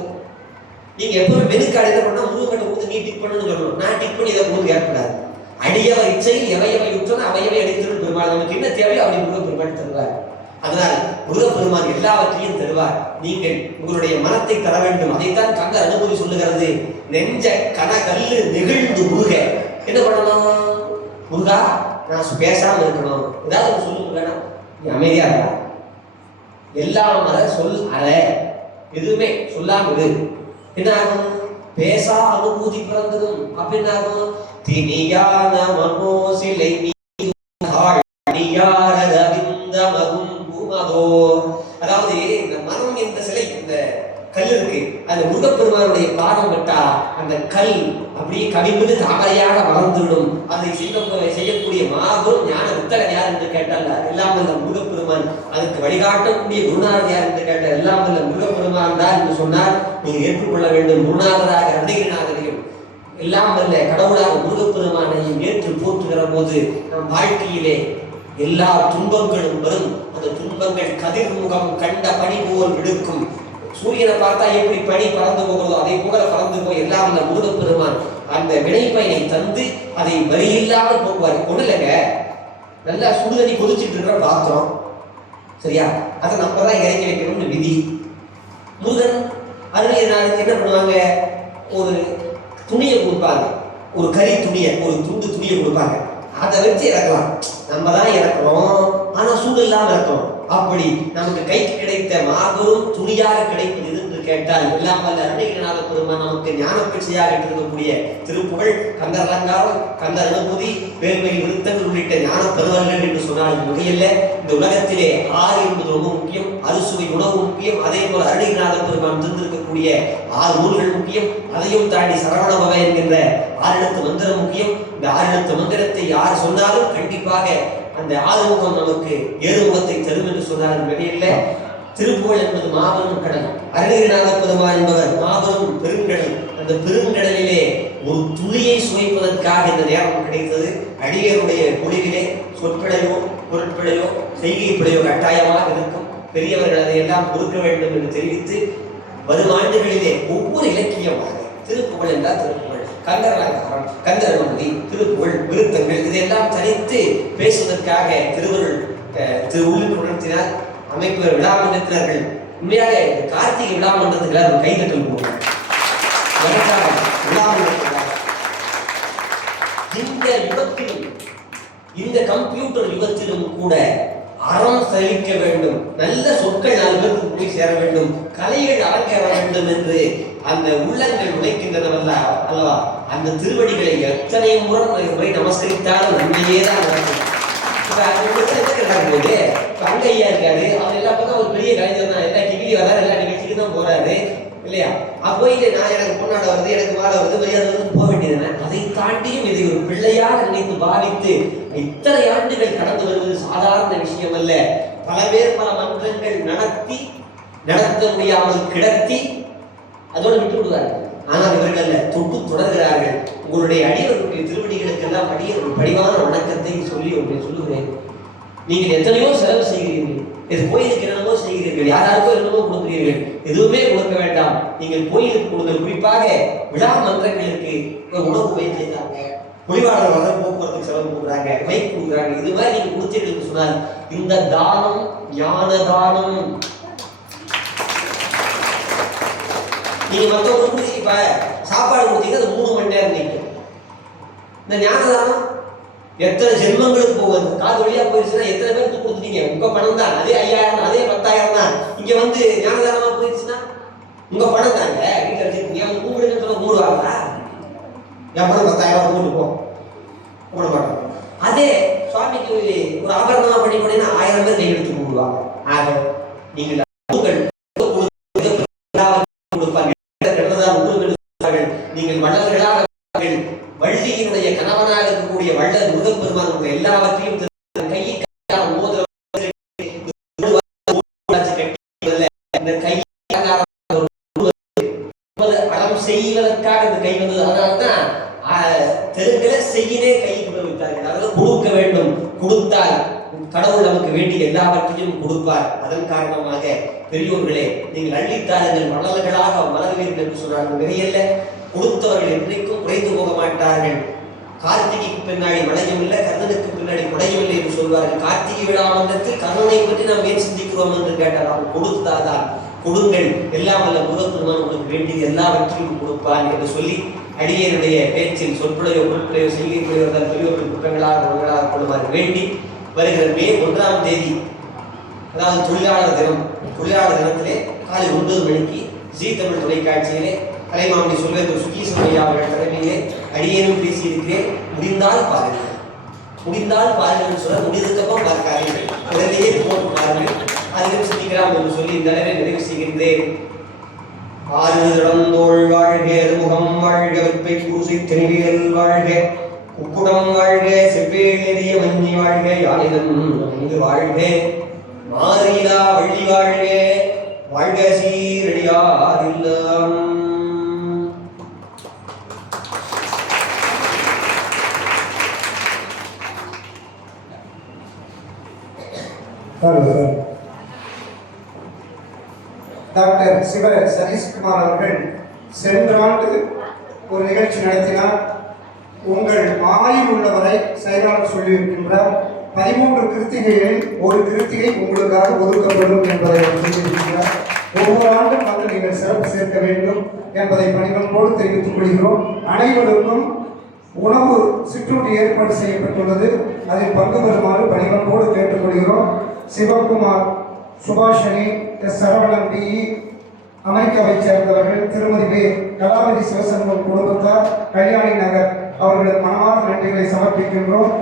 நீங்க எப்பவுமே மெனுக்காடு என்ன பண்ணா முருகன் கொடுத்து நீ டிக் பண்ணு சொல்லணும். நான் டிக் பண்ணி இதை கொடுத்து ஏற்படாது. அடியவர் இச்சையில் எவையவை உற்றன அவையவை அடித்திரும் பெருமாள். நமக்கு என்ன தேவையோ அப்படி முருகப்பெருமான் தருவார். அதனால் முருகப்பெருமான் எல்லாவற்றையும் தருவார். நீங்கள் உங்களுடைய மனத்தை தர வேண்டும். அதைத்தான் கங்க அனுபூதி சொல்லுகிறது. நெஞ்ச கனகல்லு நெகிழ்ந்து முருக என்ன பண்ணணும்? முருகா நான் பேசாம இருக்கணும், ஏதாவது சொல்லுங்க, நீ அமைதியா இருக்க, எல்லாம் அற சொல் அற, எதுவுமே சொல்லாம இரு. என்ன ஆகும்? பேசா அனுபூதி பிறந்ததும். அப்ப என்ன ஆகும்? தினியான மனோசிலை அதாவது இந்த மனம் என்ற சிலை, இந்த கல் இருக்கு, அந்த முருகப்பெருமானுடைய பாதம் விட்டா அந்த கல் அப்படியே கவிழ்ந்து தாமரையாக வளர்ந்துவிடும். அதை செய்யக்கூடிய மாபெரும் ஞான வித்தகன் யார் என்று கேட்டால் எல்லாம் வல்ல முருகப்பெருமான். அதுக்கு வழிகாட்டக்கூடிய குருநாதர் யார் என்று கேட்டால் எல்லாம் வல்ல முருகப்பெருமான் தான் என்று சொன்னால் நீங்கள் ஏற்றுக்கொள்ள வேண்டும். குருநாதராக அருணகிரிநாதரையும் எல்லாம் வல்ல கடவுளாக முருகப்பெருமானையும் ஏற்று போற்றுகிற போது நம் வாழ்க்கையிலே எல்லா துன்பங்களும் வரும். அந்த துன்பங்கள் கதிர்முகம் கண்ட பனி போல் விடுக்கும். சூரியனை பார்த்தா எப்படி பனி பறந்து போகிறதோ அதே போல பறந்து போய் எல்லாம் அந்த முருகப்பெருமான் அந்த வினைப்பயனை தந்து அதை வரியில்லாமல் போக்குவார். ஒண்ணு இல்லைங்க, நல்லா சுடுதண்ணி கொதிச்சுட்டு இருக்கிற பாத்திரம், சரியா, அதை நம்ம தான் இறக்கி வைக்கணும்னு விதி. முருகன் அருணகிரிநாதருக்கு என்ன பண்ணுவாங்க? ஒரு துணியை கொடுப்பாங்க, ஒரு கறி துணியை, ஒரு துண்டு துணியை கொடுப்பாங்க. அதை வச்சு இறக்கலாம். நம்ம தான் இறக்குறோம், ஆனா சூடு இல்லாம இறக்கணும். அப்படி நமக்கு கைக்கு கிடைத்த மாபெரும் துணியாக கிடைப்பது என்று என்று கேட்டால் எல்லாம் வல்ல அருணகிரிநாத பெருமான் நமக்கு ஞான பிச்சையாக இருக்கக்கூடிய திருப்புகழ், கந்தர் அலங்காரம், கந்தர் அனுபூதி, வேள்மை விருத்தங்கள் உள்ளிட்ட ஞான பெருவர்கள் என்று சொன்னால் முகையில்ல. இந்த உலகத்திலே ஆறு என்பது ரொம்ப முக்கியம், அறுசுவை உணவு முக்கியம். அதே போல அருணகிரிநாத பெருமான் தந்திருக்கக்கூடிய 6 நூல்கள் முக்கியம். அதையும் தாண்டி சரவணபவ என்கின்ற 6 எழுத்து மந்திரம் முக்கியம். இந்த 6 எழுத்து மந்திரத்தை யார் சொன்னாலும் கண்டிப்பாக அந்த ஆறுமுகம் நமக்கு ஏறுமுகத்தை தரும் என்று சொன்னாலும் வெளியில்ல. திருப்புகழ் என்பது மாபெரும் கடல், அருணகிரிநாத பெருமான் என்பவர் மாபெரும் பெருங்கடல். அந்த பெருங்கடலிலே ஒரு துளியை சுவைப்பதற்காக இந்த நேரம் கிடைத்தது. அடியருடைய பொழிவிலே சொற்பிழையோ பொருட்பிழையோ செய்கை பிழையோ கட்டாயமாக இருக்கும். பெரியவர்கள் அதையெல்லாம் பொறுக்க வேண்டும் என்று தெரிவித்து வரும் ஆண்டுகளிலே ஒவ்வொரு இலக்கியமாக திருப்புகழ் என்றால் திருப்புகழ், கந்தர் அலங்காரம், கந்தர் அனுபூதி, திருப்புகழ், விருத்தங்கள் இதையெல்லாம் தனித்து பேசுவதற்காக திருவுள்ளில் உணர்த்தினார் அமைப்பு விழா மன்றத்தினர்கள். உண்மையாக கார்த்திகை விழா மன்றத்துக்கு ஒரு கைதட்டல் போடுவாங்க. இந்த யுகத்திலும் இந்த கம்ப்யூட்டர் யுகத்திலும் கூட அறம் சலிக்க வேண்டும், நல்ல சொற்கள் 4 பேருக்கு போய் சேர வேண்டும், கலைகள் அரங்கேற வேண்டும் என்று அந்த உள்ளங்கள் உழைக்கின்றனவல்ல அல்லவா? அந்த திருவடிகளை எத்தனை முறை நமஸ்கரித்தாலும் நன்மையே தான் நடக்கும். போது அங்க ஐயா இருக்காரு, அவர் எல்லா பக்கம் ஒரு பெரிய கலைஞர் தான், எல்லா டிவிலி வராரு, எல்லா நிகழ்ச்சிக்கு தான் போறாரு இல்லையா? போயிட்டு நான் எனக்கு பொண்ணாட வருது, எனக்கு மாலை வருது, மரியாதை வந்து போக வேண்டியதுன்னு அதை தாண்டியும் இதை ஒரு பிள்ளையாக நினைத்து பாவித்து இத்தனை ஆண்டுகள் கடந்து வருவது சாதாரண விஷயம் அல்ல. பல பேர் பல மன்றங்கள் நடத்த முடியாமல் கிடத்தி அதோடு விட்டு விடுவார்கள். ஆனால் இவர்கள் அல்ல, தொட்டு தொடர்கிறார்கள். உங்களுடைய அடியவர்களுடைய திருவடிகளுக்கெல்லாம் அடியவர்கள் பணிவான வணக்கத்தை சொல்லி ஒன்றை சொல்லுகிறேன். நீங்கள் எத்தனையோ செலவு செய்கிறீர்கள், இது கோயிலுக்கு என்னமோ செய்கிறீர்கள், யாராருக்கோ என்னமோ கொடுக்கிறீர்கள், எதுவுமே கொடுக்க வேண்டாம். நீங்கள் கோயிலுக்கு கொடுங்கள். குறிப்பாக விழா மன்றங்களுக்கு உணவு பயிர் செய்தாங்க, பொலிவாளர் வர போக்குவரத்துக்கு செலவு கொடுக்குறாங்க, பைக் கொடுக்குறாங்க. இது மாதிரி நீங்க கொடுத்தீர்கள் சொன்னால் இந்த தானம் ஞான தானம். நீங்க மற்றவங்களுக்கு இப்ப சாப்பாடு கொடுத்தீங்கன்னா அது 3 மணி நேரம் நிற்கும். இந்த ஞான தானம் எத்தனை ஜென்மங்களுக்கு போகுது? காது வழியா போயிடுச்சுன்னா எத்தனை பேருக்கு கொடுத்துட்டீங்க? உங்க பணம் தான். அதே 5000 அதே 10,000 தான். இங்க வந்து ஞானதானமா போயிடுச்சுன்னா உங்க பணம் தாங்க. வீட்டுல வச்சிருக்கீங்க, அவங்க கூப்பிடுன்னு சொல்ல கூடுவாங்களா? என் பணம் 10,000 கூட்டு போட மாட்டோம். அதே சுவாமிக்கு ஒரு ஆபரணமா பண்ணி போனீங்கன்னா 1000 பேர் கை எடுத்து கூடுவாங்க. ஆக நீங்கள் நீங்கள் வள்ளல்களாக வள்ளியினுடைய கணவனாக இருக்கக்கூடிய வள்ளல் முருகப்பெருமான் எல்லாவற்றையும் அறம் செய்வதற்காக இந்த கை வந்தது. அதனால்தான் தெருக்களை செய்யவே கை கொண்டு வைத்தார்கள். அதாவது கொடுக்க வேண்டும், கொடுத்தால் கடவுள் நமக்கு வேண்டிய எல்லாவற்றையும் கொடுப்பார். அதன் காரணமாக பெரியோர்களே, நீங்கள் அள்ளித்தார்கள் வள்ளல்களாக மலர்வீர்கள் என்று சொன்னார்கள். நிறையல்ல, கொடுத்தவர்கள் என்றைக்கும் குறைந்து போக மாட்டார்கள். கார்த்திகைக்கு பின்னாடி மழையும் இல்லை, கர்ணனுக்கு பின்னாடி குடையும் இல்லை என்று சொல்வார்கள். கார்த்திகை விழா மன்றத்தில் கர்ணனை பற்றி நாம் ஏன் சிந்திக்கிறோம் என்று கேட்டால் அவன் கொடுத்தாதான். கொடுங்கள், எல்லாம் அல்ல முருகப்பெருமான் உங்களுக்கு வேண்டியது எல்லாவற்றையும் கொடுப்பான் என்று சொல்லி அடியனுடைய பேச்சில் சொற்புடையோ பொருட்களையோ செய்கை புரிவதால் பெரியவர்கள் குற்றங்களாக உணங்களாக கொள்ளுமாறு வேண்டி வருகிற மே 1ஆம் தேதி, அதாவது தொழிலாளர் தினம், தொழிலாளர் தினத்திலே காலை 9 மணிக்கு ஜீ தமிழ் தொலைக்காட்சியிலே கலைமாமணி சொல்வேந்தர் சுகீஸ்வரையா அவர்கள் தலைமையிலே அடியேனும் பேசியிருக்கிறேன். முடிந்தால் பாருங்கள், முடிந்தால் பாருங்கள் சொல்ல, முடிந்ததுக்கப்புறம் பார்க்காதீர்கள், உடனேயே போட்டு பாருங்கள், அதிலும் சிந்திக்கலாம் என்று சொல்லி இந்த அளவை நிறைவு செய்கின்றேன். ஆறுதோள் வாழ்க, முகம் வாழ்க, வெப்பை பூசை தெளிவியல் வாழ்க, உப்புடம் வாழ்க, செவ்வேல் நெறிய மஞ்சி வாழ்க, யானிதம் அங்கு வாழ்க, மாறிலா வள்ளி வாழ்க, வாழ்க சீரடியார் இல்லம். டாக்டர் சிவ சதீஷ்குமார் அவர்கள் சென்ற ஆண்டு ஒரு நிகழ்ச்சி நடத்தினார். உங்கள் ஆயுள் உள்ளவரை செயலாளர் சொல்லியிருக்கின்றார். 13 கிருத்திகைகளில் ஒரு கிருத்திகை உங்களுக்காக ஒதுக்கப்படும் என்பதை சொல்லியிருக்கிறார். ஒவ்வொரு ஆண்டும் வந்து நீங்கள் சிறப்பு சேர்க்க வேண்டும் என்பதை பணிவன்போடு தெரிவித்துக் கொள்கிறோம். அனைவருக்கும் உணவு சிற்றுண்டி ஏற்பாடு செய்யப்பட்டுள்ளது. அதில் பங்கு பெறுமாறு பணிவன்போடு கேட்டுக்கொள்கிறோம். சிவகுமார், சுபாஷினி, எஸ். சரவணன், பிஇ, அமெரிக்காவைச் சேர்ந்தவர்கள் திருமதி வே கலாவதி சிவசண்முகம் குடும்பத்தார் கல்யாணி நகர் அவர்களுக்கு மனமார்ந்த நன்றிகளை சமர்ப்பிக்கின்றோம்.